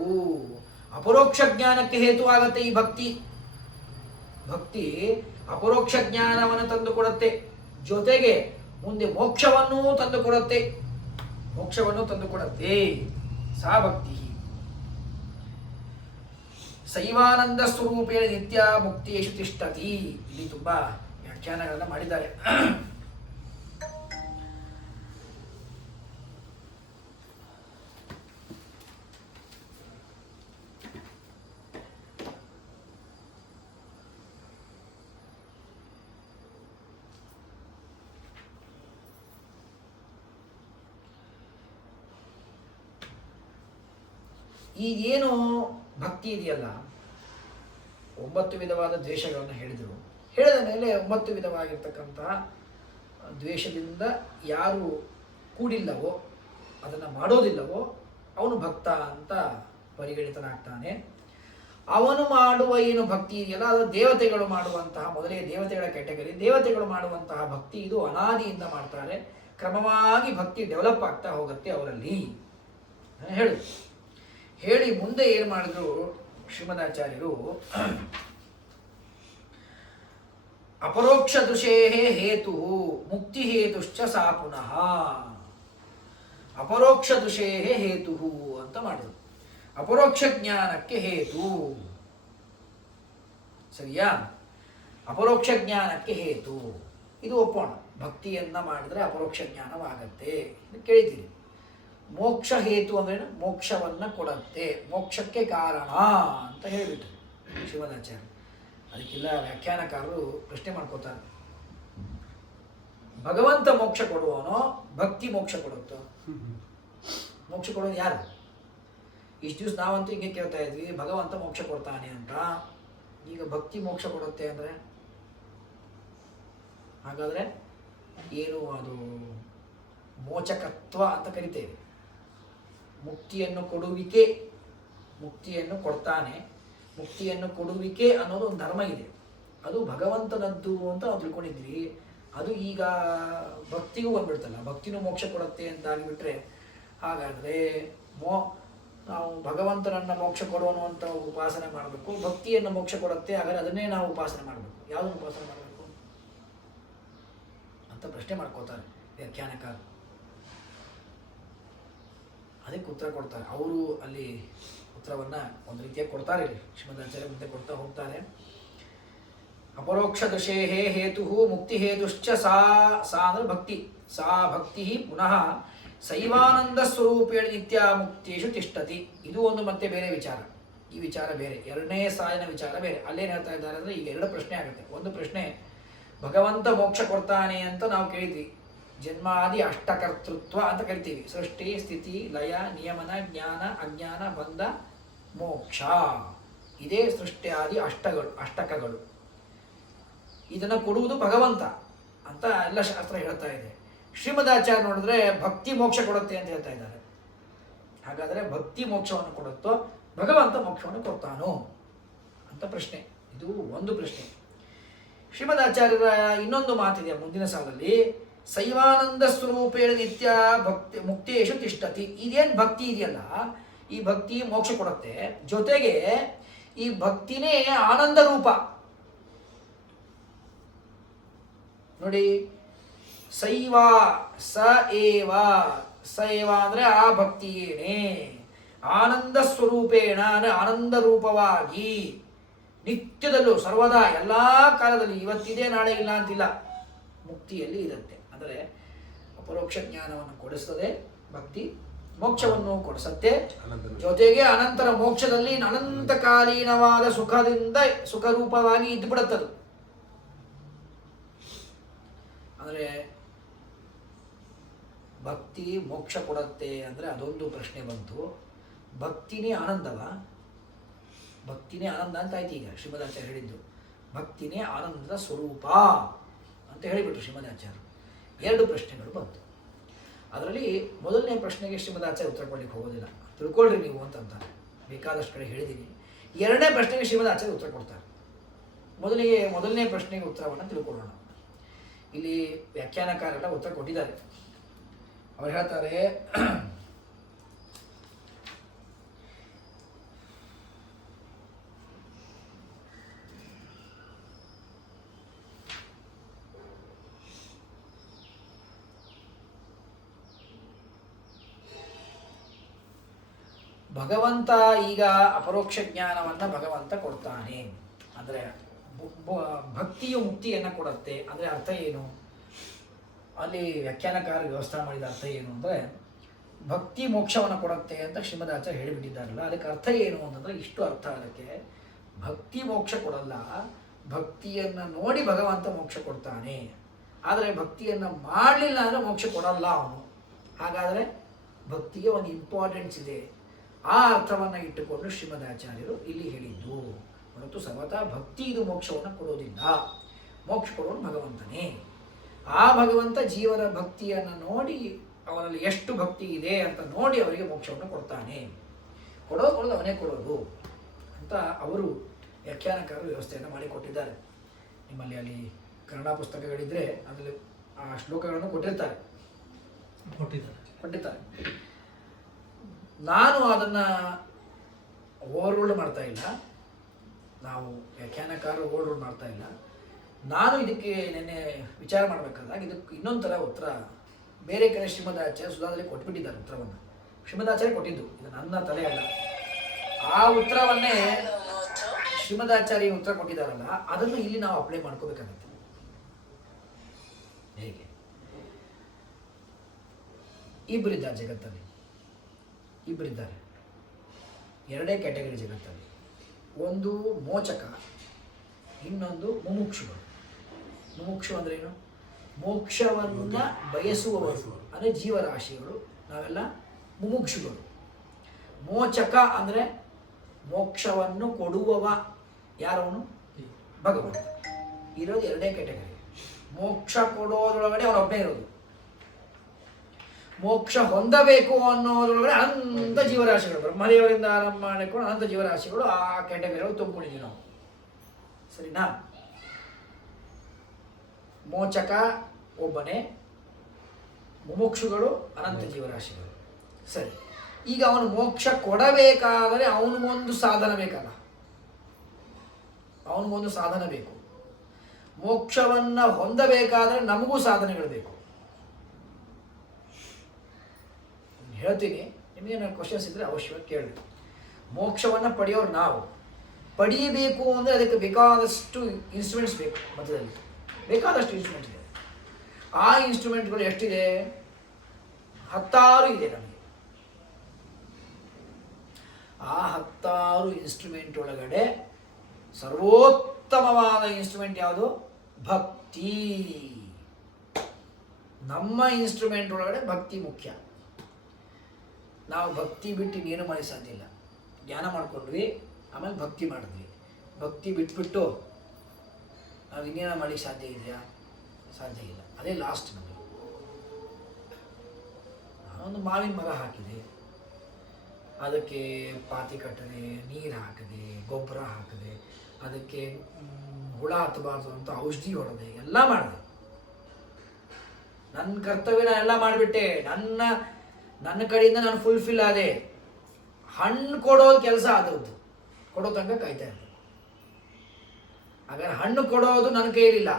ಅಪರೋಕ್ಷ ಜ್ಞಾನಕ್ಕೆ ಹೇತುವಾಗತ್ತೆ ಈ ಭಕ್ತಿ. ಭಕ್ತಿ ಅಪರೋಕ್ಷ ಜ್ಞಾನವನ್ನು ತಂದುಕೊಡುತ್ತೆ, ಜೊತೆಗೆ ಮುಂದೆ ಮೋಕ್ಷವನ್ನೂ ತಂದುಕೊಡುತ್ತೆ. ಸಾ ಭಕ್ತಿ ಶೈವಾನಂದ ಸ್ವರೂಪೇಣ ನಿತ್ಯ ಮುಕ್ತಿಯೇಷು ತಿಷ್ಠತಿ. ಇಲ್ಲಿ ತುಂಬಾ ವ್ಯಾಖ್ಯಾನಗಳನ್ನು ಮಾಡಿದ್ದಾರೆ. ಈಗೇನು ಭಕ್ತಿ ಇದೆಯಲ್ಲ, 9 ವಿಧವಾದ ದ್ವೇಷಗಳನ್ನು ಹೇಳಿದರು. ಹೇಳಿದ ಮೇಲೆ 9 ವಿಧವಾಗಿರ್ತಕ್ಕಂತಹ ದ್ವೇಷದಿಂದ ಯಾರು ಕೂಡಿಲ್ಲವೋ, ಅದನ್ನು ಮಾಡೋದಿಲ್ಲವೋ ಅವನು ಭಕ್ತ ಅಂತ ಪರಿಗಣಿತನಾಗ್ತಾನೆ. ಅವನು ಮಾಡುವ ಏನು ಭಕ್ತಿ ಇದೆಯಲ್ಲ, ಅದು ದೇವತೆಗಳು ಮಾಡುವಂತಹ, ಮೊದಲೇ ದೇವತೆಗಳ ಕ್ಯಾಟಗರಿ, ದೇವತೆಗಳು ಮಾಡುವಂತಹ ಭಕ್ತಿ ಇದು ಅನಾದಿಯಿಂದ ಮಾಡ್ತಾರೆ. ಕ್ರಮವಾಗಿ ಭಕ್ತಿ ಡೆವಲಪ್ ಆಗ್ತಾ ಹೋಗುತ್ತೆ ಅವರಲ್ಲಿ ಹೇಳಿ ಮುಂದೆ ಏನು ಮಾಡಿದ್ರು ಶ್ರೀಮದಾಚಾರ್ಯರು, ಅಪರೋಕ್ಷ ದೃಶೇ ಹೇತು ಮುಕ್ತಿ ಹೇತುಶ್ಚ ಸಾ ಪುನಃ. ಅಪರೋಕ್ಷ ದೃಶೇ ಹೇತು ಅಂತ ಮಾಡಿದ್ರು. ಅಪರೋಕ್ಷ ಜ್ಞಾನಕ್ಕೆ ಹೇತು, ಸರಿಯಾ? ಅಪರೋಕ್ಷ ಜ್ಞಾನಕ್ಕೆ ಹೇತು ಇದು ಒಪ್ಪೋಣ. ಭಕ್ತಿಯನ್ನ ಮಾಡಿದ್ರೆ ಅಪರೋಕ್ಷ ಜ್ಞಾನವಾಗತ್ತೆ ಕೇಳಿದ್ದೀರಿ. ಮೋಕ್ಷ ಹೇತು ಅಂದ್ರೆ ಮೋಕ್ಷವನ್ನು ಕೊಡುತ್ತೆ, ಮೋಕ್ಷಕ್ಕೆ ಕಾರಣ ಅಂತ ಹೇಳಿಬಿಟ್ರು ಶ್ರೀಮದಾಚಾರ್ಯ. ಅದಕ್ಕೆಲ್ಲ ವ್ಯಾಖ್ಯಾನಕಾರರು ಪ್ರಶ್ನೆ ಮಾಡ್ಕೋತಾರೆ, ಭಗವಂತ ಮೋಕ್ಷ ಕೊಡುವನೋ ಭಕ್ತಿ ಮೋಕ್ಷ ಕೊಡುತ್ತೋ? ಮೋಕ್ಷ ಕೊಡೋದು ಯಾರು? ಇಷ್ಟು ದಿವಸ ನಾವಂತೂ ಹಿಂಗೆ ಕೇಳ್ತಾ ಇದ್ವಿ ಭಗವಂತ ಮೋಕ್ಷ ಕೊಡ್ತಾನೆ ಅಂತ. ಈಗ ಭಕ್ತಿ ಮೋಕ್ಷ ಕೊಡುತ್ತೆ ಅಂದರೆ ಹಾಗಾದರೆ ಏನು ಅದು ಮೋಚಕತ್ವ ಅಂತ ಕರಿತೇವೆ. ಮುಕ್ತಿಯನ್ನು ಕೊಡುವಿಕೆ, ಮುಕ್ತಿಯನ್ನು ಕೊಡ್ತಾನೆ, ಮುಕ್ತಿಯನ್ನು ಕೊಡುವಿಕೆ ಅನ್ನೋದು ಒಂದು ಧರ್ಮ ಇದೆ. ಅದು ಭಗವಂತನದ್ದು ಅಂತ ನಾವು ತಿಳ್ಕೊಂಡಿದ್ವಿ. ಅದು ಈಗ ಭಕ್ತಿಗೂ ಬಂದ್ಬಿಡ್ತಲ್ಲ, ಭಕ್ತಿನೂ ಮೋಕ್ಷ ಕೊಡುತ್ತೆ ಅಂತ ಆಗಿಬಿಟ್ರೆ ಹಾಗಾದರೆ ನಾವು ಭಗವಂತನನ್ನು ಮೋಕ್ಷ ಕೊಡೋನು ಅಂತ ಉಪಾಸನೆ ಮಾಡಬೇಕು, ಭಕ್ತಿಯನ್ನು ಮೋಕ್ಷ ಕೊಡುತ್ತೆ ಹಾಗಾದರೆ ಅದನ್ನೇ ನಾವು ಉಪಾಸನೆ ಮಾಡಬೇಕು. ಯಾವುದನ್ನು ಉಪಾಸನೆ ಮಾಡಬೇಕು ಅಂತ ಪ್ರಶ್ನೆ ಮಾಡ್ಕೋತಾರೆ ವ್ಯಾಖ್ಯಾನಕಾರ. ಅದಕ್ಕೆ ಉತ್ತರ ಕೊಡ್ತಾರೆ ಅವರು. ಅಲ್ಲಿ ಉತ್ತರವನ್ನು ಒಂದು ರೀತಿಯಾಗಿ ಕೊಡ್ತಾರೆ. ಇಲ್ಲಿ ಶ್ರೀಮದಾಚಾರ್ಯ ಮುಂದೆ ಕೊಡ್ತಾ ಹೋಗ್ತಾರೆ. ಅಪರೋಕ್ಷ ದೃಶೇಹೇ ಹೇತು ಮುಕ್ತಿ ಹೇತುಶ್ಚ ಸಾ ಅಂದ್ರೆ ಭಕ್ತಿ. ಸಾ ಭಕ್ತಿ ಪುನಃ ಶೈವಾನಂದ ಸ್ವರೂಪೇಣ ನಿತ್ಯ ಮುಕ್ತೇಶು ತಿಷ್ಠತಿ. ಇದು ಒಂದು ಮತ್ತೆ ಬೇರೆ ವಿಚಾರ. ಈ ವಿಚಾರ ಬೇರೆ, ಎರಡನೇ ಸಾಲಿನ ವಿಚಾರ ಬೇರೆ. ಅಲ್ಲೇನು ಹೇಳ್ತಾ ಇದ್ದಾರೆ ಅಂದರೆ ಈಗ ಎರಡು ಪ್ರಶ್ನೆ ಆಗುತ್ತೆ. ಒಂದು ಪ್ರಶ್ನೆ, ಭಗವಂತ ಮೋಕ್ಷ ಕೊಡ್ತಾನೆ ಅಂತ ನಾವು ಕೇಳಿದ್ವಿ. ಜನ್ಮಾದಿ ಅಷ್ಟಕರ್ತೃತ್ವ ಅಂತ ಕರಿತೀವಿ. ಸೃಷ್ಟಿ, ಸ್ಥಿತಿ, ಲಯ, ನಿಯಮನ, ಜ್ಞಾನ, ಅಜ್ಞಾನ, ಬಂಧ, ಮೋಕ್ಷ. ಇದೇ ಸೃಷ್ಟಿಯಾದಿ ಅಷ್ಟಕಗಳು. ಇದನ್ನು ಕೊಡುವುದು ಭಗವಂತ ಅಂತ ಎಲ್ಲ ಶಾಸ್ತ್ರ ಹೇಳ್ತಾ ಇದೆ. ಶ್ರೀಮದಾಚಾರ್ಯ ನೋಡಿದ್ರೆ ಭಕ್ತಿ ಮೋಕ್ಷ ಕೊಡುತ್ತೆ ಅಂತ ಹೇಳ್ತಾ ಇದ್ದಾರೆ. ಹಾಗಾದರೆ ಭಕ್ತಿ ಮೋಕ್ಷವನ್ನು ಕೊಡುತ್ತೋ ಭಗವಂತ ಮೋಕ್ಷವನ್ನು ಕೊಡ್ತಾನೋ ಅಂತ ಪ್ರಶ್ನೆ. ಇದು ಒಂದು ಪ್ರಶ್ನೆ. ಶ್ರೀಮದಾಚಾರ್ಯರ ಇನ್ನೊಂದು ಮಾತಿದೆ ಮುಂದಿನ ಸಾಲಲ್ಲಿ, ಶೈವಾನಂದ ಸ್ವರೂಪೇಣ ನಿತ್ಯ ಭಕ್ತಿ ಮುಕ್ತೇಶು ತಿಷ್ಠತಿ. ಇದೇನು ಭಕ್ತಿ ಇದೆಯಲ್ಲ, ಈ ಭಕ್ತಿ ಮೋಕ್ಷ ಕೊಡುತ್ತೆ, ಜೊತೆಗೆ ಈ ಭಕ್ತಿನೇ ಆನಂದ ರೂಪ. ನೋಡಿ, ಶೈವ ಸ ಏವ, ಸ ಏವ ಅಂದರೆ ಆ ಭಕ್ತಿಯೇನೇ, ಆನಂದ ಸ್ವರೂಪೇಣ ಅಂದರೆ ಆನಂದ ರೂಪವಾಗಿ, ನಿತ್ಯದಲ್ಲೂ ಸರ್ವದಾ ಎಲ್ಲ ಕಾಲದಲ್ಲಿ, ಇವತ್ತಿದೆ ನಾಳೆ ಇಲ್ಲ ಅಂತಿಲ್ಲ, ಮುಕ್ತಿಯಲ್ಲಿ ಇರುತ್ತೆ. ಅಂದರೆ ಅಪರೋಕ್ಷ ಜ್ಞಾನವನ್ನು ಕೊಡಿಸ್ತದೆ ಭಕ್ತಿ, ಮೋಕ್ಷವನ್ನು ಕೊಡಿಸತ್ತೆ, ಜೊತೆಗೆ ಅನಂತರ ಮೋಕ್ಷದಲ್ಲಿ ಅನಂತಕಾಲೀನವಾದ ಸುಖದಿಂದ ಸುಖರೂಪವಾಗಿ ಇದ್ದುಬಿಡುತ್ತದು. ಅಂದರೆ ಭಕ್ತಿ ಮೋಕ್ಷ ಕೊಡುತ್ತೆ ಅಂದರೆ ಅದೊಂದು ಪ್ರಶ್ನೆ ಬಂತು. ಭಕ್ತಿನೇ ಆನಂದವ? ಭಕ್ತಿನೇ ಆನಂದ ಅಂತ ಆಯ್ತು. ಈಗ ಶ್ರೀಮದಾಚಾರ್ಯ ಹೇಳಿದ್ದು ಭಕ್ತಿನೇ ಆನಂದದ ಸ್ವರೂಪ ಅಂತ ಹೇಳಿಬಿಟ್ರು ಶ್ರೀಮದಾಚಾರ್ಯರು. ಎರಡು ಪ್ರಶ್ನೆಗಳು ಬಂತು. ಅದರಲ್ಲಿ ಮೊದಲನೇ ಪ್ರಶ್ನೆಗೆ ಶ್ರೀಮದಾಚಾರ್ಯ ಉತ್ತರ ಕೊಡಲಿಕ್ಕೆ ಹೋಗೋದಿಲ್ಲ, ತಿಳ್ಕೊಳ್ರಿ ನೀವು ಅಂತಂತಾರೆ. ಬೇಕಾದಷ್ಟು ಕಡೆ ಹೇಳಿದ್ದೀನಿ. ಎರಡನೇ ಪ್ರಶ್ನೆಗೆ ಶ್ರೀಮದಾಚಾರ್ಯ ಉತ್ತರ ಕೊಡ್ತಾರೆ. ಮೊದಲನೇ ಪ್ರಶ್ನೆಗೆ ಉತ್ತರವನ್ನು ತಿಳ್ಕೊಳ್ಳೋಣ. ಇಲ್ಲಿ ವ್ಯಾಖ್ಯಾನಕಾರೆಲ್ಲ ಉತ್ತರ ಕೊಟ್ಟಿದ್ದಾರೆ. ಅವರು ಹೇಳ್ತಾರೆ, ಭಗವಂತ ಈಗ ಅಪರೋಕ್ಷ ಜ್ಞಾನವನ್ನು ಭಗವಂತ ಕೊಡ್ತಾನೆ ಅಂದರೆ ಭಕ್ತಿಯು ಮುಕ್ತಿಯನ್ನು ಕೊಡುತ್ತೆ ಅಂದರೆ ಅರ್ಥ ಏನು? ಅಲ್ಲಿ ವ್ಯಾಖ್ಯಾನಕಾರ ವ್ಯವಸ್ಥೆ ಮಾಡಿದ ಅರ್ಥ ಏನು ಅಂದರೆ, ಭಕ್ತಿ ಮೋಕ್ಷವನ್ನು ಕೊಡುತ್ತೆ ಅಂತ ಶ್ರೀಮದಾಚಾರ್ಯ ಹೇಳಿಬಿಟ್ಟಿದ್ದಾರಲ್ಲ, ಅದಕ್ಕೆ ಅರ್ಥ ಏನು ಅಂತಂದರೆ ಇಷ್ಟು ಅರ್ಥ. ಅದಕ್ಕೆ ಭಕ್ತಿ ಮೋಕ್ಷ ಕೊಡಲ್ಲ, ಭಕ್ತಿಯನ್ನು ನೋಡಿ ಭಗವಂತ ಮೋಕ್ಷ ಕೊಡ್ತಾನೆ. ಆದರೆ ಭಕ್ತಿಯನ್ನು ಮಾಡಲಿಲ್ಲ ಅಂದರೆ ಮೋಕ್ಷ ಕೊಡಲ್ಲ ಅವನು. ಹಾಗಾದರೆ ಭಕ್ತಿಗೆ ಒಂದು ಇಂಪಾರ್ಟೆನ್ಸ್ ಇದೆ. ಆ ಅರ್ಥವನ್ನು ಇಟ್ಟುಕೊಂಡು ಶ್ರೀಮದಾಚಾರ್ಯರು ಇಲ್ಲಿ ಹೇಳಿದ್ದು ಹೊರತು ಸರ್ವತಾ ಭಕ್ತಿ ಇದು ಮೋಕ್ಷವನ್ನು ಕೊಡೋದಿಲ್ಲ. ಮೋಕ್ಷ ಕೊಡೋನು ಭಗವಂತನೇ. ಆ ಭಗವಂತ ಜೀವನ ಭಕ್ತಿಯನ್ನು ನೋಡಿ, ಅವನಲ್ಲಿ ಎಷ್ಟು ಭಕ್ತಿ ಇದೆ ಅಂತ ನೋಡಿ ಅವರಿಗೆ ಮೋಕ್ಷವನ್ನು ಕೊಡ್ತಾನೆ. ಕೊಡೋದು ಅವನೇ ಕೊಡೋದು ಅಂತ ಅವರು ವ್ಯಾಖ್ಯಾನಕಾರರು ವ್ಯವಸ್ಥೆಯನ್ನು ಮಾಡಿಕೊಟ್ಟಿದ್ದಾರೆ. ನಿಮ್ಮಲ್ಲಿ ಅಲ್ಲಿ ಕನ್ನಡ ಪುಸ್ತಕಗಳಿದ್ದರೆ ಅದರಲ್ಲಿ ಆ ಶ್ಲೋಕಗಳನ್ನು ಕೊಟ್ಟಿರ್ತಾರೆ. ನಾನು ಅದನ್ನು ಓವರ್ರೋಲ್ಡ್ ಮಾಡ್ತಾ ಇಲ್ಲ, ನಾವು ವ್ಯಾಖ್ಯಾನಕಾರರು ಓವರ್ರೋಲ್ಡ್ ಮಾಡ್ತಾ ಇಲ್ಲ. ನಾನು ಇದಕ್ಕೆ ನೆನ್ನೆ ವಿಚಾರ ಮಾಡಬೇಕಾದಾಗ ಇದಕ್ಕೆ ಇನ್ನೊಂದು ಥರ ಉತ್ತರ ಬೇರೆ ಕಡೆ ಶ್ರೀಮದಾಚಾರ್ಯ ಸುಧಾದಲ್ಲಿ ಕೊಟ್ಬಿಟ್ಟಿದ್ದಾರೆ. ಉತ್ತರವನ್ನು ಶ್ರೀಮದಾಚಾರ್ಯ ಕೊಟ್ಟಿದ್ದು, ಇದು ನನ್ನ ತಲೆ ಅಲ್ಲ. ಆ ಉತ್ತರವನ್ನೇ ಶ್ರೀಮದಾಚಾರ್ಯ ಉತ್ತರ ಕೊಟ್ಟಿದ್ದಾರಲ್ಲ, ಅದನ್ನು ಇಲ್ಲಿ ನಾವು ಅಪ್ಲೈ ಮಾಡ್ಕೋಬೇಕಾಗುತ್ತೆ. ಹೇಗೆ? ಇಬ್ಬರಿದ್ದಾರೆ ಜಗತ್ತಲ್ಲಿ, ಇಬ್ಬರಿದ್ದಾರೆ. ಎರಡೇ ಕ್ಯಾಟಗರಿ ಜಗತ್ತಲ್ಲಿ. ಒಂದು ಮೋಚಕ, ಇನ್ನೊಂದು ಮುಮುಕ್ಷುಗಳು. ಮುಮುಕ್ಷು ಅಂದ್ರೆ ಏನು? ಮೋಕ್ಷವನ್ನು ಬಯಸುವವರು ಅಂದರೆ ಜೀವರಾಶಿಗಳು. ನಾವೆಲ್ಲ ಮುಮುಕ್ಷುಗಳು. ಮೋಚಕ ಅಂದರೆ ಮೋಕ್ಷವನ್ನು ಕೊಡುವವ. ಯಾರವನು? ಭಗವಂತ. ಇರೋದು ಎರಡೇ ಕ್ಯಾಟಗರಿ. ಮೋಕ್ಷ ಕೊಡೋದ್ರೊಳಗಡೆ ಅವನೊಬ್ಬನೇ ಇರೋದು. ಮೋಕ್ಷ ಹೊಂದಬೇಕು ಅನ್ನೋದ್ರೊಳಗಡೆ ಅನಂತ ಜೀವರಾಶಿಗಳು, ಬ್ರಹ್ಮದೇವರಿಂದ ಆರಂಭ ಮಾಡಿಕೊಂಡು ಅನಂತ ಜೀವರಾಶಿಗಳು ಆ ಕ್ಯಾಟಗರಿಗಳು ತುಂಬಿಕೊಂಡಿದ್ದೀವಿ ನಾವು. ಸರಿನಾ? ಮೋಚಕ ಒಬ್ಬನೇ, ಮುಮುಕ್ಷುಗಳು ಅನಂತ ಜೀವರಾಶಿಗಳು. ಸರಿ, ಈಗ ಅವನು ಮೋಕ್ಷ ಕೊಡಬೇಕಾದರೆ ಅವನಿಗೊಂದು ಸಾಧನ ಬೇಕಲ್ಲ, ಅವನಿಗೊಂದು ಸಾಧನ ಬೇಕು. ಮೋಕ್ಷವನ್ನು ಹೊಂದಬೇಕಾದರೆ ನಮಗೂ ಸಾಧನೆಗಳು ಬೇಕು. ಹೇಳ್ತೀನಿ, ನಿಮಗೇನು ಕ್ವಶನ್ಸ್ ಇದ್ದರೆ ಅವಶ್ಯವಾಗಿ ಕೇಳಿ. ಮೋಕ್ಷವನ್ನು ಪಡೆಯೋರು ನಾವು. ಪಡೆಯಬೇಕು ಅಂದರೆ ಅದಕ್ಕೆ ಬೇಕಾದಷ್ಟು ಇನ್ಸ್ಟ್ರೂಮೆಂಟ್ಸ್ ಬೇಕು. ಮಧ್ಯದಲ್ಲಿ ಬೇಕಾದಷ್ಟು ಇನ್ಸ್ಟ್ರೂಮೆಂಟ್ ಇದೆ. ಆ ಇನ್ಸ್ಟ್ರೂಮೆಂಟ್ಗಳು ಎಷ್ಟಿದೆ? 10 ಇದೆ ನಮಗೆ. ಆ 10 ಇನ್ಸ್ಟ್ರೂಮೆಂಟ್ ಒಳಗಡೆ ಸರ್ವೋತ್ತಮವಾದ ಇನ್ಸ್ಟ್ರೂಮೆಂಟ್ ಯಾವುದು? ಭಕ್ತಿ. ನಮ್ಮ ಇನ್ಸ್ಟ್ರೂಮೆಂಟ್ ಒಳಗಡೆ ಭಕ್ತಿ ಮುಖ್ಯ. ನಾವು ಭಕ್ತಿ ಬಿಟ್ಟು ಇನ್ನೇನು ಮಾಡಿ ಸಾಧ್ಯ ಇಲ್ಲ. ಜ್ಞಾನ ಮಾಡ್ಕೊಂಡ್ವಿ, ಆಮೇಲೆ ಭಕ್ತಿ ಮಾಡಿದ್ವಿ. ಭಕ್ತಿ ಬಿಟ್ಬಿಟ್ಟು ನಾವು ಇನ್ನೇನ ಮಾಡಲಿಕ್ಕೆ ಸಾಧ್ಯ ಇದೆಯಾ? ಸಾಧ್ಯ ಇಲ್ಲ. ಅದೇ ಲಾಸ್ಟ್. ನಮಗೆ ಒಂದು ಮಾವಿನ ಮರ ಹಾಕಿದೆ, ಅದಕ್ಕೆ ಪಾತಿ ಕಟ್ಟದೆ, ನೀರು ಹಾಕದೆ, ಗೊಬ್ಬರ ಹಾಕದೆ, ಅದಕ್ಕೆ ಹುಳ ಹತ್ತಬಾರ್ದು ಅಂತ ಔಷಧಿ ಹೊಡೆದೆ, ಎಲ್ಲ ಮಾಡಿದೆ. ನನ್ನ ಕರ್ತವ್ಯ ಎಲ್ಲ ಮಾಡಿಬಿಟ್ಟೆ. ನನ್ನ ಕಡೆಯಿಂದ ನಾನು ಫುಲ್ಫಿಲ್ ಆದೆ. ಹಣ್ಣು ಕೊಡೋದು ಕೆಲಸ ಆದದ್ದು, ಕೊಡೋ ತನಕ ಕಾಯ್ತಾ ಇದ್ದೆ. ಹಾಗಾದ್ರೆ ಹಣ್ಣು ಕೊಡೋದು ನನ್ನ ಕೈಲಿಲ್ಲ,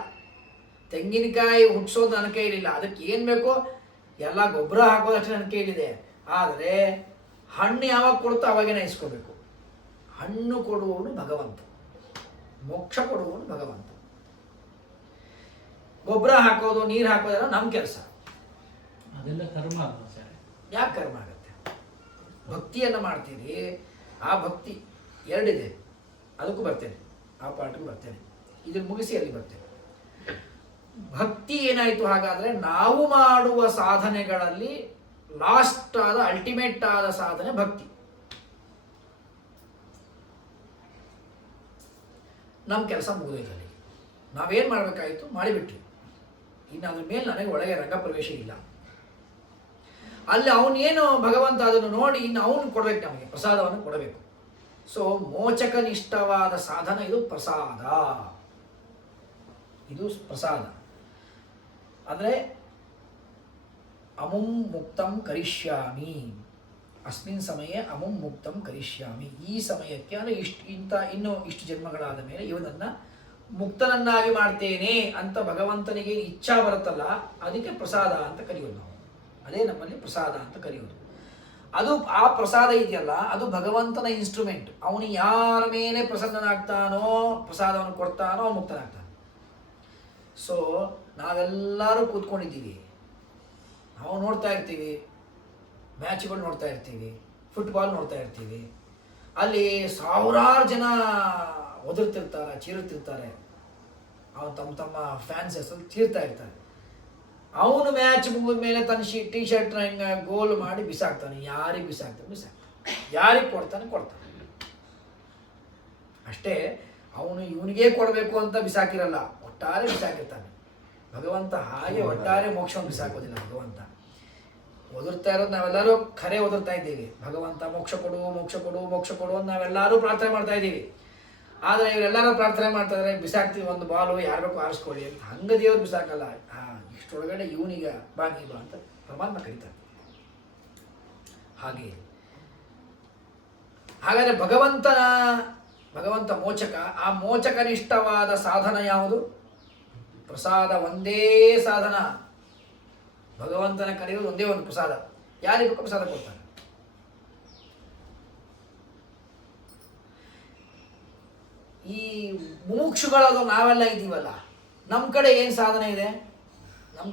ತೆಂಗಿನಕಾಯಿ ಹುಟ್ಟಿಸೋದು ನನ್ನ ಕೈಲಿಲ್ಲ. ಅದಕ್ಕೆ ಏನು ಬೇಕೋ ಎಲ್ಲ ಗೊಬ್ಬರ ಹಾಕೋದಷ್ಟು ನನ್ನ ಕೈಲಿದೆ. ಆದರೆ ಹಣ್ಣು ಯಾವಾಗ ಕೊಡುತ್ತೋ ಅವಾಗೇನೆ ಇಸ್ಕೋಬೇಕು. ಹಣ್ಣು ಕೊಡುವವನು ಭಗವಂತ, ಮೋಕ್ಷ ಕೊಡುವವನು ಭಗವಂತ. ಗೊಬ್ಬರ ಹಾಕೋದು, ನೀರು ಹಾಕೋದೆಲ್ಲ ನಮ್ಮ ಕೆಲಸ. ಅದೆಲ್ಲ ಕರ್ಮ ಅಲ್ವಾ ಸರ್? ಯಾಕೆ ಕರ್ಮ ಆಗುತ್ತೆ? ಭಕ್ತಿಯನ್ನು ಮಾಡ್ತೀರಿ. ಆ ಭಕ್ತಿ ಎರಡಿದೆ, ಅದಕ್ಕೂ ಬರ್ತೇನೆ, ಆ ಪಾಠಕ್ಕೂ ಬರ್ತೇನೆ. ಇದನ್ನು ಮುಗಿಸಿ ಅಲ್ಲಿ ಬರ್ತೇನೆ. ಭಕ್ತಿ ಏನಾಯಿತು ಹಾಗಾದರೆ? ನಾವು ಮಾಡುವ ಸಾಧನೆಗಳಲ್ಲಿ ಲಾಸ್ಟ್ ಆದ ಅಲ್ಟಿಮೇಟ್ ಆದ ಸಾಧನೆ ಭಕ್ತಿ. ನಮ್ಮ ಕೆಲಸ ಮುಗಿದೈತಲ್ಲಿ. ನಾವೇನು ಮಾಡಬೇಕಾಯಿತು ಮಾಡಿಬಿಟ್ವಿ. ಇನ್ನು ಅದ್ರ ಮೇಲೆ ನನಗೆ ಒಳಗೆ ರಂಗಪ್ರವೇಶ ಇಲ್ಲ. ಅಲ್ಲಿ ಅವನೇನು ಭಗವಂತ ಅದನ್ನು ನೋಡಿ ಇನ್ನು ಅವನು ಕೊಡಬೇಕು, ನಮಗೆ ಪ್ರಸಾದವನ್ನು ಕೊಡಬೇಕು. ಸೊ ಮೋಚಕನಿಷ್ಠವಾದ ಸಾಧನ ಇದು ಪ್ರಸಾದ. ಇದು ಪ್ರಸಾದ ಅಂದರೆ ಅಮುಂ ಮುಕ್ತಂ ಕರಿಷ್ಯಾಮಿ, ಅಸ್ಮಿನ್ ಸಮಯ ಅಮುಂ ಮುಕ್ತಂ ಕರಿಷ್ಯಾಮಿ. ಈ ಸಮಯಕ್ಕೆ ಅಂದರೆ ಇನ್ನು ಇಷ್ಟು ಜನ್ಮಗಳಾದ ಮೇಲೆ ಇವನನ್ನು ಮುಕ್ತನನ್ನಾಗಿ ಮಾಡ್ತೇನೆ ಅಂತ ಭಗವಂತನಿಗೆ ಇಚ್ಛಾ ಬರುತ್ತಲ್ಲ, ಅದಕ್ಕೆ ಪ್ರಸಾದ ಅಂತ ಕರೆಯೋದು ನಾವು. ಅದೇ ನಮ್ಮಲ್ಲಿ ಪ್ರಸಾದ ಅಂತ ಕರೆಯೋದು. ಅದು ಆ ಪ್ರಸಾದ ಇದೆಯಲ್ಲ, ಅದು ಭಗವಂತನ ಇನ್ಸ್ಟ್ರೂಮೆಂಟ್. ಅವನು ಯಾರ ಮೇಲೆ ಪ್ರಸನ್ನನಾಗ್ತಾನೋ, ಪ್ರಸಾದವನ್ನು ಕೊಡ್ತಾನೋ, ಅವನು ಮುಕ್ತನಾಗ್ತಾನೆ. ಸೊ ನಾವೆಲ್ಲರೂ ಕೂತ್ಕೊಂಡಿದ್ದೀವಿ, ನಾವು ನೋಡ್ತಾ ಇರ್ತೀವಿ, ಮ್ಯಾಚ್ಗಳು ನೋಡ್ತಾ ಇರ್ತೀವಿ, ಫುಟ್ಬಾಲ್ ನೋಡ್ತಾ ಇರ್ತೀವಿ. ಅಲ್ಲಿ ಸಾವಿರಾರು ಜನ ಒದರ್ತಿರ್ತಾರೆ, ಚೀರುತ್ತಿರ್ತಾರೆ. ಅವನು ತಮ್ಮ ಫ್ಯಾನ್ಸ್ ಹೆಸರು ಚೀರ್ತಾ ಇರ್ತಾರೆ. ಅವನು ಮ್ಯಾಚ್ ಮುಗಿದ ಮೇಲೆ ತನ್ನ ಟೀ ಶರ್ಟ್ನ ಹಿಂಗೆ ಗೋಲ್ ಮಾಡಿ ಬಿಸಾಕ್ತಾನೆ. ಯಾರಿಗೆ ಬಿಸಾಕ್ತಾನೆ? ಯಾರಿಗೆ ಕೊಡ್ತಾನೆ? ಅಷ್ಟೇ. ಅವನು ಇವನಿಗೆ ಕೊಡಬೇಕು ಅಂತ ಬಿಸಾಕಿರಲ್ಲ, ಒಟ್ಟಾರೆ ಬಿಸಾಕಿರ್ತಾನೆ. ಭಗವಂತ ಹಾಗೆ ಒಟ್ಟಾರೆ ಮೋಕ್ಷವನ್ನು ಬಿಸಾಕೋದಿಲ್ಲ. ಭಗವಂತ ಒದರ್ತಾ ಇರೋದು ನಾವೆಲ್ಲರೂ ಖರೆ ಒದರ್ತಾ ಇದ್ದೀವಿ. ಭಗವಂತ ಮೋಕ್ಷ ಕೊಡು, ಮೋಕ್ಷ ಕೊಡು, ಮೋಕ್ಷ ಕೊಡು ಅಂತ ನಾವೆಲ್ಲರೂ ಪ್ರಾರ್ಥನೆ ಮಾಡ್ತಾ ಇದ್ದೀವಿ. ಆದರೆ ಇವರೆಲ್ಲರೂ ಪ್ರಾರ್ಥನೆ ಮಾಡ್ತಾ ಇದ್ದಾರೆ, ಬಿಸಾಕ್ತೀವಿ ಒಂದು ಬಾಲು, ಯಾರು ಬೇಕೋ ಆರಿಸ್ಕೊಳ್ಳಿ ಅಂತ. ಹಂಗೆ ದೇವ್ರು ಬಿಸಾಕಲ್ಲ. ಇಷ್ಟೊಳಗಡೆ ಇವನಿಗೆ ಬಾಗಿ ಬಾ ಅಂತ ಪರಮಾತ್ಮ ಕರೀತಾರೆ. ಹಾಗಾದರೆ ಭಗವಂತ ಮೋಚಕ. ಆ ಮೋಚಕನಿಷ್ಠವಾದ ಸಾಧನ ಯಾವುದು? ಪ್ರಸಾದ. ಒಂದೇ ಸಾಧನ. ಭಗವಂತನ ಕರೆಯುವುದು ಒಂದೇ ಒಂದು ಪ್ರಸಾದ. ಯಾರಿಗೆ ಬೇಕೋ ಪ್ರಸಾದ ಕೊಡ್ತಾನೆ. ಈ ಮುಮುಕ್ಷುಗಳಾದ ನಾವೆಲ್ಲ ಇದ್ದೀವಲ್ಲ, ನಮ್ಮ ಕಡೆ ಏನು ಸಾಧನೆ ಇದೆ? ನಮ್ಮ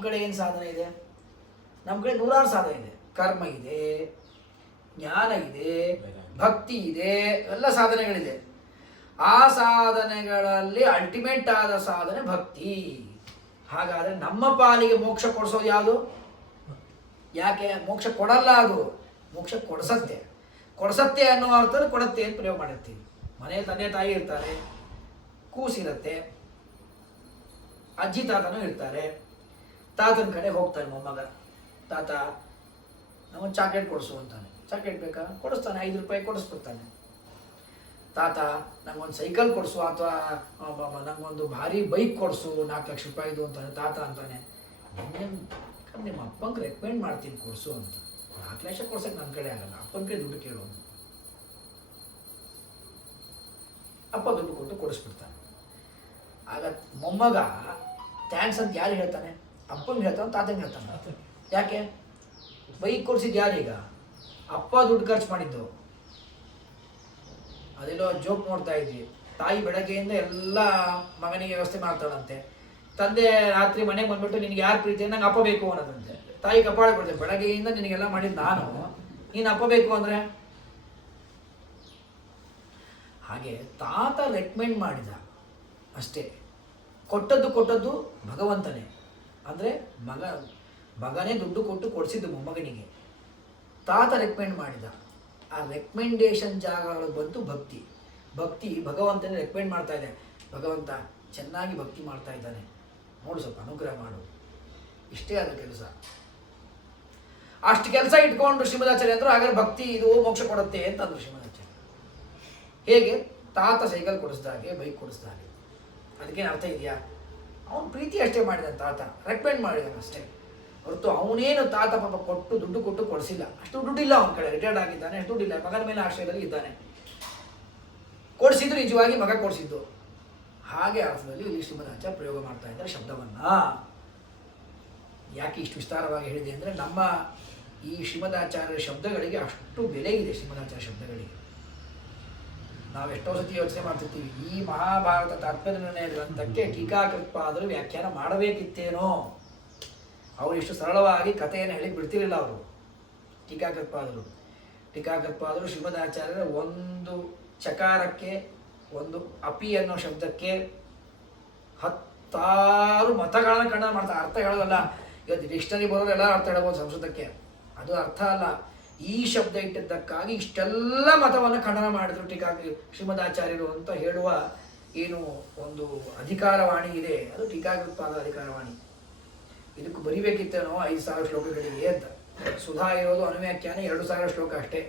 ಕಡೆ ನೂರಾರು ಸಾಧನೆ ಇದೆ. ಕರ್ಮ ಇದೆ, ಜ್ಞಾನ ಇದೆ, ಭಕ್ತಿ ಇದೆ, ಎಲ್ಲ ಸಾಧನೆಗಳಿದೆ. ಆ ಸಾಧನೆಗಳಲ್ಲಿ ಅಲ್ಟಿಮೇಟ್ ಆದ ಸಾಧನೆ ಭಕ್ತಿ. ಹಾಗಾದರೆ ನಮ್ಮ ಪಾಲಿಗೆ ಮೋಕ್ಷ ಕೊಡಿಸೋದು ಯಾವುದು? ಯಾಕೆ ಮೋಕ್ಷ ಕೊಡಲ್ಲ? ಅದು ಮೋಕ್ಷ ಕೊಡಿಸತ್ತೆ. ಕೊಡಿಸತ್ತೆ ಅನ್ನೋ ಅರ್ಥದಲ್ಲಿ ಕೊಡತ್ತೆ ಅಂತ ಪ್ರಯೋಗ ಮಾಡಿರ್ತೀವಿ. ಮನೆಯಲ್ಲಿ ತಂದೆ ತಾಯಿ ಇರ್ತಾರೆ, ಕೂಸಿರತ್ತೆ, ಅಜ್ಜಿ ತಾತನೂ ಇರ್ತಾರೆ. ತಾತನ ಕಡೆ ಹೋಗ್ತಾನೆ ಮೊಮ್ಮಗ, ತಾತ ನಮಗೆ ಚಾಕ್ಲೇಟ್ ಕೊಡಿಸು ಅಂತಾನೆ. ಚಾಕ್ಲೇಟ್ ಬೇಕಾ? ಕೊಡಿಸ್ತಾನೆ, 5 ರೂಪಾಯಿ ಕೊಡಿಸ್ಬಿಡ್ತಾನೆ. ತಾತ ನಂಗೊಂದು ಸೈಕಲ್ ಕೊಡಿಸು ಅಥವಾ ನಂಗೊಂದು ಭಾರಿ ಬೈಕ್ ಕೊಡಿಸು 4 ಲಕ್ಷ ರೂಪಾಯಿದು ಅಂತಾನೆ. ತಾತ ಅಂತಾನೆ, ನಿಮ್ಮ ಅಪ್ಪಂಗೆ ರೆಕಮೆಂಡ್ ಮಾಡ್ತೀನಿ ಕೊಡಿಸು ಅಂತ. 4 ಲಕ್ಷ ಕೊಡ್ಸಕ್ಕೆ ನನ್ನ ಕಡೆ ಆಗಲ್ಲ, ಅಪ್ಪನ ಕಡೆ ದುಡ್ಡು ಕೇಳು ಅಂತ. ಅಪ್ಪ ದುಡ್ಡು ಕೊಟ್ಟು ಕೊಡಿಸ್ಬಿಡ್ತಾನೆ. ಆಗ ಮೊಮ್ಮಗ ಥ್ಯಾಂಕ್ಸ್ ಅಂತ ಯಾರು ಹೇಳ್ತಾನೆ? ಅಪ್ಪಂಗೆ ಹೇಳ್ತಾನೆ, ತಾತಂಗೆ ಹೇಳ್ತಾನೆ. ಯಾಕೆ? ಬೈಕ್ ಕೊಡಿಸಿದ್ದು ಯಾರೀಗ? ಅಪ್ಪ ದುಡ್ಡು ಖರ್ಚು ಮಾಡಿದ್ದು. ಅದೆಲ್ಲೋ ಜೋಕ್ ನೋಡ್ತಾ ಇದ್ವಿ. ತಾಯಿ ಬೆಳಗ್ಗೆಯಿಂದ ಎಲ್ಲ ಮಗನಿಗೆ ವ್ಯವಸ್ಥೆ ಮಾಡ್ತಾಳಂತೆ. ತಂದೆ ರಾತ್ರಿ ಮನೆಗೆ ಬಂದ್ಬಿಟ್ಟು ನಿನಗೆ ಯಾರು ಪ್ರೀತಿ ನಂಗೆ ಅಪ್ಪ ಬೇಕು ಅನ್ನೋದಂತೆ. ತಾಯಿ ಕಪಾಳ ಕೊಡ್ತೇವೆ, ಬೆಳಗ್ಗೆಯಿಂದ ನಿನಗೆಲ್ಲ ಮಾಡಿದ್ದು ನಾನು, ನೀನು ಅಪ್ಪ ಬೇಕು ಅಂದರೆ. ಹಾಗೆ ತಾತ ರೆಕಮೆಂಡ್ ಮಾಡಿದ ಅಷ್ಟೇ. ಕೊಟ್ಟದ್ದು ಭಗವಂತನೇ. ಅಂದರೆ ಮಗನೇ ದುಡ್ಡು ಕೊಟ್ಟು ಕೊಡಿಸಿದ್ದು ಮೊಮ್ಮಗನಿಗೆ. ತಾತ ರೆಕಮೆಂಡ್ ಮಾಡಿದ. ಆ ರೆಕಮೆಂಡೇಶನ್ ಜಾಗಗಳು ಬಂತು ಭಕ್ತಿ. ಭಕ್ತಿ ಭಗವಂತನೇ ರೆಕಮೆಂಡ್ ಮಾಡ್ತಾ ಇದೆ. ಭಗವಂತ ಚೆನ್ನಾಗಿ ಭಕ್ತಿ ಮಾಡ್ತಾ ಇದ್ದಾನೆ, ನೋಡು ಸ್ವಲ್ಪ ಅನುಗ್ರಹ ಮಾಡು. ಇಷ್ಟೇ ಆದ ಕೆಲಸ. ಅಷ್ಟು ಕೆಲಸ ಇಟ್ಕೊಂಡು ಶ್ರೀಮದಾಚಾರ್ಯ ಅಂದರು ಹಾಗಾದ್ರೆ ಭಕ್ತಿ ಇದು ಮೋಕ್ಷ ಕೊಡುತ್ತೆ ಅಂತಂದ್ರು ಶ್ರೀಮದಾಚಾರ್ಯ. ಹೇಗೆ? ತಾತ ಸೈಕಲ್ ಕೊಡಿಸ್ದ ಹಾಗೆ, ಬೈಕ್ ಕೊಡಿಸ್ದ ಹಾಗೆ. ಅದಕ್ಕೇನು ಅರ್ಥ ಇದೆಯಾ? ಅವನು ಪ್ರೀತಿ ಅಷ್ಟೇ ಮಾಡಿದ, ತಾತ ರೆಕಮೆಂಡ್ ಮಾಡಿದ ಅಷ್ಟೇ ಹೊರತು ಅವನೇನು ತಾತ ಪಾಪ ಕೊಟ್ಟು ದುಡ್ಡು ಕೊಟ್ಟು ಕೊಡಿಸಿಲ್ಲ. ಅಷ್ಟು ದುಡ್ಡಿಲ್ಲ ಅವನ ಕಡೆ, ರಿಟೈರ್ಡ್ ಆಗಿದ್ದಾನೆ, ಅಷ್ಟು ದುಡ್ಡಿಲ್ಲ, ಮಗನ ಮೇಲೆ ಆಶ್ರಯದಲ್ಲಿ ಇದ್ದಾನೆ. ಕೊಡಿಸಿದ್ದು ನಿಜವಾಗಿ ಮಗ ಕೊಡಿಸಿದ್ದು. ಹಾಗೆ ಅರ್ಥದಲ್ಲಿ ಇಲ್ಲಿ ಶ್ರೀಮದಾಚಾರ್ಯ ಪ್ರಯೋಗ ಮಾಡ್ತಾ ಇದ್ದಾರೆ ಶಬ್ದವನ್ನ. ಯಾಕೆ ಇಷ್ಟು ವಿಸ್ತಾರವಾಗಿ ಹೇಳಿದೆ ಅಂದರೆ ನಮ್ಮ ಈ ಶ್ರೀಮದಾಚಾರ್ಯ ಶಬ್ದಗಳಿಗೆ ಅಷ್ಟು ಬೆಲೆ ಇದೆ. ಶ್ರೀಮದಾಚಾರ್ಯ ಶಬ್ದಗಳಿಗೆ ನಾವು ಎಷ್ಟೋ ಸತಿ ಯೋಚನೆ ಮಾಡ್ತಿರ್ತೀವಿ, ಈ ಮಹಾಭಾರತ ತಾತ್ಪರ್ಯ ನಿರ್ಣಯ ಗ್ರಂಥಕ್ಕೆ ಟೀಕಾಕೃತ್ಪಾದರು ವ್ಯಾಖ್ಯಾನ ಮಾಡಬೇಕಿತ್ತೇನೋ. ಅವರು ಇಷ್ಟು ಸರಳವಾಗಿ ಕಥೆಯನ್ನು ಹೇಳಿ ಬಿಡ್ತಿರಲಿಲ್ಲ. ಅವರು ಟೀಕಾಕೃತ್ಪಾದರು ಶ್ರೀಮದಾಚಾರ್ಯರ ಒಂದು ಚಕಾರಕ್ಕೆ, ಒಂದು ಅಪಿ ಅನ್ನೋ ಶಬ್ದಕ್ಕೆ 10 ಮತಗಳನ್ನು ಖಂಡನ ಮಾಡ್ತಾರೆ. ಅರ್ಥ ಹೇಳೋದಲ್ಲ. ಇವತ್ತು ಡಿಕ್ಷನರಿ ಬರೋರು ಎಲ್ಲ ಅರ್ಥ ಹೇಳ್ಬೋದು ಸಂಸ್ಕೃತಕ್ಕೆ, ಅದು ಅರ್ಥ ಅಲ್ಲ. ಈ ಶಬ್ದ ಇಟ್ಟಿದ್ದಕ್ಕಾಗಿ ಇಷ್ಟೆಲ್ಲ ಮತವನ್ನು ಖಂಡನ ಮಾಡಿದ್ರು ಶ್ರೀಮದಾಚಾರ್ಯರು ಅಂತ ಹೇಳುವ ಏನು ಒಂದು ಅಧಿಕಾರವಾಣಿ ಇದೆ, ಅದು ಟೀಕಾಕೃತ್ಪಾದ ಅಧಿಕಾರವಾಣಿ. ಇದಕ್ಕೂ ಬರಿಬೇಕಿತ್ತೇನೋ 5,000 ಶ್ಲೋಕಗಳಿಗೆ ಅಂತ. ಸುಧಾ ಇರೋದು ಅನುವ್ಯಾಖ್ಯಾನ 2,000 ಶ್ಲೋಕ ಅಷ್ಟೇ.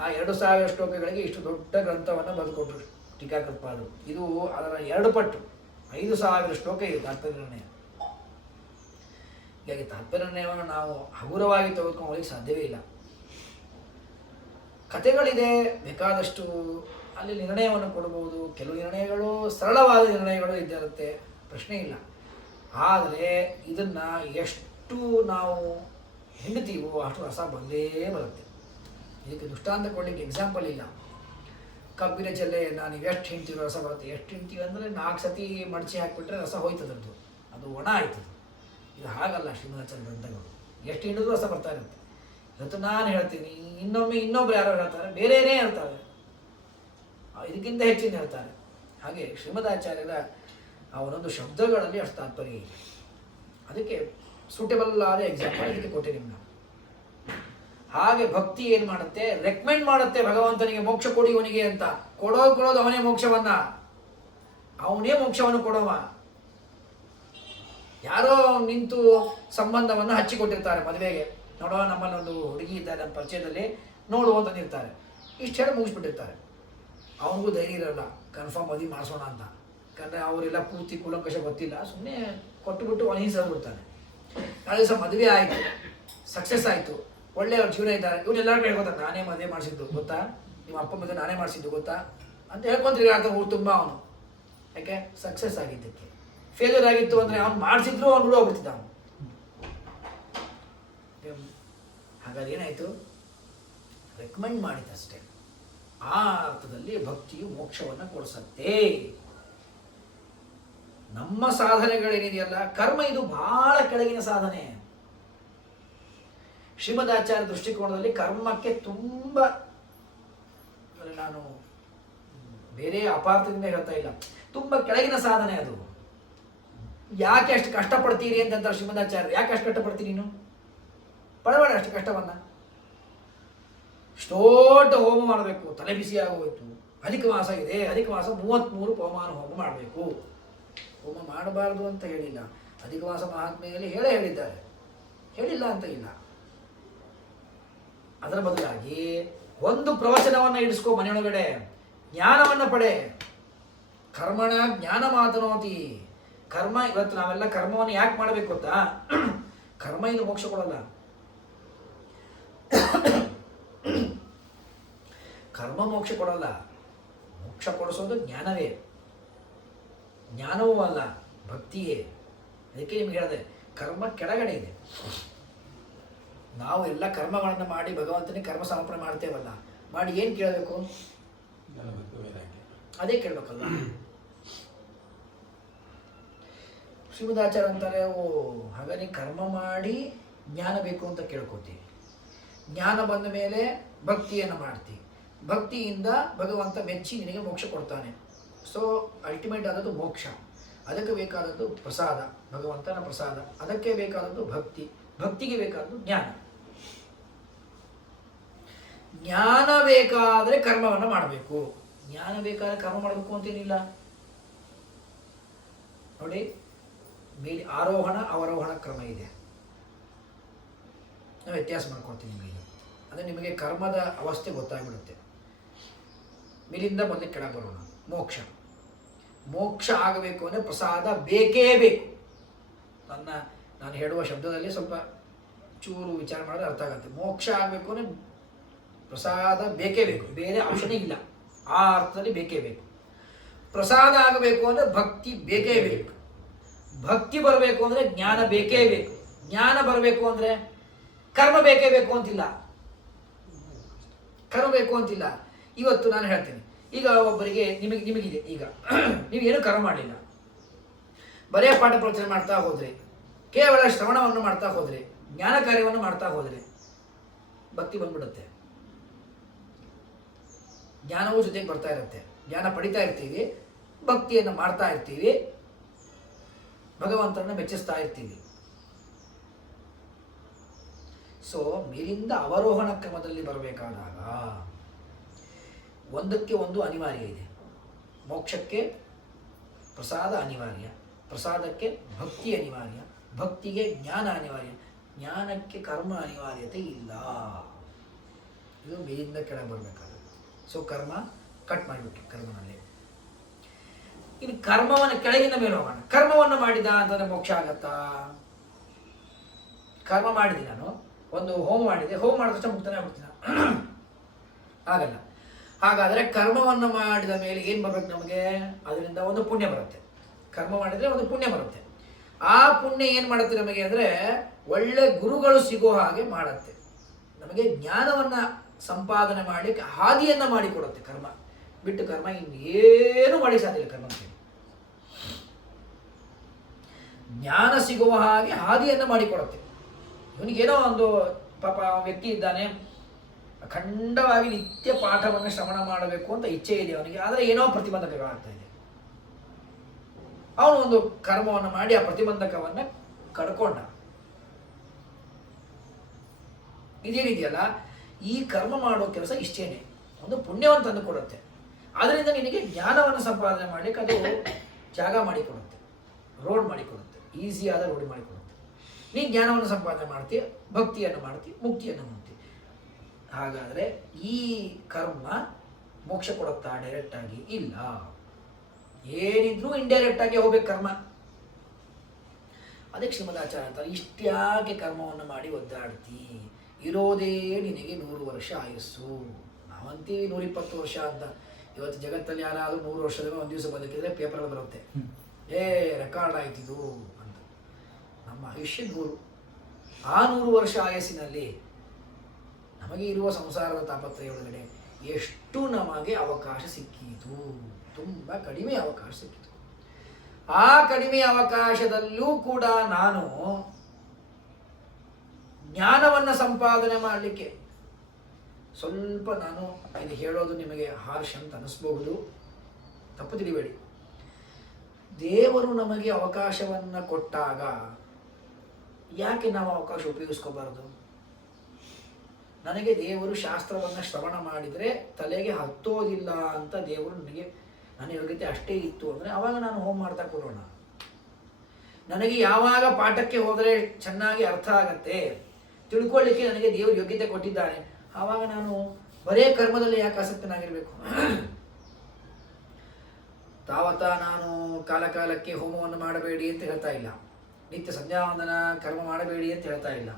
ಆ 2,000 ಶ್ಲೋಕಗಳಿಗೆ ಇಷ್ಟು ದೊಡ್ಡ ಗ್ರಂಥವನ್ನು ಬರೆದುಕೊಟ್ರು ಟೀಕಾಕೃತ್ಪಾದರು. ಇದು ಅದರ 2 ಪಟ್ಟು 5,000 ಶ್ಲೋಕ ಇದೆ ತಾತ್ಪರ್ಯ ನಿರ್ಣಯ. ಹೀಗಾಗಿ ತಾತ್ಪರ್ಯ ನಿರ್ಣಯವನ್ನು ನಾವು ಹಗುರವಾಗಿ ತೆಗೆದುಕೊಂಡು ಹೋಗಲಿಕ್ಕೆ ಸಾಧ್ಯವೇ ಇಲ್ಲ. ಕಥೆಗಳಿದೆ ಬೇಕಾದಷ್ಟು, ಅಲ್ಲಿ ನಿರ್ಣಯವನ್ನು ಕೊಡಬಹುದು. ಕೆಲವು ನಿರ್ಣಯಗಳು ಸರಳವಾದ ನಿರ್ಣಯಗಳು ಇದ್ದಿರುತ್ತೆ, ಪ್ರಶ್ನೆ ಇಲ್ಲ. ಆದರೆ ಇದನ್ನು ಎಷ್ಟು ನಾವು ಹಿಂಡ್ತೀವೋ ಅಷ್ಟು ರಸ ಬಂದೇ ಬರುತ್ತೆ. ಇದಕ್ಕೆ ದೃಷ್ಟಾಂತ ಕೊಡಲಿಕ್ಕೆ ಎಕ್ಸಾಂಪಲ್ ಇಲ್ಲ. ಕಬ್ಬಿನ ಜಲ್ಲೆ ನಾನು ಎಷ್ಟು ಹಿಂಡ್ತೀವಿ ರಸ ಬರುತ್ತೆ. ಎಷ್ಟು ಹಿಂಡ್ತೀವಿ ಅಂದರೆ 4 ಸತಿ ಮಡಚಿ ಹಾಕಿಬಿಟ್ರೆ ರಸ ಹೋಯ್ತದದ್ದು, ಅದು ಒಣ ಆಯ್ತದೆ. ಇದು ಹಾಗಲ್ಲ ಶ್ರೀಮದಾಚಾರ್ಯ ಗ್ರಂಥಗಳು. ಎಷ್ಟು ಹಿಂಡಿದ್ರು ರಸ ಬರ್ತಾ ಇರುತ್ತೆ. ಇವತ್ತು ನಾನು ಹೇಳ್ತೀನಿ, ಇನ್ನೊಮ್ಮೆ ಇನ್ನೊಬ್ರು ಯಾರೋ ಹೇಳ್ತಾರೆ, ಬೇರೆಯೇ ಹೇಳ್ತಾರೆ, ಇದಕ್ಕಿಂತ ಹೆಚ್ಚಿನ ಹೇಳ್ತಾರೆ. ಹಾಗೆ ಶ್ರೀಮದಾಚಾರ್ಯರ ಆ ಒಂದೊಂದು ಶಬ್ದಗಳಲ್ಲಿ ಅಷ್ಟು ತಾತ್ಪರ್ಯ ಇದೆ. ಅದಕ್ಕೆ ಸೂಟೇಬಲ್ ಆದ ಎಕ್ಸಾಂಪಲ್ ಇದಕ್ಕೆ ಕೊಟ್ಟಿದ್ದೀನಿ ನಾವು. ಹಾಗೆ ಭಕ್ತಿ ಏನು ಮಾಡುತ್ತೆ? ರೆಕಮೆಂಡ್ ಮಾಡುತ್ತೆ ಭಗವಂತನಿಗೆ, ಮೋಕ್ಷ ಕೊಡಿ ಇವನಿಗೆ ಅಂತ. ಕೊಡೋದು ಅವನೇ ಮೋಕ್ಷವನ್ನ, ಅವನೇ ಮೋಕ್ಷವನ್ನು ಕೊಡೋವ. ಯಾರೋ ನಿಂತು ಸಂಬಂಧವನ್ನು ಹಚ್ಚಿಕೊಟ್ಟಿರ್ತಾರೆ ಮದುವೆಗೆ. ನೋಡೋ ನಮ್ಮಲ್ಲಿ ಒಂದು ಹುಡುಗಿ ಇದ್ದಾರೆ ನಮ್ಮ ಪರಿಚಯದಲ್ಲಿ, ನೋಡುವ ಅಂತಂದಿರ್ತಾರೆ. ಇಷ್ಟು ಹೇಳಿ ಮುಗಿಸ್ಬಿಟ್ಟಿರ್ತಾರೆ. ಅವನಿಗೂ ಧೈರ್ಯ ಇರಲ್ಲ ಕನ್ಫರ್ಮ್ ಮದುವೆ ಮಾಡಿಸೋಣ ಅಂತ. ಯಾಕಂದರೆ ಅವರೆಲ್ಲ ಪೂರ್ತಿ ಕೂಲಂಕಷ ಗೊತ್ತಿಲ್ಲ, ಸುಮ್ಮನೆ ಕೊಟ್ಟುಬಿಟ್ಟು ಅನಿಸ್ಬಿಡ್ತಾನೆ. ನಾಳೆ ದಿವಸ ಮದುವೆ ಆಯಿತು, ಸಕ್ಸಸ್ ಆಯಿತು, ಒಳ್ಳೆಯ ಜೀವನ ಇದ್ದಾರೆ. ಇವನ್ನೆಲ್ಲರಿಗೂ ಹೇಳ್ಕೊತಾನೆ, ನಾನೇ ಮದುವೆ ಮಾಡಿಸಿದ್ದು ಗೊತ್ತಾ, ನಿಮ್ಮ ಅಪ್ಪ ಮದುವೆ ನಾನೇ ಮಾಡಿಸಿದ್ದು ಗೊತ್ತಾ ಅಂತ ಹೇಳ್ಕೊಂತೀರಿ. ಅರ್ಥ ಊರು ತುಂಬ ಅವನು. ಯಾಕೆ? ಸಕ್ಸಸ್ ಆಗಿದ್ದಕ್ಕೆ. ಫೇಲ್ಯೂರ್ ಆಗಿತ್ತು ಅಂದರೆ ಅವ್ನು ಮಾಡಿಸಿದ್ರು ಅವ್ನು ಹೋಗ್ಬಿಡ್ತಿದ್ದ ಅವನು. ಹಾಗಾದ್ರೆ ಏನಾಯಿತು? ರೆಕಮೆಂಡ್ ಮಾಡಿದಷ್ಟೇ. ಆ ಅರ್ಥದಲ್ಲಿ ಭಕ್ತಿಯು ಮೋಕ್ಷವನ್ನು ಕೊಡಿಸತ್ತೆ. ನಮ್ಮ ಸಾಧನೆಗಳೇನಿದೆಯಲ್ಲ ಕರ್ಮ, ಇದು ಬಹಳ ಕೆಳಗಿನ ಸಾಧನೆ. ಶ್ರೀಮದಾಚಾರ್ಯ ದೃಷ್ಟಿಕೋನದಲ್ಲಿ ಕರ್ಮಕ್ಕೆ ತುಂಬ, ನಾನು ಬೇರೆ ಅಪಾರ್ಥದಿಂದ ಹೇಳ್ತಾ ಇಲ್ಲ, ತುಂಬ ಕೆಳಗಿನ ಸಾಧನೆ ಅದು. ಯಾಕೆ ಅಷ್ಟು ಕಷ್ಟಪಡ್ತೀರಿ ಅಂತಂತಾರೆ ಶ್ರೀಮದಾಚಾರ್ಯರು. ಯಾಕೆ ಅಷ್ಟು ಕಷ್ಟಪಡ್ತೀರಿ ನೀನು? ಪಡಬೇಡ ಅಷ್ಟು ಕಷ್ಟವನ್ನ. ದೊಡ್ಡ ಹೋಮ ಮಾಡಬೇಕು, ತಲೆ ಬಿಸಿ ಆಗೋಯ್ತು, ಅಧಿಕ ಮಾಸ ಇದೆ, ಅಧಿಕ ಮಾಸ 33 ಪವಮಾನ ಹೋಮ ಮಾಡಬೇಕು. ಹೋಮ ಮಾಡಬಾರ್ದು ಅಂತ ಹೇಳಿಲ್ಲ, ಅಧಿಕ ಮಾಸ ಮಹಾತ್ಮೆಯಲ್ಲಿ ಹೇಳಿದ್ದಾರೆ, ಹೇಳಿಲ್ಲ ಅಂತ ಇಲ್ಲ. ಅದರ ಬದಲಾಗಿ ಒಂದು ಪ್ರವಚನವನ್ನು ಇಡಿಸ್ಕೋ ಮನೆಯೊಳಗಡೆ, ಜ್ಞಾನವನ್ನು ಪಡೆ. ಕರ್ಮಣ ಜ್ಞಾನ ಮಾತನೋತಿ. ಕರ್ಮ, ಇವತ್ತು ನಾವೆಲ್ಲ ಕರ್ಮವನ್ನು ಯಾಕೆ ಮಾಡಬೇಕು ಗೊತ್ತಾ? ಕರ್ಮ ಇದು ಮೋಕ್ಷ ಕೊಡಲ್ಲ. ಕರ್ಮ ಮೋಕ್ಷ ಕೊಡಲ್ಲ. ಮೋಕ್ಷ ಕೊಡಿಸೋದು ಜ್ಞಾನವೇ. ಜ್ಞಾನವೂ ಅಲ್ಲ, ಭಕ್ತಿಯೇ. ಅದಕ್ಕೆ ನಿಮ್ಗೆ ಹೇಳಿದೆ, ಕರ್ಮ ಕೆಳಗಡೆ ಇದೆ. ನಾವು ಎಲ್ಲ ಕರ್ಮಗಳನ್ನು ಮಾಡಿ ಭಗವಂತನಿಗೆ ಕರ್ಮ ಸಮರ್ಪಣೆ ಮಾಡ್ತೇವಲ್ಲ, ಮಾಡಿ ಏನು ಕೇಳಬೇಕು? ಅದೇ ಕೇಳಬೇಕಲ್ಲ. ಶ್ರೀಮದಾಚಾರ್ಯ ಅಂತಾರೆ, ಹಾಗಾಗಿ ಕರ್ಮ ಮಾಡಿ ಜ್ಞಾನ ಬೇಕು ಅಂತ ಕೇಳ್ಕೊತೀವಿ. ಜ್ಞಾನ ಬಂದ ಮೇಲೆ ಭಕ್ತಿಯನ್ನು ಮಾಡ್ತೀವಿ. ಭಕ್ತಿಯಿಂದ ಭಗವಂತ ಮೆಚ್ಚಿ ನಿನಗೆ ಮೋಕ್ಷ ಕೊಡ್ತಾನೆ. ಸೊ ಅಲ್ಟಿಮೇಟ್ ಆದದ್ದು ಮೋಕ್ಷ. ಅದಕ್ಕೆ ಬೇಕಾದದ್ದು ಪ್ರಸಾದ, ಭಗವಂತನ ಪ್ರಸಾದ. ಅದಕ್ಕೆ ಬೇಕಾದದ್ದು ಭಕ್ತಿ, ಭಕ್ತಿಗೆ ಬೇಕಾದದ್ದು ಜ್ಞಾನ. ಜ್ಞಾನ ಬೇಕಾದರೆ ಕರ್ಮವನ್ನು ಮಾಡಬೇಕು. ಜ್ಞಾನ ಬೇಕಾದರೆ ಕರ್ಮ ಮಾಡಬೇಕು ಅಂತೇನಿಲ್ಲ ನೋಡಿ. ಮೇಲೆ ಆರೋಹಣ ಅವರೋಹಣ ಕ್ರಮ ಇದೆ, ನಾವು ವ್ಯತ್ಯಾಸ ಮಾಡ್ಕೊಳ್ತೀವಿ ನಿಮಗೆ. ಅಂದರೆ ನಿಮಗೆ ಕರ್ಮದ ಅವಸ್ಥೆ ಗೊತ್ತಾಗ್ಬಿಡುತ್ತೆ. ಮೇಲಿಂದ ಮೊದಲು ಕೆಳಗೆ ಬರೋಣ. ಮೋಕ್ಷ. ಮೋಕ್ಷ ಆಗಬೇಕು ಅಂದರೆ ಪ್ರಸಾದ ಬೇಕೇ ಬೇಕು. ನಾನು ಹೇಳುವ ಶಬ್ದದಲ್ಲಿ ಸ್ವಲ್ಪ ಚೂರು ವಿಚಾರ ಮಾಡಿದ್ರೆ ಅರ್ಥ ಆಗುತ್ತೆ. ಮೋಕ್ಷ ಆಗಬೇಕು ಅಂದರೆ ಪ್ರಸಾದ ಬೇಕೇ ಬೇಕು, ಬೇರೆ ಆಪ್ಷನೇ ಇಲ್ಲ. ಆ ಅರ್ಥದಲ್ಲಿ ಬೇಕೇ ಬೇಕು. ಪ್ರಸಾದ ಆಗಬೇಕು ಅಂದರೆ ಭಕ್ತಿ ಬೇಕೇ ಬೇಕು. ಭಕ್ತಿ ಬರಬೇಕು ಅಂದರೆ ಜ್ಞಾನ ಬೇಕೇ ಬೇಕು. ಜ್ಞಾನ ಬರಬೇಕು ಅಂದರೆ ಕರ್ಮ ಬೇಕೇ ಬೇಕು ಅಂತಿಲ್ಲ. ಕರ್ಮ ಬೇಕು ಅಂತಿಲ್ಲ. ಇವತ್ತು ನಾನು ಹೇಳ್ತೇನೆ, ಈಗ ಒಬ್ಬರಿಗೆ ನಿಮಗಿದೆ, ಈಗ ನೀವೇನು ಕರ್ಮ ಮಾಡಲಿಲ್ಲ, ಬರೇ ಪಾಠ ಪ್ರವಚನ ಮಾಡ್ತಾ ಹೋದ್ರೆ, ಕೇವಲ ಶ್ರವಣವನ್ನು ಮಾಡ್ತಾ ಹೋದ್ರೆ, ಜ್ಞಾನ ಕಾರ್ಯವನ್ನು ಮಾಡ್ತಾ ಹೋದ್ರೆ ಭಕ್ತಿ ಬಂದ್ಬಿಡುತ್ತೆ. ಜ್ಞಾನವೂ ಜೊತೆಗೆ ಬರ್ತಾ ಇರುತ್ತೆ. ಜ್ಞಾನ ಪಡಿತಾ ಇರ್ತೀವಿ, ಭಕ್ತಿಯನ್ನು ಮಾಡ್ತಾ ಇರ್ತೀವಿ, ಭಗವಂತನನ್ನು ಮೆಚ್ಚಿಸ್ತಾ ಇರ್ತೀವಿ. ಸೊ ಮೇಲಿಂದ ಅವರೋಹಣ ಕ್ರಮದಲ್ಲಿ ಬರಬೇಕಾದಾಗ ಒಂದಕ್ಕೆ ಒಂದು ಅನಿವಾರ್ಯ ಇದೆ. ಮೋಕ್ಷಕ್ಕೆ ಪ್ರಸಾದ ಅನಿವಾರ್ಯ, ಪ್ರಸಾದಕ್ಕೆ ಭಕ್ತಿ ಅನಿವಾರ್ಯ, ಭಕ್ತಿಗೆ ಜ್ಞಾನ ಅನಿವಾರ್ಯ, ಜ್ಞಾನಕ್ಕೆ ಕರ್ಮ ಅನಿವಾರ್ಯತೆ ಇಲ್ಲ. ಇದು ಮೇಲಿಂದ ಕೆಳಗೆ ಬರಬೇಕಾಗುತ್ತೆ. ಸೊ ಕರ್ಮ ಕಟ್ ಮಾಡಿಬಿಟ್ಟು ಕರ್ಮನಲ್ಲಿ. ಇನ್ನು ಕರ್ಮವನ್ನು ಕೆಳಗಿನ ಮೇಲೆ ಹೋಗೋಣ. ಕರ್ಮವನ್ನು ಮಾಡಿದ ಅಂತಂದ್ರೆ ಮೋಕ್ಷ ಆಗತ್ತಾ? ಕರ್ಮ ಮಾಡಿದೆ, ನಾನು ಒಂದು ಹೋಮ ಮಾಡಿದೆ, ಹೋಮ ಮಾಡಿದ ತಕ್ಷಣ ಮುಕ್ತನೇ ಆಗ್ಬಿಡ್ತೀನಿ? ಆಗಲ್ಲ. ಹಾಗಾದರೆ ಕರ್ಮವನ್ನು ಮಾಡಿದ ಮೇಲೆ ಏನು ಬರಬೇಕು ನಮಗೆ? ಅದರಿಂದ ಒಂದು ಪುಣ್ಯ ಬರುತ್ತೆ. ಕರ್ಮ ಮಾಡಿದರೆ ಒಂದು ಪುಣ್ಯ ಬರುತ್ತೆ. ಆ ಪುಣ್ಯ ಏನು ಮಾಡುತ್ತೆ ನಮಗೆ ಅಂದರೆ, ಒಳ್ಳೆ ಗುರುಗಳು ಸಿಗೋ ಹಾಗೆ ಮಾಡುತ್ತೆ. ನಮಗೆ ಜ್ಞಾನವನ್ನು ಸಂಪಾದನೆ ಮಾಡಲಿಕ್ಕೆ ಹಾದಿಯನ್ನು ಮಾಡಿಕೊಡುತ್ತೆ. ಕರ್ಮ ಬಿಟ್ಟು ಕರ್ಮ ಇನ್ನೇನು ಮಾಡಿ ಸಾಧ್ಯ ಇಲ್ಲ. ಕರ್ಮ ಜ್ಞಾನ ಸಿಗುವ ಹಾಗೆ ಹಾದಿಯನ್ನು ಮಾಡಿಕೊಡುತ್ತೆ. ಇವನಿಗೇನೋ ಒಂದು ಪಾಪ ವ್ಯಕ್ತಿ ಇದ್ದಾನೆ, ಅಖಂಡವಾಗಿ ನಿತ್ಯ ಪಾಠವನ್ನು ಶ್ರವಣ ಮಾಡಬೇಕು ಅಂತ ಇಚ್ಛೆ ಇದೆ ಅವನಿಗೆ, ಆದರೆ ಏನೋ ಪ್ರತಿಬಂಧಕಗಳಾಗ್ತಾ ಇದೆ. ಅವನು ಒಂದು ಕರ್ಮವನ್ನು ಮಾಡಿ ಆ ಪ್ರತಿಬಂಧಕವನ್ನು ಕಡ್ಕೊಂಡ. ಇದೇನಿದೆಯಲ್ಲ, ಈ ಕರ್ಮ ಮಾಡೋ ಕೆಲಸ ಇಷ್ಟೇನೆ, ಒಂದು ಪುಣ್ಯವನ್ನು ತಂದು ಕೊಡುತ್ತೆ. ಅದರಿಂದ ನಿನಗೆ ಜ್ಞಾನವನ್ನು ಸಂಪಾದನೆ ಮಾಡಲಿಕ್ಕೆ ಅದು ಜಾಗ ಮಾಡಿಕೊಡುತ್ತೆ, ರೋಡ್ ಮಾಡಿಕೊಡುತ್ತೆ, ಈಸಿಯಾದ ರೋಡ್ ಮಾಡಿಕೊಡುತ್ತೆ. ನೀನು ಜ್ಞಾನವನ್ನು ಸಂಪಾದನೆ ಮಾಡ್ತೀಯ, ಭಕ್ತಿಯನ್ನು ಮಾಡ್ತೀಯ, ಮುಕ್ತಿಯನ್ನು ಮಾಡ್ತೀಯ. ಹಾಗಾದರೆ ಈ ಕರ್ಮ ಮೋಕ್ಷ ಕೊಡುತ್ತಾ? ಡೈರೆಕ್ಟಾಗಿ ಇಲ್ಲ. ಏನಿದ್ರೂ ಇಂಡೈರೆಕ್ಟ್ ಆಗಿ ಹೋಗ್ಬೇಕು ಕರ್ಮ. ಅದಕ್ಕೆ ಶ್ರೀಮದಾಚಾರ್ಯ ಅಂತಾರೆ, ಇಷ್ಟ್ಯಾಕೆ ಕರ್ಮವನ್ನು ಮಾಡಿ ಒದ್ದಾಡ್ತಿ? ಇರೋದೇ ನಿನಗೆ 100 ವರ್ಷ ಆಯಸ್ಸು. ನಾವಂತೀವಿ 120 ವರ್ಷ ಅಂತ. ಇವತ್ತು ಜಗತ್ತಲ್ಲಿ ಯಾರಾದರೂ 100 ವರ್ಷದಲ್ಲಿ ಒಂದು ದಿವಸ ಬದುಕಿದ್ರೆ ಪೇಪರಲ್ಲಿ ಬರುತ್ತೆ, ರೆಕಾರ್ಡ್ ಆಯ್ತಿದು ಅಂತ. ನಮ್ಮ ಆಯುಷ್ಯ 100. ಆ 100 ವರ್ಷ ಆಯಸ್ಸಿನಲ್ಲಿ ನಮಗೆ ಇರುವ ಸಂಸಾರದ ತಾಪತ್ರಯ ಒಳಗಡೆ ಎಷ್ಟು ನಮಗೆ ಅವಕಾಶ ಸಿಕ್ಕಿತು? ತುಂಬ ಕಡಿಮೆ ಅವಕಾಶ ಸಿಕ್ಕಿತು. ಆ ಕಡಿಮೆ ಅವಕಾಶದಲ್ಲೂ ಕೂಡ ನಾನು ಜ್ಞಾನವನ್ನು ಸಂಪಾದನೆ ಮಾಡಲಿಕ್ಕೆ ಸ್ವಲ್ಪ, ನಾನು ಇದು ಹೇಳೋದು ನಿಮಗೆ ಹಾರ್ಷ್ ಅಂತ ಅನ್ನಿಸ್ಬಹುದು, ತಪ್ಪು ತಿಳಿಬೇಡಿ. ದೇವರು ನಮಗೆ ಅವಕಾಶವನ್ನು ಕೊಟ್ಟಾಗ ಯಾಕೆ ನಾವು ಅವಕಾಶ ಉಪಯೋಗಿಸ್ಕೋಬಾರದು? ನನಗೆ ದೇವರು ಶಾಸ್ತ್ರವನ್ನು ಶ್ರವಣ ಮಾಡಿದರೆ ತಲೆಗೆ ಹತ್ತೋದಿಲ್ಲ ಅಂತ ದೇವರು ನನಗೆ ನನ್ನ ಯೋಗ್ಯತೆ ಅಷ್ಟೇ ಇತ್ತು ಅಂದರೆ ಆವಾಗ ನಾನು ಹೋಮ್ ಮಾಡ್ತಾ ಕೊಡೋಣ. ನನಗೆ ಯಾವಾಗ ಪಾಠಕ್ಕೆ ಹೋದರೆ ಚೆನ್ನಾಗಿ ಅರ್ಥ ಆಗತ್ತೆ, ತಿಳ್ಕೊಳ್ಳಿಕ್ಕೆ ನನಗೆ ದೇವರು ಯೋಗ್ಯತೆ ಕೊಟ್ಟಿದ್ದಾನೆ, ಆವಾಗ ನಾನು ಬರೇ ಕರ್ಮದಲ್ಲಿ ಯಾಕೆ ಆಸಕ್ತನಾಗಿರಬೇಕು? ತಾವತ ನಾನು ಕಾಲಕ್ಕೆ ಹೋಮವನ್ನು ಮಾಡಬೇಡಿ ಅಂತ ಹೇಳ್ತಾ ಇಲ್ಲ, ನಿತ್ಯ ಸಂಧ್ಯಾವಂದನ ಕರ್ಮ ಮಾಡಬೇಡಿ ಅಂತ ಹೇಳ್ತಾ ಇಲ್ಲ,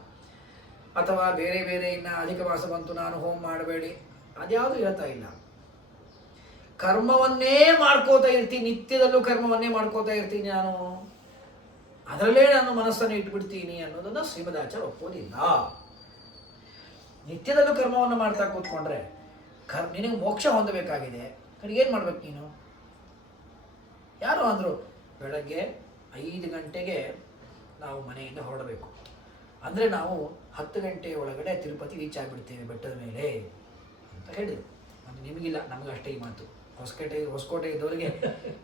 ಅಥವಾ ಬೇರೆ ಬೇರೆ ಇನ್ನು ಅಧಿಕ ಮಾಸ ಬಂತು ನಾನು ಹೋಮ ಮಾಡಬೇಡಿ ಅದ್ಯಾವುದು ಹೇಳ್ತಾ ಇಲ್ಲ. ಕರ್ಮವನ್ನೇ ಮಾಡ್ಕೋತಾ ಇರ್ತೀನಿ, ನಿತ್ಯದಲ್ಲೂ ಕರ್ಮವನ್ನೇ ಮಾಡ್ಕೋತಾ ಇರ್ತೀನಿ ನಾನು, ಅದರಲ್ಲೇ ನಾನು ಮನಸ್ಸನ್ನು ಇಟ್ಬಿಡ್ತೀನಿ ಅನ್ನೋದನ್ನು ಶ್ರೀಮದಾಚಾರ್ಯ ಒಪ್ಪೋದಿಲ್ಲ. ನಿತ್ಯದಲ್ಲೂ ಕರ್ಮವನ್ನು ಮಾಡ್ತಾ ಕೂತ್ಕೊಂಡ್ರೆ ನಿನಗೆ ಮೋಕ್ಷ ಹೊಂದಬೇಕಾಗಿದೆ, ಏನು ಮಾಡ್ಬೇಕು ನೀನು? ಯಾರು ಅಂದರು ಬೆಳಗ್ಗೆ 5 ಗಂಟೆಗೆ ನಾವು ಮನೆಯಿಂದ ಹೊರಡಬೇಕು ಅಂದರೆ ನಾವು 10 ಗಂಟೆ ಒಳಗಡೆ ತಿರುಪತಿ ರೀಚ್ ಆಗಿಬಿಡ್ತೇವೆ ಬೆಟ್ಟದ ಮೇಲೆ ಅಂತ ಹೇಳಿದರು. ಅದು ನಿಮಗಿಲ್ಲ, ನಮಗಷ್ಟೇ ಈ ಮಾತು. ಹೊಸಕೋಟೆ ಇದ್ದವರಿಗೆ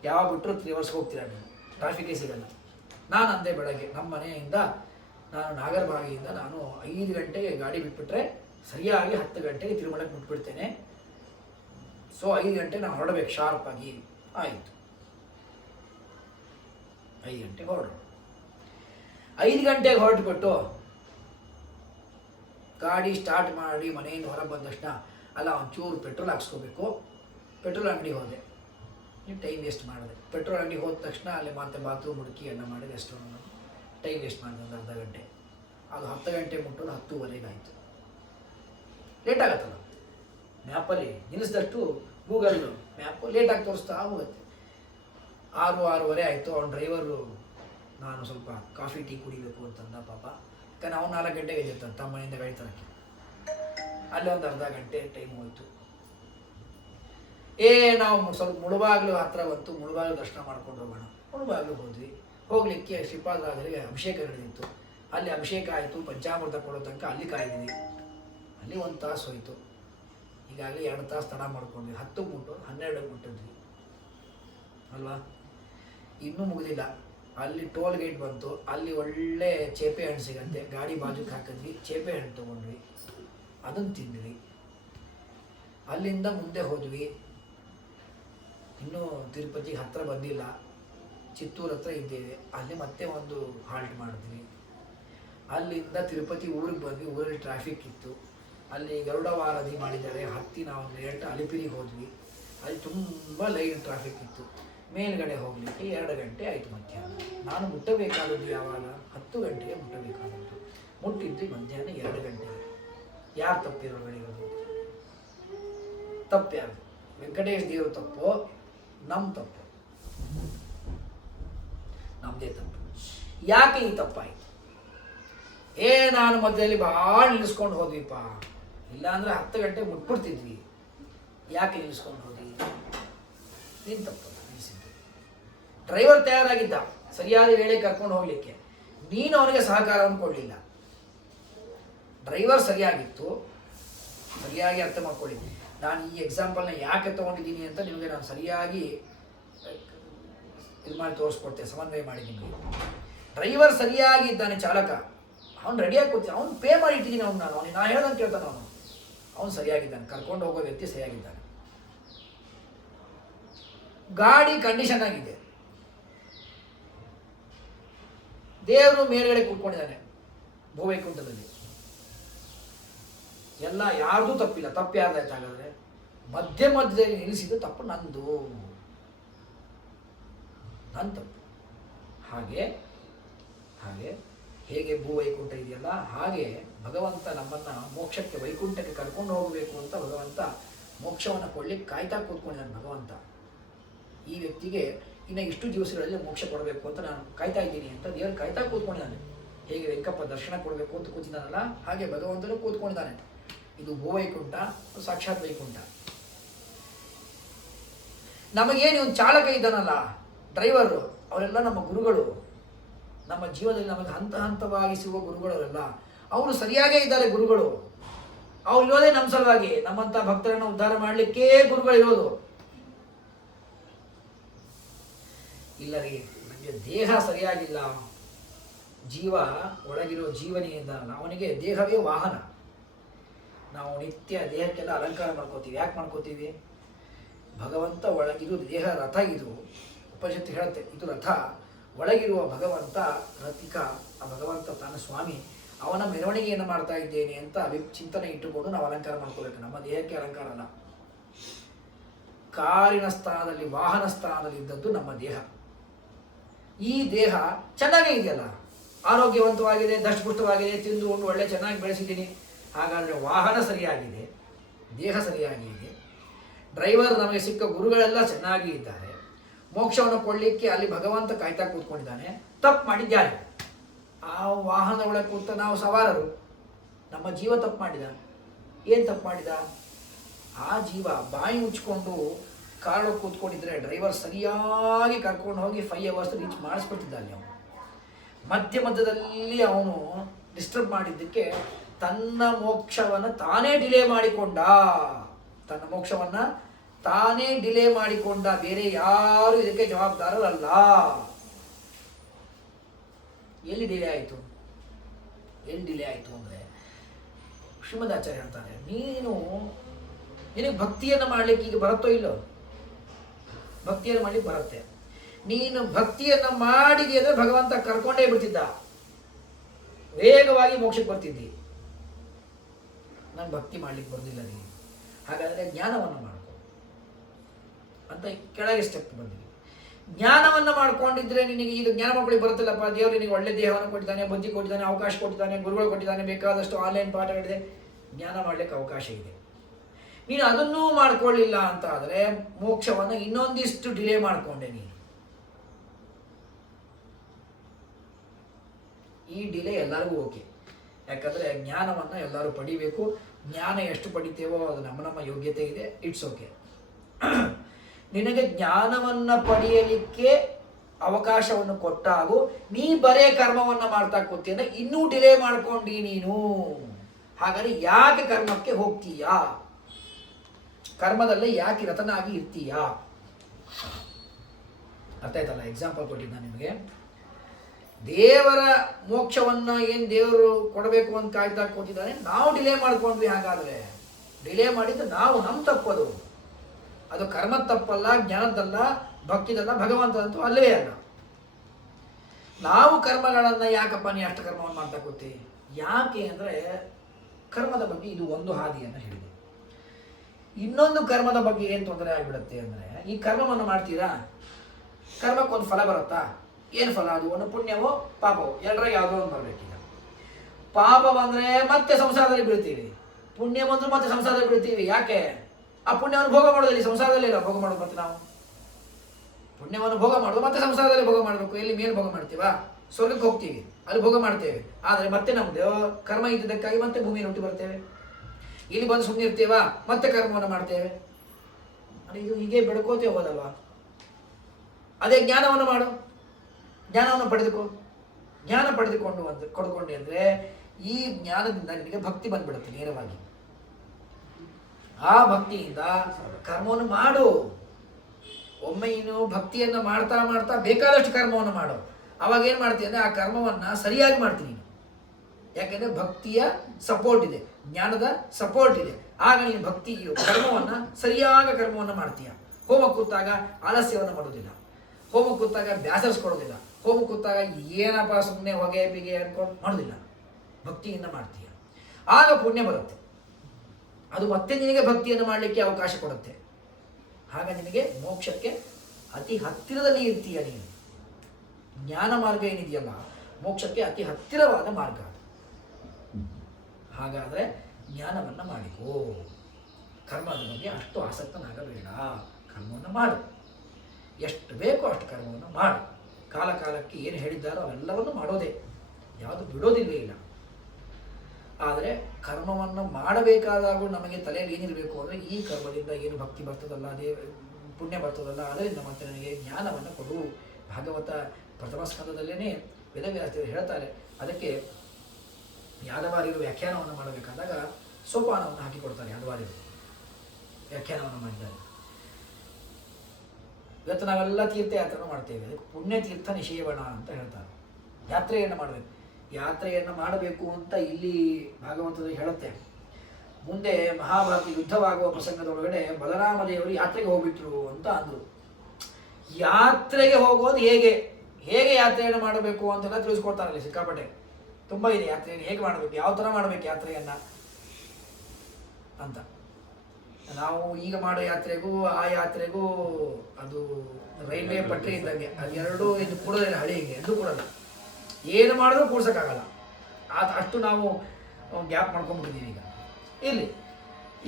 ಯಾವಾಗ ಬಿಟ್ಟರು 3 ಅವರ್ಸ್ ಹೋಗ್ತೀರಾ ನೀವು, ಟ್ರಾಫಿಕೇ ಸಿಗಲ್ಲ. ನಾನು ಅಂದೆ ಬೆಳಗ್ಗೆ ನಮ್ಮ ಮನೆಯಿಂದ ನಾನು ನಾಗರಬಾವಿಯಿಂದ ನಾನು 5 ಗಂಟೆಗೆ ಗಾಡಿ ಬಿಟ್ಬಿಟ್ರೆ ಸರಿಯಾಗಿ 10 ಗಂಟೆಗೆ ತಿರುಮಲಕ್ಕೆ ಮುಟ್ಬಿಡ್ತೇನೆ. ಸೊ 5 ಗಂಟೆ ನಾವು ಹೊರಡಬೇಕು ಶಾರ್ಪಾಗಿ. ಆಯಿತು, 5 ಗಂಟೆಗೆ ಹೊರಡು. 5 ಗಂಟೆಗೆ ಹೊರಟುಬಿಟ್ಟು ಗಾಡಿ ಸ್ಟಾರ್ಟ್ ಮಾಡಿ ಮನೆಯಿಂದ ಹೊರಗೆ ಬಂದ ತಕ್ಷಣ ಅಲ್ಲ ಒಂಚೂರು ಪೆಟ್ರೋಲ್ ಹಾಕ್ಸ್ಕೋಬೇಕು. ಪೆಟ್ರೋಲ್ ಅಂಗಡಿ ಹೋದೆ, ನೀವು ಟೈಮ್ ವೇಸ್ಟ್ ಮಾಡಿದೆ. ಪೆಟ್ರೋಲ್ ಅಂಗಡಿ ಹೋದ ತಕ್ಷಣ ಅಲ್ಲಿ ಮತ್ತೆ ಬಾತ್ರೂಮ್ ಹುಡುಕಿ ಎಲ್ಲ ಮಾಡಿ ರೆಸ್ಟೋರೆಂಟ್ ಟೈಮ್ ವೇಸ್ಟ್ ಮಾಡಿದೆ ಒಂದು ಅರ್ಧ ಗಂಟೆ. ಅದು 10 ಗಂಟೆ ಮುಟ್ಟೋದು 10:15 ಆಯಿತು. ಲೇಟ್ ಆಗತ್ತಲ್ಲ, ಮ್ಯಾಪಲ್ಲಿ ನಿಲ್ಲಿಸಿದಷ್ಟು ಗೂಗಲ್ ಮ್ಯಾಪು ಲೇಟಾಗಿ ತೋರಿಸ್ತಾ ಹೋಗುತ್ತೆ. 6:30 ಆಯಿತು. ಅವ್ನ ಡ್ರೈವರು ನಾನು ಸ್ವಲ್ಪ ಕಾಫಿ ಟೀ ಕುಡಿಬೇಕು ಅಂತಂದ ಪಾಪ. ಯಾಕಂದ್ರೆ ಅವ್ನು 4 ಗಂಟೆಗೆ ಎದ್ದಿರ್ತಾನೆ ತಮ್ಮ ಮನೆಯಿಂದ ಗಾಡಿ ತರಕ್ಕೆ. ಅಲ್ಲಿ ಒಂದು ಅರ್ಧ ಗಂಟೆ ಟೈಮ್ ಹೋಯಿತು. ನಾವು ಸ್ವಲ್ಪ ಮುಳುಬಾಗಿಲು ಹತ್ರ ಬಂತು, ಮುಳುಬಾಗಿಲು ದರ್ಶನ ಮಾಡ್ಕೊಂಡು ಹೋಗೋಣ. ಮುಳುಬಾಗಿಲು ಹೋದ್ವಿ. ಹೋಗಲಿಕ್ಕೆ ಶ್ರೀಪಾದರಾಜರಿಗೆ ಅಭಿಷೇಕ ನಡೆದಿತ್ತು. ಅಲ್ಲಿ ಅಭಿಷೇಕ ಆಯಿತು, ಪಂಚಾಮೃತ ಕೊಡೋ ತನಕ ಅಲ್ಲಿ ಕಾಯ್ದ್ವಿ. ಅಲ್ಲಿ 1 ತಾಸು ಹೋಯಿತು. ಈಗಾಗಲೇ 2 ತಾಸು ತಡ ಮಾಡ್ಕೊಂಡ್ವಿ. 10 ಮುಟ್ಟು 12 ಮುಟ್ಟಿದ್ವಿ ಅಲ್ವಾ? ಇನ್ನೂ ಮುಗಿದಿಲ್ಲ. ಅಲ್ಲಿ ಟೋಲ್ ಗೇಟ್ ಬಂತು. ಅಲ್ಲಿ ಒಳ್ಳೆ ಚೇಪೆ ಹಣ್ಣು ಸಿಗಂತೆ, ಗಾಡಿ ಬಾಜುಕ್ಕೆ ಹಾಕಿದ್ವಿ. ಚೇಪೆ ಹಣ್ಣು ತೊಗೊಂಡ್ವಿ, ಅದನ್ನು ತಿಂದ್ವಿ. ಅಲ್ಲಿಂದ ಮುಂದೆ ಹೋದ್ವಿ. ಇನ್ನೂ ತಿರುಪತಿಗೆ ಹತ್ತಿರ ಬಂದಿಲ್ಲ, ಚಿತ್ತೂರು ಹತ್ರ ಇದ್ದೇವೆ. ಅಲ್ಲಿ ಮತ್ತೆ ಒಂದು ಹಾಲ್ಟ್ ಮಾಡಿದ್ವಿ. ಅಲ್ಲಿಂದ ತಿರುಪತಿ ಊರಿಗೆ ಬಂದ್ವಿ. ಊರಲ್ಲಿ ಟ್ರಾಫಿಕ್ ಇತ್ತು. ಅಲ್ಲಿ ಗರುಡವಾರಧಿ ಮಾಡಿದ್ದಾರೆ, ಹತ್ತಿ ನಾವು ಡೈರೆಕ್ಟ್ ಅಲಿಪಿರಿಗೆ ಹೋದ್ವಿ. ಅಲ್ಲಿ ತುಂಬ ಲೈನ್ ಟ್ರಾಫಿಕ್ ಇತ್ತು. ಮೇಲ್ಗಡೆ ಹೋಗಲಿಕ್ಕೆ 2 ಗಂಟೆ ಆಯಿತು ಮಧ್ಯಾಹ್ನ. ನಾನು ಮುಟ್ಟಬೇಕಾದದ್ದು ಯಾವಾಗ? 10 ಗಂಟೆಗೆ ಮುಟ್ಟಬೇಕಾದದ್ದು. ಮುಟ್ಟಿದ್ದು ಮಧ್ಯಾಹ್ನ 2 ಗಂಟೆಗೆ. ಯಾರು ತಪ್ಪಿರೋದು? ತಪ್ಪು ಯಾರು? ವೆಂಕಟೇಶ್ ದೇವರು ತಪ್ಪು, ನಮ್ಮ ತಪ್ಪು, ನಮ್ಮದೇ ತಪ್ಪು. ಯಾಕೆ ಈ ತಪ್ಪಾಯಿತು? ನಾನು ಮಧ್ಯದಲ್ಲಿ ಭಾಳ ನಿಲ್ಲಿಸ್ಕೊಂಡು ಹೋದ್ವಿಪ್ಪ, ಇಲ್ಲಾಂದರೆ 10 ಗಂಟೆ ಮುಟ್ಬಿಡ್ತಿದ್ವಿ. ಯಾಕೆ ನಿಲ್ಲಿಸ್ಕೊಂಡು ಹೋದ್ವಿ? ನೀನು ತಪ್ಪು ನಿಲ್ಲಿಸಿದ್ದು. ಡ್ರೈವರ್ ತಯಾರಾಗಿದ್ದ ಸರಿಯಾದ ವೇಳೆ ಕರ್ಕೊಂಡು ಹೋಗಲಿಕ್ಕೆ, ನೀನು ಅವನಿಗೆ ಸಹಕಾರವನ್ನು ಕೊಡಲಿಲ್ಲ. ಡ್ರೈವರ್ ಸರಿಯಾಗಿತ್ತು, ಸರಿಯಾಗಿ ಅರ್ಥ ಮಾಡ್ಕೊಳ್ಳಿ. ನಾನು ಈ ಎಕ್ಸಾಂಪಲ್ನ ಯಾಕೆ ತೊಗೊಂಡಿದ್ದೀನಿ ಅಂತ ನಿಮಗೆ ನಾನು ಸರಿಯಾಗಿ ಇದು ಮಾಡಿ ತೋರಿಸ್ಕೊಡ್ತೇನೆ, ಸಮನ್ವಯ ಮಾಡಿ ನಿಮಗೆ. ಡ್ರೈವರ್ ಸರಿಯಾಗಿ ಇದ್ದಾನೆ, ಚಾಲಕ ಅವ್ನು ರೆಡಿಯಾಗಿ ಕೂತೀನಿ, ಅವ್ನು ಪೇ ಮಾಡಿ ಇಟ್ಟಿದ್ದೀನಿ ಅವ್ನು. ನಾನು ಹೇಳ್ದಂಗೆ ಕೇಳ್ತಾನೆ ಅವನು ಸರಿಯಾಗಿದ್ದಾನೆ, ಕರ್ಕೊಂಡು ಹೋಗೋ ವ್ಯಕ್ತಿ ಸರಿಯಾಗಿದ್ದಾನೆ. ಗಾಡಿ ಕಂಡೀಷನ್ ಆಗಿದೆ. ದೇವರು ಮೇಲ್ಗಡೆ ಕೂತ್ಕೊಂಡಿದ್ದಾನೆ ಭೂವೈಕುಂಠದಲ್ಲಿ. ಎಲ್ಲ ಯಾರ್ದೂ ತಪ್ಪಿಲ್ಲ. ತಪ್ಪು ಯಾರ್ದಾಯ್ತು ಹಾಗಾದ್ರೆ? ಮಧ್ಯದಲ್ಲಿ ನಿಲ್ಲಿಸಿದ್ದು ತಪ್ಪು ನಂದು, ನನ್ನ ತಪ್ಪು. ಹಾಗೆ ಹೇಗೆ ಭೂವೈಕುಂಠ ಇದೆಯಲ್ಲ, ಹಾಗೆ ಭಗವಂತ ನಮ್ಮನ್ನು ಮೋಕ್ಷಕ್ಕೆ ವೈಕುಂಠಕ್ಕೆ ಕರ್ಕೊಂಡು ಹೋಗಬೇಕು ಅಂತ ಭಗವಂತ ಮೋಕ್ಷವನ್ನು ಕೊಡ್ಲಿಕ್ಕೆ ಕಾಯ್ತಾ ಕೂತ್ಕೊಂಡಿದ್ದಾನೆ ಭಗವಂತ. ಈ ವ್ಯಕ್ತಿಗೆ ಇನ್ನು ಇಷ್ಟು ದಿವಸಗಳಲ್ಲಿ ಮೋಕ್ಷ ಕೊಡಬೇಕು ಅಂತ ನಾನು ಕಾಯ್ತಾ ಇದ್ದೀನಿ ಅಂತ ದೇವರು ಕಾಯ್ತಾ ಕೂತ್ಕೊಂಡಿದ್ದಾನೆ. ಹೇಗೆ ವೆಂಕಪ್ಪ ದರ್ಶನ ಕೊಡಬೇಕು ಅಂತ ಕೂತಿದ್ದಾನಲ್ಲ, ಹಾಗೆ ಭಗವಂತನು ಕೂತ್ಕೊಂಡಿದ್ದಾನೆ. ಇದು ಭೂವೈಕುಂಠ, ಸಾಕ್ಷಾತ್ ವೈಕುಂಠ. ನಮಗೇನು ಇವನು ಚಾಲಕ ಇದ್ದಾನಲ್ಲ, ಡ್ರೈವರು, ಅವರೆಲ್ಲ ನಮ್ಮ ಗುರುಗಳು. ನಮ್ಮ ಜೀವನದಲ್ಲಿ ನಮಗೆ ಹಂತ ಹಂತವಾಗಿ ಸಿಗುವ ಗುರುಗಳವರೆಲ್ಲ ಅವರು ಸರಿಯಾಗೇ ಇದ್ದಾರೆ. ಗುರುಗಳು ಅವ್ರು ಇರೋದೇ ನಮ್ಮ ಸಲುವಾಗಿ, ನಮ್ಮಂಥ ಭಕ್ತರನ್ನು ಉದ್ಧಾರ ಮಾಡಲಿಕ್ಕೇ ಗುರುಗಳಿರೋದು. ಇಲ್ಲ ರೀ, ನನಗೆ ದೇಹ ಸರಿಯಾಗಿಲ್ಲ, ಜೀವ ಒಳಗಿರೋ ಜೀವನಿಂದ ಅವನಿಗೆ ದೇಹವೇ ವಾಹನ. ನಾವು ನಿತ್ಯ ದೇಹಕ್ಕೆಲ್ಲ ಅಲಂಕಾರ ಮಾಡ್ಕೋತೀವಿ. ಯಾಕೆ ಮಾಡ್ಕೋತೀವಿ? ಭಗವಂತ ಇದು ದೇಹ ರಥ, ಇದು ಉಪನಿಷತ್ತು ಹೇಳುತ್ತೆ, ಇದು ರಥ. ಒಳಗಿರುವ ಭಗವಂತ ರಥಿಕ, ಆ ಭಗವಂತ ತಾನು ಸ್ವಾಮಿ, ಅವನ ಮೆರವಣಿಗೆಯನ್ನು ಮಾಡ್ತಾ ಇದ್ದೇನೆ ಅಂತ ಚಿಂತನೆ ಇಟ್ಟುಕೊಂಡು ನಾವು ಅಲಂಕಾರ ಮಾಡ್ಕೋಬೇಕು. ನಮ್ಮ ದೇಹಕ್ಕೆ ಅಲಂಕಾರ ಅಲ್ಲ. ಕಾರಿನ ಸ್ಥಾನದಲ್ಲಿ, ವಾಹನ ಸ್ಥಾನದಲ್ಲಿ ಇದ್ದದ್ದು ನಮ್ಮ ದೇಹ. ಈ ದೇಹ ಚೆನ್ನಾಗೇ ಇದೆಯಲ್ಲ, ಆರೋಗ್ಯವಂತವಾಗಿದೆ, ದಷ್ಟಪುಷ್ಟವಾಗಿದೆ, ತಿಂದು ಉಂಡು ಒಳ್ಳೆ ಚೆನ್ನಾಗಿ ಬೆಳೆಸಿದ್ದೀನಿ. ಹಾಗಾದರೆ ವಾಹನ ಸರಿಯಾಗಿದೆ, ದೇಹ ಸರಿಯಾಗಿದೆ, ಡ್ರೈವರ್ ನಮಗೆ ಸಿಕ್ಕ ಗುರುಗಳೆಲ್ಲ ಚೆನ್ನಾಗಿ ಇದ್ದಾರೆ, ಮೋಕ್ಷವನ್ನು ಕೊಡಲಿಕ್ಕೆ ಅಲ್ಲಿ ಭಗವಂತ ಕಾಯ್ತಾ ಕೂತ್ಕೊಂಡಿದ್ದಾನೆ. ತಪ್ಪು ಮಾಡಿದ್ದಾನೆ, ಆ ವಾಹನದ ಒಳಗೆ ಕೂತ ನಾವು ಸವಾರರು, ನಮ್ಮ ಜೀವ ತಪ್ಪು ಮಾಡಿದ. ಏನು ತಪ್ಪು ಮಾಡಿದ? ಆ ಜೀವ ಬಾಯಿ ಮುಚ್ಕೊಂಡು ಕಾರೊಳಗೆ ಕೂತ್ಕೊಂಡಿದ್ರೆ ಡ್ರೈವರ್ ಸರಿಯಾಗಿ ಕರ್ಕೊಂಡು ಹೋಗಿ 5 hours ರೀಚ್ ಮಾಡಿಸ್ಬಿಟ್ಟಿದ್ದಾನೆ. ಅವನು ಮಧ್ಯದಲ್ಲಿ ಅವನು ಡಿಸ್ಟರ್ಬ್ ಮಾಡಿದ್ದಕ್ಕೆ ತನ್ನ ಮೋಕ್ಷವನ್ನು ತಾನೇ ಡಿಲೇ ಮಾಡಿಕೊಂಡ. ತನ್ನ ಮೋಕ್ಷವನ್ನು ತಾನೇ ಡಿಲೇ ಮಾಡಿಕೊಂಡ, ಬೇರೆ ಯಾರು ಇದಕ್ಕೆ ಜವಾಬ್ದಾರರಲ್ಲ. ಎಲ್ಲಿ ಡಿಲೇ ಆಯಿತು? ಎಲ್ಲಿ ಡಿಲೇ ಆಯಿತು ಅಂದರೆ ಶ್ರೀಮದಾಚಾರ್ಯ ಹೇಳ್ತಾರೆ, ನಿನಗೆ ಭಕ್ತಿಯನ್ನು ಮಾಡಲಿಕ್ಕೆ ಈಗ ಬರುತ್ತೋ ಇಲ್ಲೋ? ಭಕ್ತಿಯನ್ನು ಮಾಡಲಿಕ್ಕೆ ಬರುತ್ತೆ. ನೀನು ಭಕ್ತಿಯನ್ನು ಮಾಡಿದಿ ಅಂದರೆ ಭಗವಂತ ಕರ್ಕೊಂಡೇ ಬಿಡ್ತಿದ್ದ, ವೇಗವಾಗಿ ಮೋಕ್ಷಕ್ಕೆ ಬರ್ತಿದ್ದಿ. ನಂಗೆ ಭಕ್ತಿ ಮಾಡ್ಲಿಕ್ಕೆ ಬರೋದಿಲ್ಲ ನೀನು, ಹಾಗಾದರೆ ಜ್ಞಾನವನ್ನು ಮಾಡ್ಕೊ ಅಂತ ಕೆಳಗೆ ಸ್ಟೆಪ್ ಬಂದಿದೆ. ಜ್ಞಾನವನ್ನು ಮಾಡ್ಕೊಂಡಿದ್ರೆ ನಿನಗೆ ಇದು ಜ್ಞಾನ ಮಾಡ್ಕೊಳ್ಳಿಕ್ಕೆ ಬರುತ್ತಿಲ್ಲಪ್ಪ, ದೇವರು ನಿನಗೆ ಒಳ್ಳೆ ದೇಹವನ್ನು ಕೊಟ್ಟಿದ್ದಾನೆ, ಬುದ್ಧಿ ಕೊಟ್ಟಿದ್ದಾನೆ, ಅವಕಾಶ ಕೊಟ್ಟಿದ್ದಾನೆ, ಗುರುಗಳು ಕೊಟ್ಟಿದ್ದಾನೆ, ಬೇಕಾದಷ್ಟು ಆನ್ಲೈನ್ ಪಾಠಗಳಿದೆ, ಜ್ಞಾನ ಮಾಡಲಿಕ್ಕೆ ಅವಕಾಶ ಇದೆ. ನೀನು ಅದನ್ನೂ ಮಾಡ್ಕೊಳ್ಳಿಲ್ಲ ಅಂತ ಆದರೆ ಮೋಕ್ಷವನ್ನು ಇನ್ನೊಂದಿಷ್ಟು ಡಿಲೇ ಮಾಡಿಕೊಂಡೆ ನೀನು. ಈ ಡಿಲೇ ಎಲ್ಲರಿಗೂ ಓಕೆ, ಯಾಕಂದರೆ ಜ್ಞಾನವನ್ನು ಎಲ್ಲರೂ ಪಡಿಬೇಕು. ಜ್ಞಾನ ಎಷ್ಟು ಪಡಿತೇವೋ ಅದು ನಮ್ಮ ಯೋಗ್ಯತೆ ಇದೆ, ಇಟ್ಸ್ ಓಕೆ. ನಿನಗೆ ಜ್ಞಾನವನ್ನು ಪಡೆಯಲಿಕ್ಕೆ ಅವಕಾಶವನ್ನು ಕೊಟ್ಟಾಗೂ ನೀ ಬರೇ ಕರ್ಮವನ್ನು ಮಾಡ್ತಾ ಕೂತೀಯ, ಇನ್ನೂ ಡಿಲೇ ಮಾಡ್ಕೊಂಡಿ ನೀನು. ಹಾಗಾದರೆ ಯಾಕೆ ಕರ್ಮಕ್ಕೆ ಹೋಗ್ತೀಯಾ? ಕರ್ಮದಲ್ಲೇ ಯಾಕೆ ರತನಾಗಿ ಇರ್ತೀಯಾ? ಅರ್ಥ ಆಯ್ತಲ್ಲ? ಎಕ್ಸಾಂಪಲ್ ಕೊಟ್ಟಿದ್ದ ನಿಮಗೆ. ದೇವರ ಮೋಕ್ಷವನ್ನು ಏನು ದೇವರು ಕೊಡಬೇಕು ಅಂತ ಕಾಯ್ತಾ ಕೂತಿದ್ದಾನೆ, ನಾವು ಡಿಲೇ ಮಾಡ್ಕೊಂಡ್ವಿ. ಹಾಗಾದರೆ ಡಿಲೇ ಮಾಡಿದ್ದು ನಾವು, ನಮ್ಮ ತಪ್ಪದು. ಅದು ಕರ್ಮ ತಪ್ಪಲ್ಲ, ಜ್ಞಾನದಲ್ಲ, ಭಕ್ತಿದಲ್ಲ, ಭಗವಂತದಂತೂ ಅಲ್ಲವೇ ಅಲ್ಲ. ನಾವು ಕರ್ಮಗಳನ್ನು ಯಾಕಪ್ಪ ನೀ ಅಷ್ಟು ಕರ್ಮವನ್ನು ಮಾಡ್ತಾ ಕೂತಿ? ಯಾಕೆ ಅಂದರೆ ಕರ್ಮದ ಬಗ್ಗೆ ಇದು ಒಂದು ಹಾದಿಯನ್ನು ಹೇಳಿದೆ. ಇನ್ನೊಂದು ಕರ್ಮದ ಬಗ್ಗೆ ಏನು ತೊಂದರೆ ಆಗಿಬಿಡುತ್ತೆ ಅಂದರೆ, ಈ ಕರ್ಮವನ್ನು ಮಾಡ್ತೀರಾ, ಕರ್ಮಕ್ಕೊಂದು ಫಲ ಬರುತ್ತಾ? ಏನು ಫಲ? ಅದು ಒಂದು ಪುಣ್ಯವೋ ಪಾಪವೋ, ಎರಡರಾಗ ಯಾವುದೋ ಒಂದು ಬರಬೇಕೀಗ. ಪಾಪ ಬಂದರೆ ಮತ್ತೆ ಸಂಸಾರದಲ್ಲಿ ಬೀಳ್ತೀವಿ, ಪುಣ್ಯ ಬಂದರೂ ಮತ್ತೆ ಸಂಸಾರದಲ್ಲಿ ಬೀಳ್ತೀವಿ. ಯಾಕೆ? ಆ ಪುಣ್ಯವನ್ನು ಭೋಗ ಮಾಡೋದಿಲ್ಲ, ಸಂಸಾರದಲ್ಲಿ ಇಲ್ಲ ಭೋಗ ಮಾಡೋದು. ಮತ್ತೆ ನಾವು ಪುಣ್ಯವನ್ನು ಭೋಗ ಮಾಡೋದು, ಮತ್ತೆ ಸಂಸಾರದಲ್ಲಿ ಭೋಗ ಮಾಡಬೇಕು. ಎಲ್ಲಿ ಮೇಲೆ ಭೋಗ ಮಾಡ್ತೀವಾ? ಸ್ವರ್ಗಕ್ಕೆ ಹೋಗ್ತೀವಿ, ಅಲ್ಲಿ ಭೋಗ ಮಾಡ್ತೇವೆ. ಆದರೆ ಮತ್ತೆ ನಮ್ಮದು ಕರ್ಮ ಇದ್ದಕ್ಕಾಗಿ ಮತ್ತೆ ಭೂಮಿಯನ್ನು ಹುಟ್ಟಿ ಬರ್ತೇವೆ. ಇಲ್ಲಿ ಬಂದು ಸುಮ್ಮನೆ ಇರ್ತೇವಾ? ಮತ್ತೆ ಕರ್ಮವನ್ನು ಮಾಡ್ತೇವೆ. ಅಂದರೆ ಇದು ಹೀಗೆ ಬೆಳ್ಕೋತೇವೆ, ಹೋದಲ್ವಾ? ಅದೇ ಜ್ಞಾನವನ್ನು ಮಾಡು, ಜ್ಞಾನವನ್ನು ಪಡೆದುಕೋ. ಜ್ಞಾನ ಕೊಡ್ಕೊಂಡೆ ಅಂದರೆ ಈ ಜ್ಞಾನದಿಂದ ನಿನಗೆ ಭಕ್ತಿ ಬಂದ್ಬಿಡುತ್ತೆ ನೇರವಾಗಿ. ಆ ಭಕ್ತಿಯಿಂದ ಕರ್ಮವನ್ನು ಮಾಡು. ಒಮ್ಮೆ ನೀನು ಭಕ್ತಿಯನ್ನು ಮಾಡ್ತಾ ಮಾಡ್ತಾ ಬೇಕಾದಷ್ಟು ಕರ್ಮವನ್ನು ಮಾಡು. ಅವಾಗ ಏನು ಮಾಡ್ತೀಯ ಅಂದರೆ ಆ ಕರ್ಮವನ್ನು ಸರಿಯಾಗಿ ಮಾಡ್ತೀನಿ. ಯಾಕೆಂದರೆ ಭಕ್ತಿಯ ಸಪೋರ್ಟ್ ಇದೆ, ಜ್ಞಾನದ ಸಪೋರ್ಟ್ ಇದೆ. ಆಗ ನೀನು ಭಕ್ತಿ ಕರ್ಮವನ್ನು ಸರಿಯಾದ ಕರ್ಮವನ್ನು ಮಾಡ್ತೀಯ. ಹೋಮ ಕೂತಾಗ ಆಲಸ್ಯವನ್ನು ಮಾಡೋದಿಲ್ಲ, ಹೋಮ ಕೂತಾಗ ಬ್ಯಾಸರಿಸ್ಕೊಳ್ಳೋದಿಲ್ಲ, ಹೋಮ ಕೂತಾಗ ಏನಪ್ಪ ಸುಮ್ಮನೆ ಹೊಗೆ ಬಿಗೆ ಅನ್ಕೊಂಡು ಮಾಡೋದಿಲ್ಲ. ಭಕ್ತಿಯಿಂದ ಮಾಡ್ತೀಯ, ಆಗ ಪುಣ್ಯ ಬರುತ್ತೆ. ಅದು ಮತ್ತೆ ನಿನಗೆ ಭಕ್ತಿಯನ್ನು ಮಾಡಲಿಕ್ಕೆ ಅವಕಾಶ ಕೊಡುತ್ತೆ. ಆಗ ನಿನಗೆ ಮೋಕ್ಷಕ್ಕೆ ಅತಿ ಹತ್ತಿರದಲ್ಲಿ ಇರ್ತೀಯ ನೀನು. ಜ್ಞಾನ ಮಾರ್ಗ ಏನಿದೆಯಲ್ಲ, ಮೋಕ್ಷಕ್ಕೆ ಅತಿ ಹತ್ತಿರವಾದ ಮಾರ್ಗ. ಹಾಗಾದರೆ ಜ್ಞಾನವನ್ನು ಮಾಡಿಕೋ. ಕರ್ಮದ ಬಗ್ಗೆ ಅಷ್ಟು ಆಸಕ್ತನಾಗಬೇಡ. ಕರ್ಮವನ್ನು ಮಾಡು, ಎಷ್ಟು ಬೇಕೋ ಅಷ್ಟು ಕರ್ಮವನ್ನು ಮಾಡು. ಕಾಲ ಕಾಲಕ್ಕೆ ಏನು ಹೇಳಿದ್ದಾರೋ ಅವೆಲ್ಲವನ್ನು ಮಾಡೋದೇ, ಯಾವುದು ಬಿಡೋದಿಲ್ಲವೇ ಇಲ್ಲ. ಆದರೆ ಕರ್ಮವನ್ನು ಮಾಡಬೇಕಾದಾಗೂ ನಮಗೆ ತಲೆಯಲ್ಲಿ ಏನಿರಬೇಕು ಅಂದರೆ, ಈ ಕರ್ಮದಿಂದ ಏನು ಭಕ್ತಿ ಬರ್ತದಲ್ಲ, ಅದೇ ಪುಣ್ಯ ಬರ್ತದಲ್ಲ, ಅದರಿಂದ ಮತ್ತೆ ನನಗೆ ಜ್ಞಾನವನ್ನು ಕೊಡು. ಭಾಗವತ ಪ್ರಥಮ ಸ್ಕಂದದಲ್ಲೇ ವೇದವ್ಯಾಸರು ಹೇಳ್ತಾರೆ. ಅದಕ್ಕೆ ಯಾದವಾರ್ಯರು ವ್ಯಾಖ್ಯಾನವನ್ನು ಮಾಡಬೇಕಾದಾಗ ಸೋಪಾನವನ್ನು ಹಾಕಿಕೊಡ್ತಾರೆ. ಯಾದವಾರ್ಯರು ವ್ಯಾಖ್ಯಾನವನ್ನು ಮಾಡಿದ್ದಾರೆ. ಇವತ್ತು ನಾವೆಲ್ಲ ತೀರ್ಥಯಾತ್ರೆಯನ್ನು ಮಾಡ್ತೇವೆ, ಅದಕ್ಕೆ ಪುಣ್ಯತೀರ್ಥ ನಿಷೇವಣ ಅಂತ ಹೇಳ್ತಾರೆ. ಯಾತ್ರೆಯನ್ನು ಮಾಡಬೇಕು, ಯಾತ್ರೆಯನ್ನು ಮಾಡಬೇಕು ಅಂತ ಇಲ್ಲಿ ಭಾಗವತದಲ್ಲಿ ಹೇಳುತ್ತೆ. ಮುಂದೆ ಮಹಾಭಾರತ ಯುದ್ಧವಾಗುವ ಪ್ರಸಂಗದೊಳಗಡೆ ಬಲರಾಮ ದೇವರು ಯಾತ್ರೆಗೆ ಹೋಗ್ಬಿಟ್ರು ಅಂತ ಅಂದರು. ಯಾತ್ರೆಗೆ ಹೋಗೋದು ಹೇಗೆ ಹೇಗೆ ಯಾತ್ರೆಯನ್ನು ಮಾಡಬೇಕು ಅಂತೆಲ್ಲ ತಿಳಿಸ್ಕೊಡ್ತಾರಲ್ಲಿ ಸಿಕ್ಕಾಪಟ್ಟೆ. ತುಂಬ ಇದೆ ಯಾತ್ರೆಯನ್ನು ಹೇಗೆ ಮಾಡಬೇಕು, ಯಾವ ಥರ ಮಾಡಬೇಕು ಯಾತ್ರೆಯನ್ನು ಅಂತ. ನಾವು ಈಗ ಮಾಡೋ ಯಾತ್ರೆಗೂ ಆ ಯಾತ್ರೆಗೂ ಅದು ರೈಲ್ವೆ ಪಟ್ರಿ ಇದ್ದಂಗೆ, ಅದೆರಡು ಇದು ಕೊಡೋದಿಲ್ಲ, ಹಳಿಗೆ ಎಂದು ಕೊಡೋಲ್ಲ, ಏನು ಮಾಡಿದ್ರೂ ಕೂಡ್ಸೋಕ್ಕಾಗಲ್ಲ. ಅಷ್ಟು ನಾವು ಗ್ಯಾಪ್ ಮಾಡ್ಕೊಂಡ್ಬಿಟ್ಟಿದ್ದೀವಿ ಈಗ. ಇಲ್ಲಿ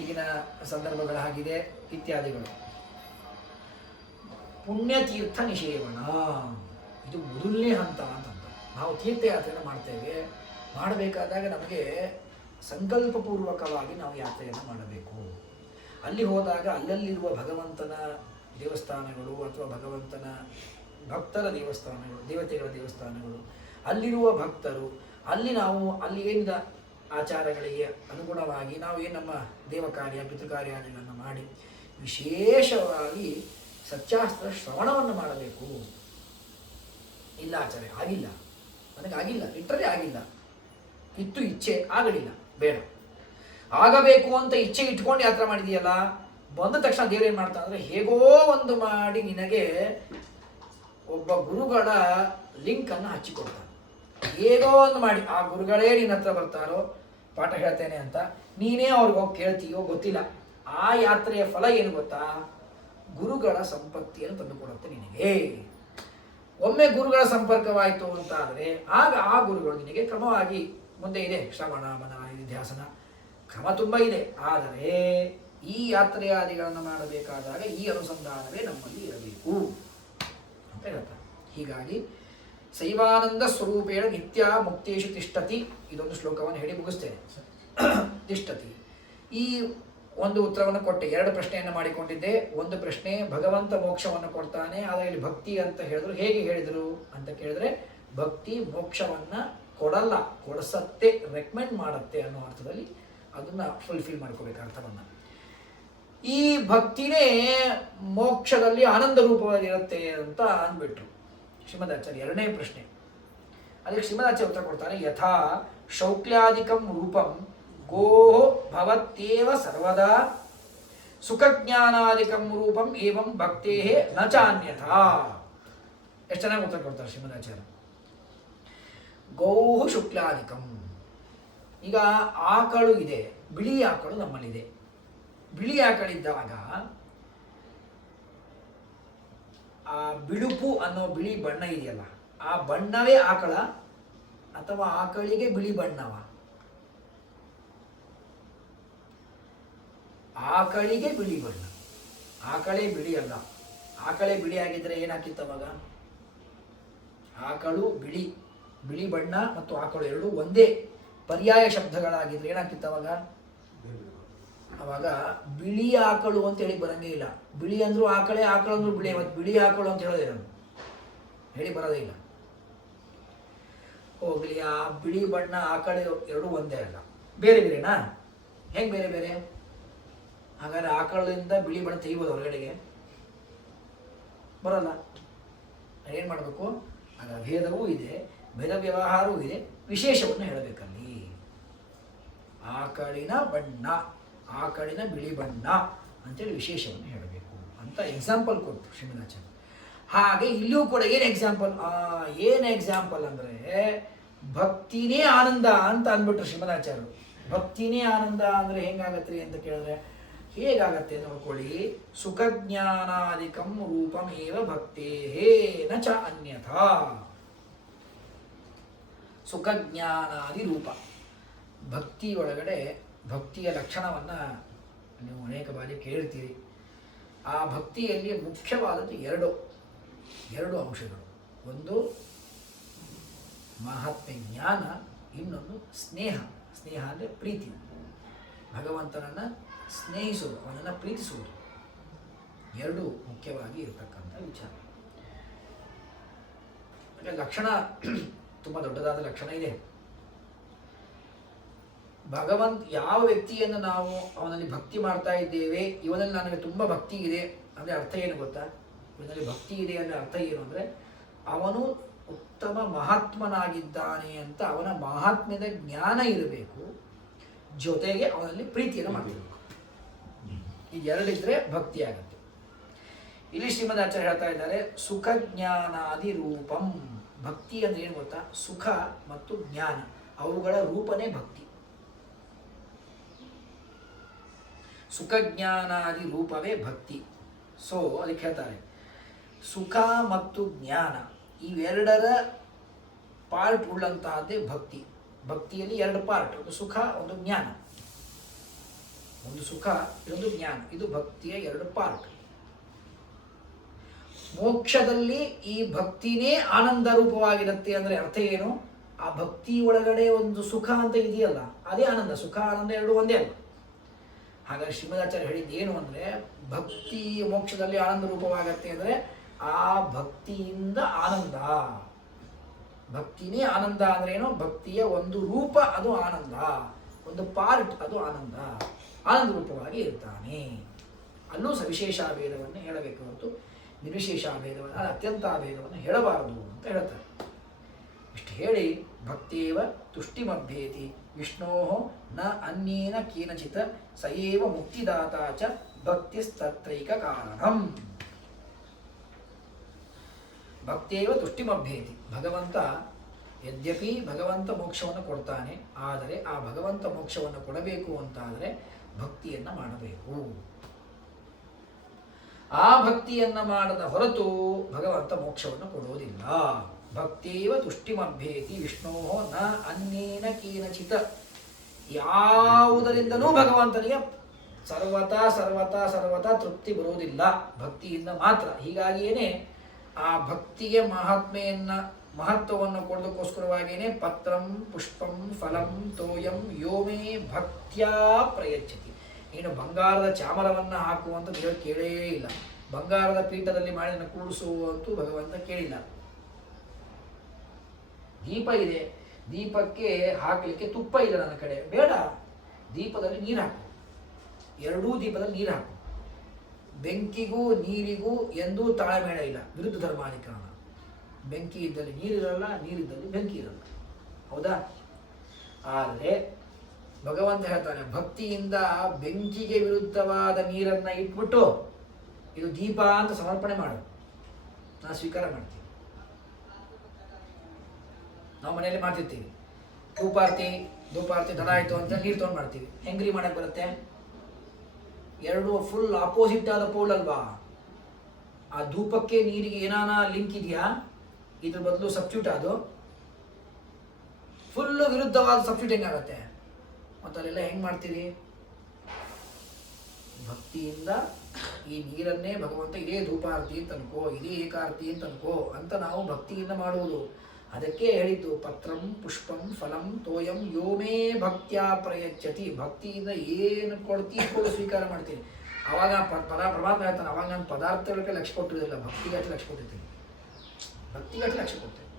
ಈಗಿನ ಸಂದರ್ಭಗಳು ಹಾಗಿದೆ ಇತ್ಯಾದಿಗಳು. ಪುಣ್ಯತೀರ್ಥ ನಿಷೇವಣ ಇದು ಮೊದಲನೇ ಹಂತ ಅಂತಂತ. ನಾವು ತೀರ್ಥಯಾತ್ರೆಯನ್ನು ಮಾಡ್ತೇವೆ, ಮಾಡಬೇಕಾದಾಗ ನಮಗೆ ಸಂಕಲ್ಪಪೂರ್ವಕವಾಗಿ ನಾವು ಯಾತ್ರೆಯನ್ನು ಮಾಡಬೇಕು. ಅಲ್ಲಿ ಹೋದಾಗ ಅಲ್ಲಲ್ಲಿರುವ ಭಗವಂತನ ದೇವಸ್ಥಾನಗಳು ಅಥವಾ ಭಗವಂತನ ಭಕ್ತರ ದೇವಸ್ಥಾನಗಳು, ದೇವತೆಗಳ ದೇವಸ್ಥಾನಗಳು, ಅಲ್ಲಿರುವ ಭಕ್ತರು, ಅಲ್ಲಿ ಏನಿದ ಆಚಾರಗಳಿಗೆ ಅನುಗುಣವಾಗಿ ನಾವು ಏನು ನಮ್ಮ ದೇವ ಕಾರ್ಯ ಪಿತೃಕಾರ್ಯಾದಿಗಳನ್ನು ಮಾಡಿ ವಿಶೇಷವಾಗಿ ಸತ್ಯಾಸ್ತ್ರ ಶ್ರವಣವನ್ನು ಮಾಡಬೇಕು. ಇಲ್ಲ ಆಚಾರ್ಯ ಆಗಿಲ್ಲ, ನನಗಾಗಿಲ್ಲ, ಲಿಟ್ರಲಿ ಆಗಿಲ್ಲ, ಇತ್ತು ಇಚ್ಛೆ ಆಗಲಿಲ್ಲ, ಬೇಡ, ಆಗಬೇಕು ಅಂತ ಇಚ್ಛೆ ಇಟ್ಕೊಂಡು ಯಾತ್ರೆ ಮಾಡಿದೆಯಲ್ಲ, ಬಂದ ತಕ್ಷಣ ದೇವರು ಏನು ಮಾಡ್ತಾ ಅಂದರೆ ಹೇಗೋ ಒಂದು ಮಾಡಿ ನಿನಗೆ ಒಬ್ಬ ಗುರುಗಳ ಲಿಂಕನ್ನು ಹಚ್ಚಿಕೊಡ್ತಾನೆ. ಹೇಗೋ ಒಂದು ಮಾಡಿ ಆ ಗುರುಗಳೇ ನಿನ್ನ ಹತ್ರ ಬರ್ತಾರೋ ಪಾಠ ಹೇಳ್ತೇನೆ ಅಂತ ನೀನೇ ಅವ್ರಿಗೆ ಹೋಗಿ ಕೇಳ್ತೀಯೋ ಗೊತ್ತಿಲ್ಲ. ಆ ಯಾತ್ರೆಯ ಫಲ ಏನು ಗೊತ್ತಾ? ಗುರುಗಳ ಸಂಪತ್ತಿಯನ್ನು ತಂದುಕೊಡುತ್ತೆ ನಿನಗೆ. ಒಮ್ಮೆ ಗುರುಗಳ ಸಂಪರ್ಕವಾಯಿತು ಅಂತ ಆದರೆ ಆಗ ಆ ಗುರುಗಳು ನಿನಗೆ ಕ್ರಮವಾಗಿ ಮುಂದೆ ಇದೆ ಶ್ರವಣ ಮನನ ನಿಧ್ಯಾಸನ ಕ್ರಮ ತುಂಬ ಇದೆ. ಆದರೆ ಈ ಯಾತ್ರೆಯಾದಿಗಳನ್ನು ಮಾಡಬೇಕಾದಾಗ ಈ ಅನುಸಂಧಾನವೇ ನಮ್ಮಲ್ಲಿ ಇರಬೇಕು ಅಂತ ಹೇಳ್ತಾರೆ. ಹೀಗಾಗಿ ಶೈವಾನಂದ ಸ್ವರೂಪೇಣ ನಿತ್ಯ ಮುಕ್ತೇಶು ತಿಷ್ಠತಿ, ಇದೊಂದು ಶ್ಲೋಕವನ್ನು ಹೇಳಿ ಮುಗಿಸ್ತೇನೆ. ತಿಷ್ಠತಿ, ಈ ಒಂದು ಉತ್ತರವನ್ನು ಕೊಟ್ಟೆ. ಎರಡು ಪ್ರಶ್ನೆಯನ್ನು ಮಾಡಿಕೊಂಡಿದ್ದೆ. ಒಂದು ಪ್ರಶ್ನೆ ಭಗವಂತ ಮೋಕ್ಷವನ್ನು ಕೊಡ್ತಾನೆ, ಆದರೆ ಇಲ್ಲಿ ಭಕ್ತಿ ಅಂತ ಹೇಳಿದ್ರು. ಹೇಗೆ ಹೇಳಿದರು ಅಂತ ಕೇಳಿದ್ರೆ, ಭಕ್ತಿ ಮೋಕ್ಷವನ್ನು ಕೊಡಲ್ಲ, ಕೊಡಿಸತ್ತೆ, ರೆಕಮೆಂಡ್ ಮಾಡುತ್ತೆ ಅನ್ನೋ ಅರ್ಥದಲ್ಲಿ ಅದನ್ನು ಫುಲ್ಫಿಲ್ ಮಾಡ್ಕೋಬೇಕು ಅರ್ಥವನ್ನು. ಈ ಭಕ್ತಿನೇ ಮೋಕ್ಷದಲ್ಲಿ ಆನಂದ ರೂಪವಾಗಿರುತ್ತೆ ಅಂತ ಅಂದ್ಬಿಟ್ರು ಶ್ರೀಮದಾಚಾರ್ಯ. ಎರಡನೇ ಪ್ರಶ್ನೆ, ಅದಕ್ಕೆ ಶ್ರೀಮದಾಚಾರ್ಯ ಉತ್ತರ ಕೊಡ್ತಾರೆ. ಯಥಾ ಶೌಕ್ಲ್ಯಾದಿಕಂ ರೂಪಂ ಗೋ ಭವತ್ಯೇವ ಸರ್ವದಾ ಸುಖಜ್ಞಾನಾದಿಕಂ ರೂಪಂ ಏವಂ ಭಕ್ತೇ ನ ಚಾನ್ಯಥಾ. ಎಷ್ಟು ಚೆನ್ನಾಗಿ ಉತ್ತರ ಕೊಡ್ತಾರೆ ಶ್ರೀಮದಾಚಾರ್ಯ. ಗೌಹು ಶುಕ್ಲಾದಿಕಂ, ಈಗ ಆಕಳು ಇದೆ, ಬಿಳಿ ಆಕಳು ನಮ್ಮಲ್ಲಿದೆ. ಬಿಳಿ ಆಕಳಿದ್ದಾಗ ಆ ಬಿಳುಪು ಅನ್ನೋ ಬಿಳಿ ಬಣ್ಣ ಇದೆಯಲ್ಲ, ಆ ಬಣ್ಣವೇ ಆಕಳ ಅಥವಾ ಆಕಳಿಗೆ ಬಿಳಿ ಬಣ್ಣವ? ಆಕಳಿಗೆ ಬಿಳಿ ಬಣ್ಣ, ಆಕಳೇ ಬಿಳಿ ಅಲ್ಲ. ಆಕಳೇ ಬಿಳಿ ಆಗಿದ್ರೆ ಏನಾಗ್ತಿತ್ತು ಅವಾಗ? ಆಕಳು ಬಿಳಿ, ಬಿಳಿ ಬಣ್ಣ ಮತ್ತು ಆಕಳು ಎರಡು ಒಂದೇ ಪರ್ಯಾಯ ಶಬ್ದಗಳಾಗಿದ್ರೆ ಏನಾಗ್ತಿತ್ತು ಅವಾಗ? ಅವಾಗ ಬಿಳಿ ಆಕಳು ಅಂತೇಳಿ ಬರಂಗೇ ಇಲ್ಲ. ಬಿಳಿ ಅಂದ್ರೂ ಆಕಳೇ, ಆಕಳು ಅಂದ್ರೂ ಬಿಳಿ. ಮತ್ತು ಬಿಳಿ ಆಕಳು ಅಂತ ಹೇಳೋದೇ ನಾನು ಹೇಳಿ ಬರೋದೇ ಇಲ್ಲ. ಹೋಗ್ಲಿ, ಆ ಬಿಳಿ ಬಣ್ಣ ಆಕಳು ಎರಡೂ ಒಂದೇ ಅಲ್ಲ, ಬೇರೆ ಬೇರೆನಾ? ಹೆಂಗೆ ಬೇರೆ ಬೇರೆ? ಹಾಗಾದ್ರೆ ಆಕಳಿಂದ ಬಿಳಿ ಬಣ್ಣ ತೆಗಿಬೋದು ಹೊರಗಡೆಗೆ? ಬರೋಲ್ಲ. ಏನು ಮಾಡಬೇಕು? ಅದರ ಭೇದವೂ ಇದೆ, ಭೇದ ವ್ಯವಹಾರವೂ ಇದೆ, ವಿಶೇಷವನ್ನು ಹೇಳಬೇಕಲ್ಲಿ. ಆಕಳಿನ ಬಣ್ಣ, ಆಕಳಿನ ಬಿಳಿ ಬಣ್ಣ ಅಂತೇಳಿ ವಿಶೇಷವನ್ನು ಹೇಳಬೇಕು ಅಂತ ಎಕ್ಸಾಂಪಲ್ ಕೊಟ್ಟು ಶ್ರೀಮದಾಚಾರ್ಯ. ಹಾಗೆ ಇಲ್ಲೂ ಕೂಡ ಏನು ಎಕ್ಸಾಂಪಲ್ ಅಂದರೆ ಭಕ್ತಿನೇ ಆನಂದ ಅಂತ ಅಂದ್ಬಿಟ್ರು ಶ್ರೀಮದಾಚಾರ್ಯರು. ಭಕ್ತಿನೇ ಆನಂದ ಅಂದರೆ ಹೆಂಗಾಗತ್ರಿ ಅಂತ ಕೇಳಿದ್ರೆ ಹೇಗಾಗತ್ತೆ ನೋಡ್ಕೊಳ್ಳಿ. ಸುಖಜ್ಞಾನಾದಿಕಂ ರೂಪಮೇವ ಭಕ್ತೇ ನ ಚ ಅನ್ಯಥಾ. ಸುಖಜ್ಞಾನಾದಿ ರೂಪ, ಭಕ್ತಿ ಒಳಗಡೆ ಭಕ್ತಿಯ ಲಕ್ಷಣವನ್ನು ನೀವು ಅನೇಕ ಬಾರಿ ಕೇಳಿರ್ತೀರಿ. ಆ ಭಕ್ತಿಯಲ್ಲಿ ಮುಖ್ಯವಾದದ್ದು ಎರಡು ಅಂಶಗಳು. ಒಂದು ಮಹಾತ್ಮೆ ಜ್ಞಾನ, ಇನ್ನೊಂದು ಸ್ನೇಹ. ಸ್ನೇಹ ಅಂದರೆ ಪ್ರೀತಿ, ಭಗವಂತನನ್ನು ಸ್ನೇಹಿಸುವುದು, ಅವನನ್ನು ಪ್ರೀತಿಸುವುದು. ಎರಡು ಮುಖ್ಯವಾಗಿ ಇರತಕ್ಕಂಥ ವಿಚಾರ. ಲಕ್ಷಣ ತುಂಬ ದೊಡ್ಡದಾದ ಲಕ್ಷಣ ಇದೆ. ಯಾವ ವ್ಯಕ್ತಿಯನ್ನು ನಾವು ಅವನಲ್ಲಿ ಭಕ್ತಿ ಮಾಡ್ತಾ ಇದ್ದೇವೆ, ಇವನಲ್ಲಿ ನನಗೆ ತುಂಬ ಭಕ್ತಿ ಇದೆ ಅಂದರೆ ಅರ್ಥ ಏನು ಗೊತ್ತಾ? ಇವನಲ್ಲಿ ಭಕ್ತಿ ಇದೆ ಅಂದರೆ ಅರ್ಥ ಏನು ಅಂದರೆ ಅವನು ಉತ್ತಮ ಮಹಾತ್ಮನಾಗಿದ್ದಾನೆ ಅಂತ ಅವನ ಮಹಾತ್ಮ್ಯದ ಜ್ಞಾನ ಇರಬೇಕು. ಜೊತೆಗೆ ಅವನಲ್ಲಿ ಪ್ರೀತಿಯನ್ನು ಮಾಡ್ತಿರ್ಬೇಕು. ಇದೆರಡಿದ್ರೆ ಭಕ್ತಿ ಆಗುತ್ತೆ. ಇಲ್ಲಿ ಶ್ರೀಮದಾಚಾರ್ಯ ಹೇಳ್ತಾ ಇದ್ದಾರೆ, ಸುಖ ಜ್ಞಾನಾದಿ ರೂಪಂ. ಭಕ್ತಿ ಅಂದ್ರೆ ಏನು ಗೊತ್ತಾ? ಸುಖ ಮತ್ತು ಜ್ಞಾನ ಅವುಗಳ ರೂಪನೇ ಭಕ್ತಿ. ಸುಖ ಜ್ಞಾನಾದಿ ರೂಪವೇ ಭಕ್ತಿ. ಸೊ ಅದಕ್ಕೆ ಹೇಳ್ತಾರೆ ಸುಖ ಮತ್ತು ಜ್ಞಾನ ಇವೆರಡರ ಪಾರ್ಟ್ ಉಳ್ಳಂತಹದ್ದೇ ಭಕ್ತಿ. ಭಕ್ತಿಯಲ್ಲಿ ಎರಡು ಪಾರ್ಟ್, ಒಂದು ಸುಖ ಒಂದು ಜ್ಞಾನ. ಒಂದು ಸುಖ ಇನ್ನೊಂದು ಜ್ಞಾನ, ಇದು ಭಕ್ತಿಯ ಎರಡು ಪಾರ್ಟ್. ಮೋಕ್ಷದಲ್ಲಿ ಈ ಭಕ್ತಿನೇ ಆನಂದ ರೂಪವಾಗಿರುತ್ತೆ ಅಂದ್ರೆ ಅರ್ಥ ಏನು? ಆ ಭಕ್ತಿ ಒಳಗಡೆ ಒಂದು ಸುಖ ಅಂತ ಇದೆಯಲ್ಲ, ಅದೇ ಆನಂದ. ಸುಖ ಆನಂದ ಎರಡು ಒಂದೇ ಅಲ್ಲ. ಹಾಗಾಗಿ ಶ್ರೀಮದಾಚಾರ್ಯ ಹೇಳಿದ್ದು ಏನು ಅಂದ್ರೆ, ಭಕ್ತಿ ಮೋಕ್ಷದಲ್ಲಿ ಆನಂದ ರೂಪವಾಗತ್ತೆ ಅಂದ್ರೆ ಆ ಭಕ್ತಿಯಿಂದ ಆನಂದ. ಭಕ್ತಿನೇ ಆನಂದ ಅಂದ್ರೆ ಏನು? ಭಕ್ತಿಯ ಒಂದು ರೂಪ ಅದು ಆನಂದ, ಒಂದು ಪಾರ್ಟ್ ಅದು ಆನಂದ, ಆನಂದ ರೂಪವಾಗಿ ಇರ್ತಾನೆ. ಅಲ್ಲೂ ಸವಿಶೇಷಾಭೇದವನ್ನು ಹೇಳಬೇಕು ಹೊರತು ನಿರ್ವಿಶೇಷಾಭೇದವನ್ನು, ಅತ್ಯಂತಾಭೇದವನ್ನು ಹೇಳಬಾರದು ಅಂತ ಹೇಳ್ತಾರೆ. ಇಷ್ಟು ಹೇಳಿ ಭಕ್ತೇವ ತುಷ್ಟಿಮಭ್ಯೇತಿ ವಿಷ್ಣೋ ನ ಅನ್ಯೇನ ಕೇನಚಿತ್ ಸಯೇವ ಮುಕ್ತಿದಾತ ಚ ಭಕ್ತಿಸ್ತತ್ರೈಕ ಕಾರಣಂ. ಭಕ್ತೇವ ತುಷ್ಟಿಮಭ್ಯೇತಿ. ಭಗವಂತ ಯದ್ಯಪಿ ಭಗವಂತ ಮೋಕ್ಷವನ್ನು ಕೊಡ್ತಾನೆ, ಆದರೆ ಆ ಭಗವಂತ ಮೋಕ್ಷವನ್ನು ಕೊಡಬೇಕು ಅಂತಾದರೆ ಭಕ್ತಿಯನ್ನು ಮಾಡಬೇಕು. ಆ ಭಕ್ತಿಯನ್ನು ಮಾಡದ ಹೊರತು ಭಗವಂತ ಮೋಕ್ಷವನ್ನು ಕೊಡುವುದಿಲ್ಲ. ಭಕ್ತೇವ ತುಷ್ಟಿಮಭ್ಯೇತಿ ವಿಷ್ಣೋ ನ ಅನ್ಯೇನ ಕೇನಚಿತ್. ಯಾವುದರಿಂದಲೂ ಭಗವಂತನಿಗೆ ಸರ್ವತಾ ತೃಪ್ತಿ ಬರುವುದಿಲ್ಲ, ಭಕ್ತಿಯಿಂದ ಮಾತ್ರ. ಹೀಗಾಗಿಯೇನೆ ಆ ಭಕ್ತಿಗೆ ಮಹತ್ವವನ್ನು ಕೊಡೋದಕ್ಕೋಸ್ಕರವಾಗಿಯೇ ಪತ್ರಂ ಪುಷ್ಪಂ ಫಲಂ ತೋಯಂ ಯೋಮೇ ಭಕ್ತ್ಯಾ ಪ್ರಯಚ್ಛತಿ. ನೀನು ಬಂಗಾರದ ಚಾಮರವನ್ನು ಹಾಕುವಂತ ದೇವರು ಕೇಳೇ ಇಲ್ಲ. ಬಂಗಾರದ ಪೀಠದಲ್ಲಿ ಮಾಡಿ ಕೂಡಿಸುವಂತೂ ಭಗವಂತ ಕೇಳಿಲ್ಲ. ದೀಪ ಇದೆ, ದೀಪಕ್ಕೆ ಹಾಕಲಿಕ್ಕೆ ತುಪ್ಪ ಇಲ್ಲ ನನ್ನ ಕಡೆ, ಬೇಡ, ದೀಪದಲ್ಲಿ ನೀರು ಹಾಕು. ಎರಡೂ ದೀಪದಲ್ಲಿ ನೀರು ಹಾಕು. ಬೆಂಕಿಗೂ ನೀರಿಗೂ ಎಂದೂ ತಾಳಮೇಳ ಇಲ್ಲ, ವಿರುದ್ಧ ಧರ್ಮಾಧಿಕರಣ. ಬೆಂಕಿ ಇದ್ದಲ್ಲಿ ನೀರಿರಲ್ಲ, ನೀರಿದ್ದಲ್ಲಿ ಬೆಂಕಿ ಇರಲ್ಲ, ಹೌದಾ? ಆದರೆ ಭಗವಂತ ಹೇಳ್ತಾನೆ, ಭಕ್ತಿಯಿಂದ ಬೆಂಕಿಗೆ ವಿರುದ್ಧವಾದ ನೀರನ್ನು ಇಟ್ಬಿಟ್ಟು ಇದು ದೀಪ ಅಂತ ಸಮರ್ಪಣೆ ಮಾಡು, ನಾನು ಸ್ವೀಕಾರ ಮಾಡ್ತೀನಿ. ನಾವು ಮನೆಯಲ್ಲಿ ಮಾಡ್ತಿರ್ತೀವಿ, ಧೂಪಾರ್ತಿ ದನ ಆಯಿತು ಅಂತ ನೀರು ತೊಗೊಂಡು ಮಾಡ್ತೀವಿ. ಹೆಂಗ್ರಿ ಮಾಡಕ್ಕೆ ಬರುತ್ತೆ? ಎರಡು ಫುಲ್ ಆಪೋಸಿಟ್ ಆದ ಪೋಲ್ ಅಲ್ವಾ? ಆ ಧೂಪಕ್ಕೆ ನೀರಿಗೆ ಏನಾನ ಲಿಂಕ್ ಇದೆಯಾ? ಇದ್ರ ಬದಲು ಸಬ್ಸ್ಟ್ಯೂಟ್, ಅದು ಫುಲ್ ವಿರುದ್ಧವಾದ ಸಬ್ಸ್ಟ್ಯೂಟ್ ಹೆಂಗಾಗತ್ತೆ? ಮತ್ತು ಅಲ್ಲೆಲ್ಲ ಹೆಂಗೆ ಮಾಡ್ತೀರಿ? ಭಕ್ತಿಯಿಂದ ಈ ನೀರನ್ನೇ ಭಗವಂತ ಇದೇ ಧೂಪಾರ್ತಿ ಅಂತ ಅನ್ಕೋ, ಇದೇ ಏಕಾರ್ತಿ ಅಂತ ಅನ್ಕೋ ಅಂತ ನಾವು ಭಕ್ತಿಯಿಂದ ಮಾಡುವುದು. ಅದಕ್ಕೆ ಹೇಳಿದ್ದು ಪತ್ರಂ ಪುಷ್ಪಂ ಫಲಂ ತೋಯಂ ಯೋಮೇ ಭಕ್ತ್ಯಾ ಪ್ರಯಚ್ಛತಿ. ಭಕ್ತಿಯಿಂದ ಏನು ಕೊಡ್ತೀವಿ ಸ್ವೀಕಾರ ಮಾಡ್ತೀನಿ. ಅವಾಗ ಪರಮಾತ್ಮ ಹೇಳ್ತಾನೆ, ಅವಾಗ ನಾನು ಪದಾರ್ಥಗಳಿಗೆ ಲಕ್ಷ್ಯ ಕೊಟ್ಟಿರೋದಿಲ್ಲ, ಭಕ್ತಿಗಾಟಿ ಲಕ್ಷ್ಯ ಕೊಟ್ಟಿರ್ತೀನಿ. ಭಕ್ತಿಗಾಟಿ ಲಕ್ಷ್ಯ ಕೊಡ್ತೇನೆ.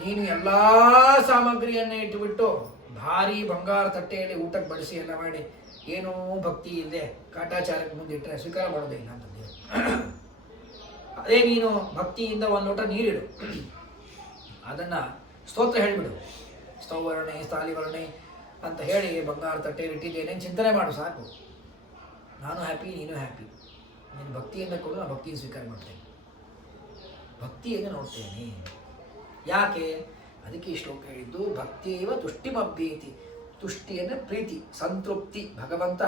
ನೀನು ಎಲ್ಲ ಸಾಮಗ್ರಿಯನ್ನೇ ಇಟ್ಟುಬಿಟ್ಟು ಭಾರಿ ಬಂಗಾರ ತಟ್ಟೆಯಲ್ಲಿ ಊಟಕ್ಕೆ ಬಡಿಸಿ ಎಲ್ಲ ಮಾಡಿ ಏನೋ ಭಕ್ತಿ ಇಲ್ಲದೆ ಕಾಟಾಚಾರಕ್ಕೆ ಮುಂದಿಟ್ಟರೆ ಸ್ವೀಕಾರ ಮಾಡೋದೇ ಇಲ್ಲ ಅಂತಂದೇವೆ. ಅದೇ ನೀನು ಭಕ್ತಿಯಿಂದ ಒಂದು ಲೋಟ ನೀರಿಡು, ಅದನ್ನು ಸ್ತೋತ್ರ ಹೇಳಿಬಿಡು, ಸ್ತೌವರ್ಣೆ ಸ್ಥಾಲಿವರ್ಣೆ ಅಂತ ಹೇಳಿ ಬಂಗಾರ ತಟ್ಟೆಯಲ್ಲಿ ಇಟ್ಟಿದ್ದೇನೆ ಚಿಂತನೆ ಮಾಡು, ಸಾಕು. ನಾನು ಹ್ಯಾಪಿ, ನೀನು ಹ್ಯಾಪಿ. ನೀನು ಭಕ್ತಿಯಿಂದ ಕೊಡು, ನಾನು ಭಕ್ತಿಯನ್ನು ಸ್ವೀಕಾರ ಮಾಡ್ತೇನೆ, ಭಕ್ತಿಯನ್ನು ನೋಡ್ತೇನೆ. ಯಾಕೆ? ಅದಕ್ಕೆ ಈ ಶ್ಲೋಕ ಹೇಳಿದ್ದು ಭಕ್ತಿಯೇವ ತುಷ್ಟಿಮಭ್ಯೇತಿ. ತುಷ್ಟಿ ಅಂದರೆ ಪ್ರೀತಿ, ಸಂತೃಪ್ತಿ. ಭಗವಂತ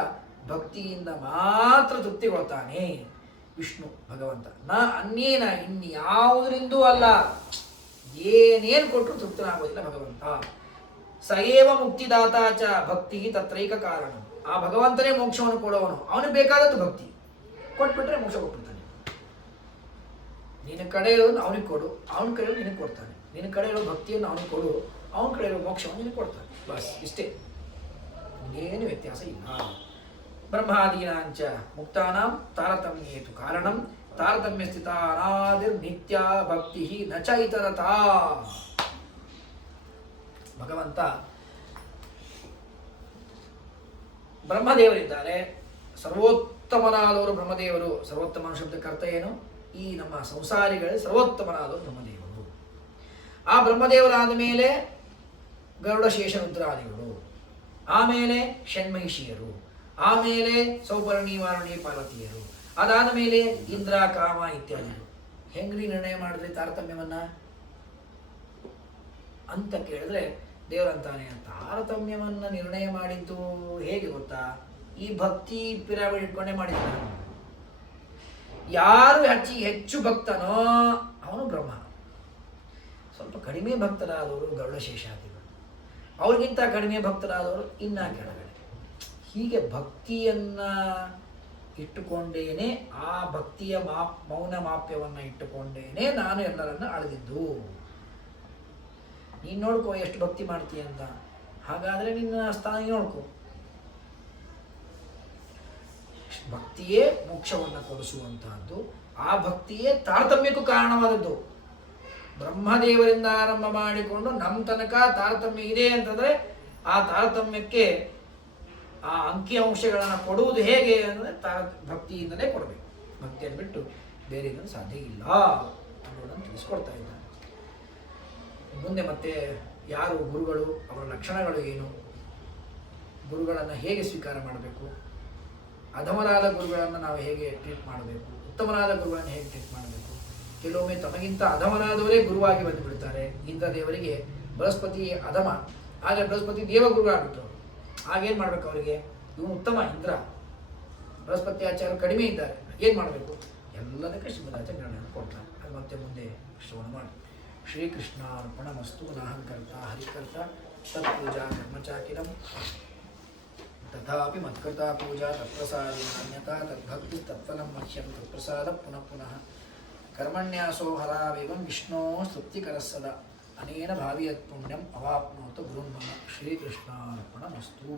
ಭಕ್ತಿಯಿಂದ ಮಾತ್ರ ತೃಪ್ತಿಗೊಳ್ತಾನೆ. ವಿಷ್ಣು ಭಗವಂತ ನ ಅನ್ಯೇನ, ಇನ್ಯಾವುದರಿಂದೂ ಅಲ್ಲ. ಏನೇನು ಕೊಟ್ಟರು ತೃಪ್ತನಾಗೋದಿಲ್ಲ ಭಗವಂತ. ಸಯೇವ ಮುಕ್ತಿದಾತ ಚ ಭಕ್ತಿ ತತ್ರೈಕ ಕಾರಣ. ಆ ಭಗವಂತನೇ ಮೋಕ್ಷವನ್ನು ಕೊಡೋವನು, ಅವನಿಗೆ ಬೇಕಾದದ್ದು ಭಕ್ತಿ. ಕೊಟ್ಬಿಟ್ರೆ ಮೋಕ್ಷ ಕೊಟ್ಬಿಡ್ತಾನೆ. ನಿನ್ನ ಕಡೆ ಇರೋದನ್ನು ಅವನಿಗೆ ಕೊಡು, ಅವನ ಕಡೆ ಇರೋದು ನಿನಗೆ ಕೊಡ್ತಾನೆ. ನಿನ್ನ ಕಡೆ ಇರೋ ಭಕ್ತಿಯನ್ನು ಅವನಿಗೆ ಕೊಡು, ಅವನ ಕಡೆ ಇರೋ ಮೋಕ್ಷವನ್ನು ನಿನಗೆ ಕೊಡ್ತಾನೆ. ಬಸ್ ಇಷ್ಟೇ, ಏನು ವ್ಯತ್ಯಾಸ ಇಲ್ಲ. ಬ್ರಹ್ಮಾದೀನಾಂಚ ಮುಕ್ತಾನಾಂ ತಾರತಮ್ಯೇತು ಕಾರಣಂ ತಾರತಮ್ಯ ಸ್ಥಿತ ಅನಾದಿರ್ ನಿತ್ಯ ಭಕ್ತಿ ನ ಚ ಇತರತಾ. ಭಗವಂತ ಬ್ರಹ್ಮದೇವರಿದ್ದಾರೆ, ಸರ್ವೋತ್ತಮನಾದವರು ಬ್ರಹ್ಮದೇವರು. ಸರ್ವೋತ್ತಮ ಶಬ್ದಕ್ಕೆ ಅರ್ಥ ಏನು? ಈ ನಮ್ಮ ಸಂಸಾರಿಗಳಲ್ಲಿ ಸರ್ವೋತ್ತಮನಾದವರು ಬ್ರಹ್ಮದೇವರು. ಆ ಬ್ರಹ್ಮದೇವರಾದ ಮೇಲೆ ಗರುಡ ಶೇಷ ರುದ್ರಾದಿಗಳು. ಆಮೇಲೆ ಷಣ್ಮಹಿಷಿಯರು, ಆಮೇಲೆ ಸೌಪರ್ಣಿ ವಾರುಣಿ ಪಾರ್ವತಿಯರು, ಅದಾದ ಮೇಲೆ ಇಂದ್ರ ಕಾಮ ಇತ್ಯಾದಿಗಳು. ಹೆಂಗ್ರಿ ನಿರ್ಣಯ ಮಾಡಿದ್ರೆ ತಾರತಮ್ಯವನ್ನ ಅಂತ ಕೇಳಿದ್ರೆ ದೇವರಂತಾನೆ ತಾರತಮ್ಯವನ್ನ ನಿರ್ಣಯ ಮಾಡಿದ್ದು ಹೇಗೆ ಗೊತ್ತಾ? ಈ ಭಕ್ತಿ ಪಿರಾಮಿಡ್ ಇಟ್ಕೊಂಡೇ ಮಾಡಿದ. ಯಾರು ಹೆಚ್ಚು ಭಕ್ತನೋ ಅವನು ಬ್ರಹ್ಮ. ಸ್ವಲ್ಪ ಕಡಿಮೆ ಭಕ್ತರಾದವರು ಗರುಡಶೇಷಾದಿಗಳು, ಅವ್ರಿಗಿಂತ ಕಡಿಮೆ ಭಕ್ತರಾದವರು ಇನ್ನ ಕೆಳಗಡೆ. ಹೀಗೆ ಭಕ್ತಿಯನ್ನ ಇಟ್ಟುಕೊಂಡೇನೆ, ಆ ಭಕ್ತಿಯ ಮೌನ ಮಾಪ್ಯವನ್ನು ಇಟ್ಟುಕೊಂಡೇನೆ ನಾನು ಎಲ್ಲರನ್ನ ಅಳೆದಿದ್ದು. ನೀನು ನೋಡ್ಕೋ ಎಷ್ಟು ಭಕ್ತಿ ಮಾಡ್ತೀಯ ಅಂತ. ಹಾಗಾದ್ರೆ ನಿನ್ನ ಸ್ಥಾನ ನೋಡ್ಕೋ. ಭಕ್ತಿಯೇ ಮೋಕ್ಷವನ್ನು ಕೊಡಿಸುವಂತಹದ್ದು, ಆ ಭಕ್ತಿಯೇ ತಾರತಮ್ಯಕ್ಕೂ ಕಾರಣವಾದದ್ದು. ಬ್ರಹ್ಮದೇವರಿಂದ ಆರಂಭ ಮಾಡಿಕೊಂಡು ನಮ್ಮ ತನಕ ತಾರತಮ್ಯ ಇದೆ ಅಂತಂದ್ರೆ ಆ ತಾರತಮ್ಯಕ್ಕೆ ಆ ಅಂಕಿ ಅಂಶಗಳನ್ನು ಕೊಡುವುದು ಹೇಗೆ ಅಂದರೆ ಭಕ್ತಿಯಿಂದಲೇ ಕೊಡಬೇಕು. ಭಕ್ತಿಯನ್ನು ಬಿಟ್ಟು ಬೇರೆ ಇದನ್ನು ಸಾಧ್ಯ ಇಲ್ಲ ಅನ್ನೋದನ್ನು ತಿಳಿಸ್ಕೊಡ್ತಾ ಇದ್ದಾರೆ. ಮುಂದೆ ಮತ್ತೆ ಯಾರು ಗುರುಗಳು, ಅವರ ಲಕ್ಷಣಗಳು ಏನು, ಗುರುಗಳನ್ನು ಹೇಗೆ ಸ್ವೀಕಾರ ಮಾಡಬೇಕು, ಅಧಮರಾದ ಗುರುಗಳನ್ನು ನಾವು ಹೇಗೆ ಟ್ರೀಟ್ ಮಾಡಬೇಕು, ಉತ್ತಮರಾದ ಗುರುಗಳನ್ನು ಹೇಗೆ ಟ್ರೀಟ್ ಮಾಡಬೇಕು. ಕೆಲವೊಮ್ಮೆ ತಮಗಿಂತ ಅಧಮರಾದವರೇ ಗುರುವಾಗಿ ಬಂದುಬಿಡ್ತಾರೆ. ಇಂದ್ರ ದೇವರಿಗೆ ಬೃಹಸ್ಪತಿ ಅಧಮ, ಆದರೆ ಬೃಹಸ್ಪತಿ ದೇವಗುರು ಆಗ್ಬಿಟ್ರು. ಆಗೇನು ಮಾಡ್ಬೇಕು ಅವರಿಗೆ? ಇವನು ಉತ್ತಮ ಇಂದ್ರ, ಬೃಹಸ್ಪತಿ ಆಚಾರ್ಯ ಕಡಿಮೆ ಇದ್ದಾರೆ, ಏನು ಮಾಡಬೇಕು? ಎಲ್ಲದಕ್ಕೆ ಶ್ರೀಮದಾಚಾರ್ಯ ನಿರ್ಣಯ ಕೊಡ್ತಾರೆ. ಅದು ಮತ್ತೆ ಮುಂದೆ ಶ್ರವಣ ಮಾಡಿ. ಶ್ರೀಕೃಷ್ಣ ಅರ್ಪಣಮಸ್ತು. ನಾಹಂಕರ್ತ ಹರಿಕರ್ತ ತತ್ಪೂಜಾ ಕರ್ಮಚಾಕಿರಂ ತಥಾಪಿ ಮತ್ಕೃತಾ ಪೂಜಾ ತತ್ಪ್ರಸಾದೇನಾನ್ಯತಾ ತದ್ಭಕ್ತಿ ತತ್ಫಲಂ ಮಹ್ಯಂ ತತ್ಪ್ರಸಾದ ಪುನಃ ಪುನಃ ಕರ್ಮಣ್ಯಾಸೋ ಹರಾವೇವಂ ವಿಷ್ಣೋ ತೃಪ್ತಿಕರಃ ಸದಾ ಅನೇನ ಭಾವಿಯತ್ ಪುಣ್ಯಂ ಅವಾಪ್ನೋತು ಗುರುನ್ಮಮ. ಶ್ರೀಕೃಷ್ಣಾರ್ಪಣಮಸ್ತು.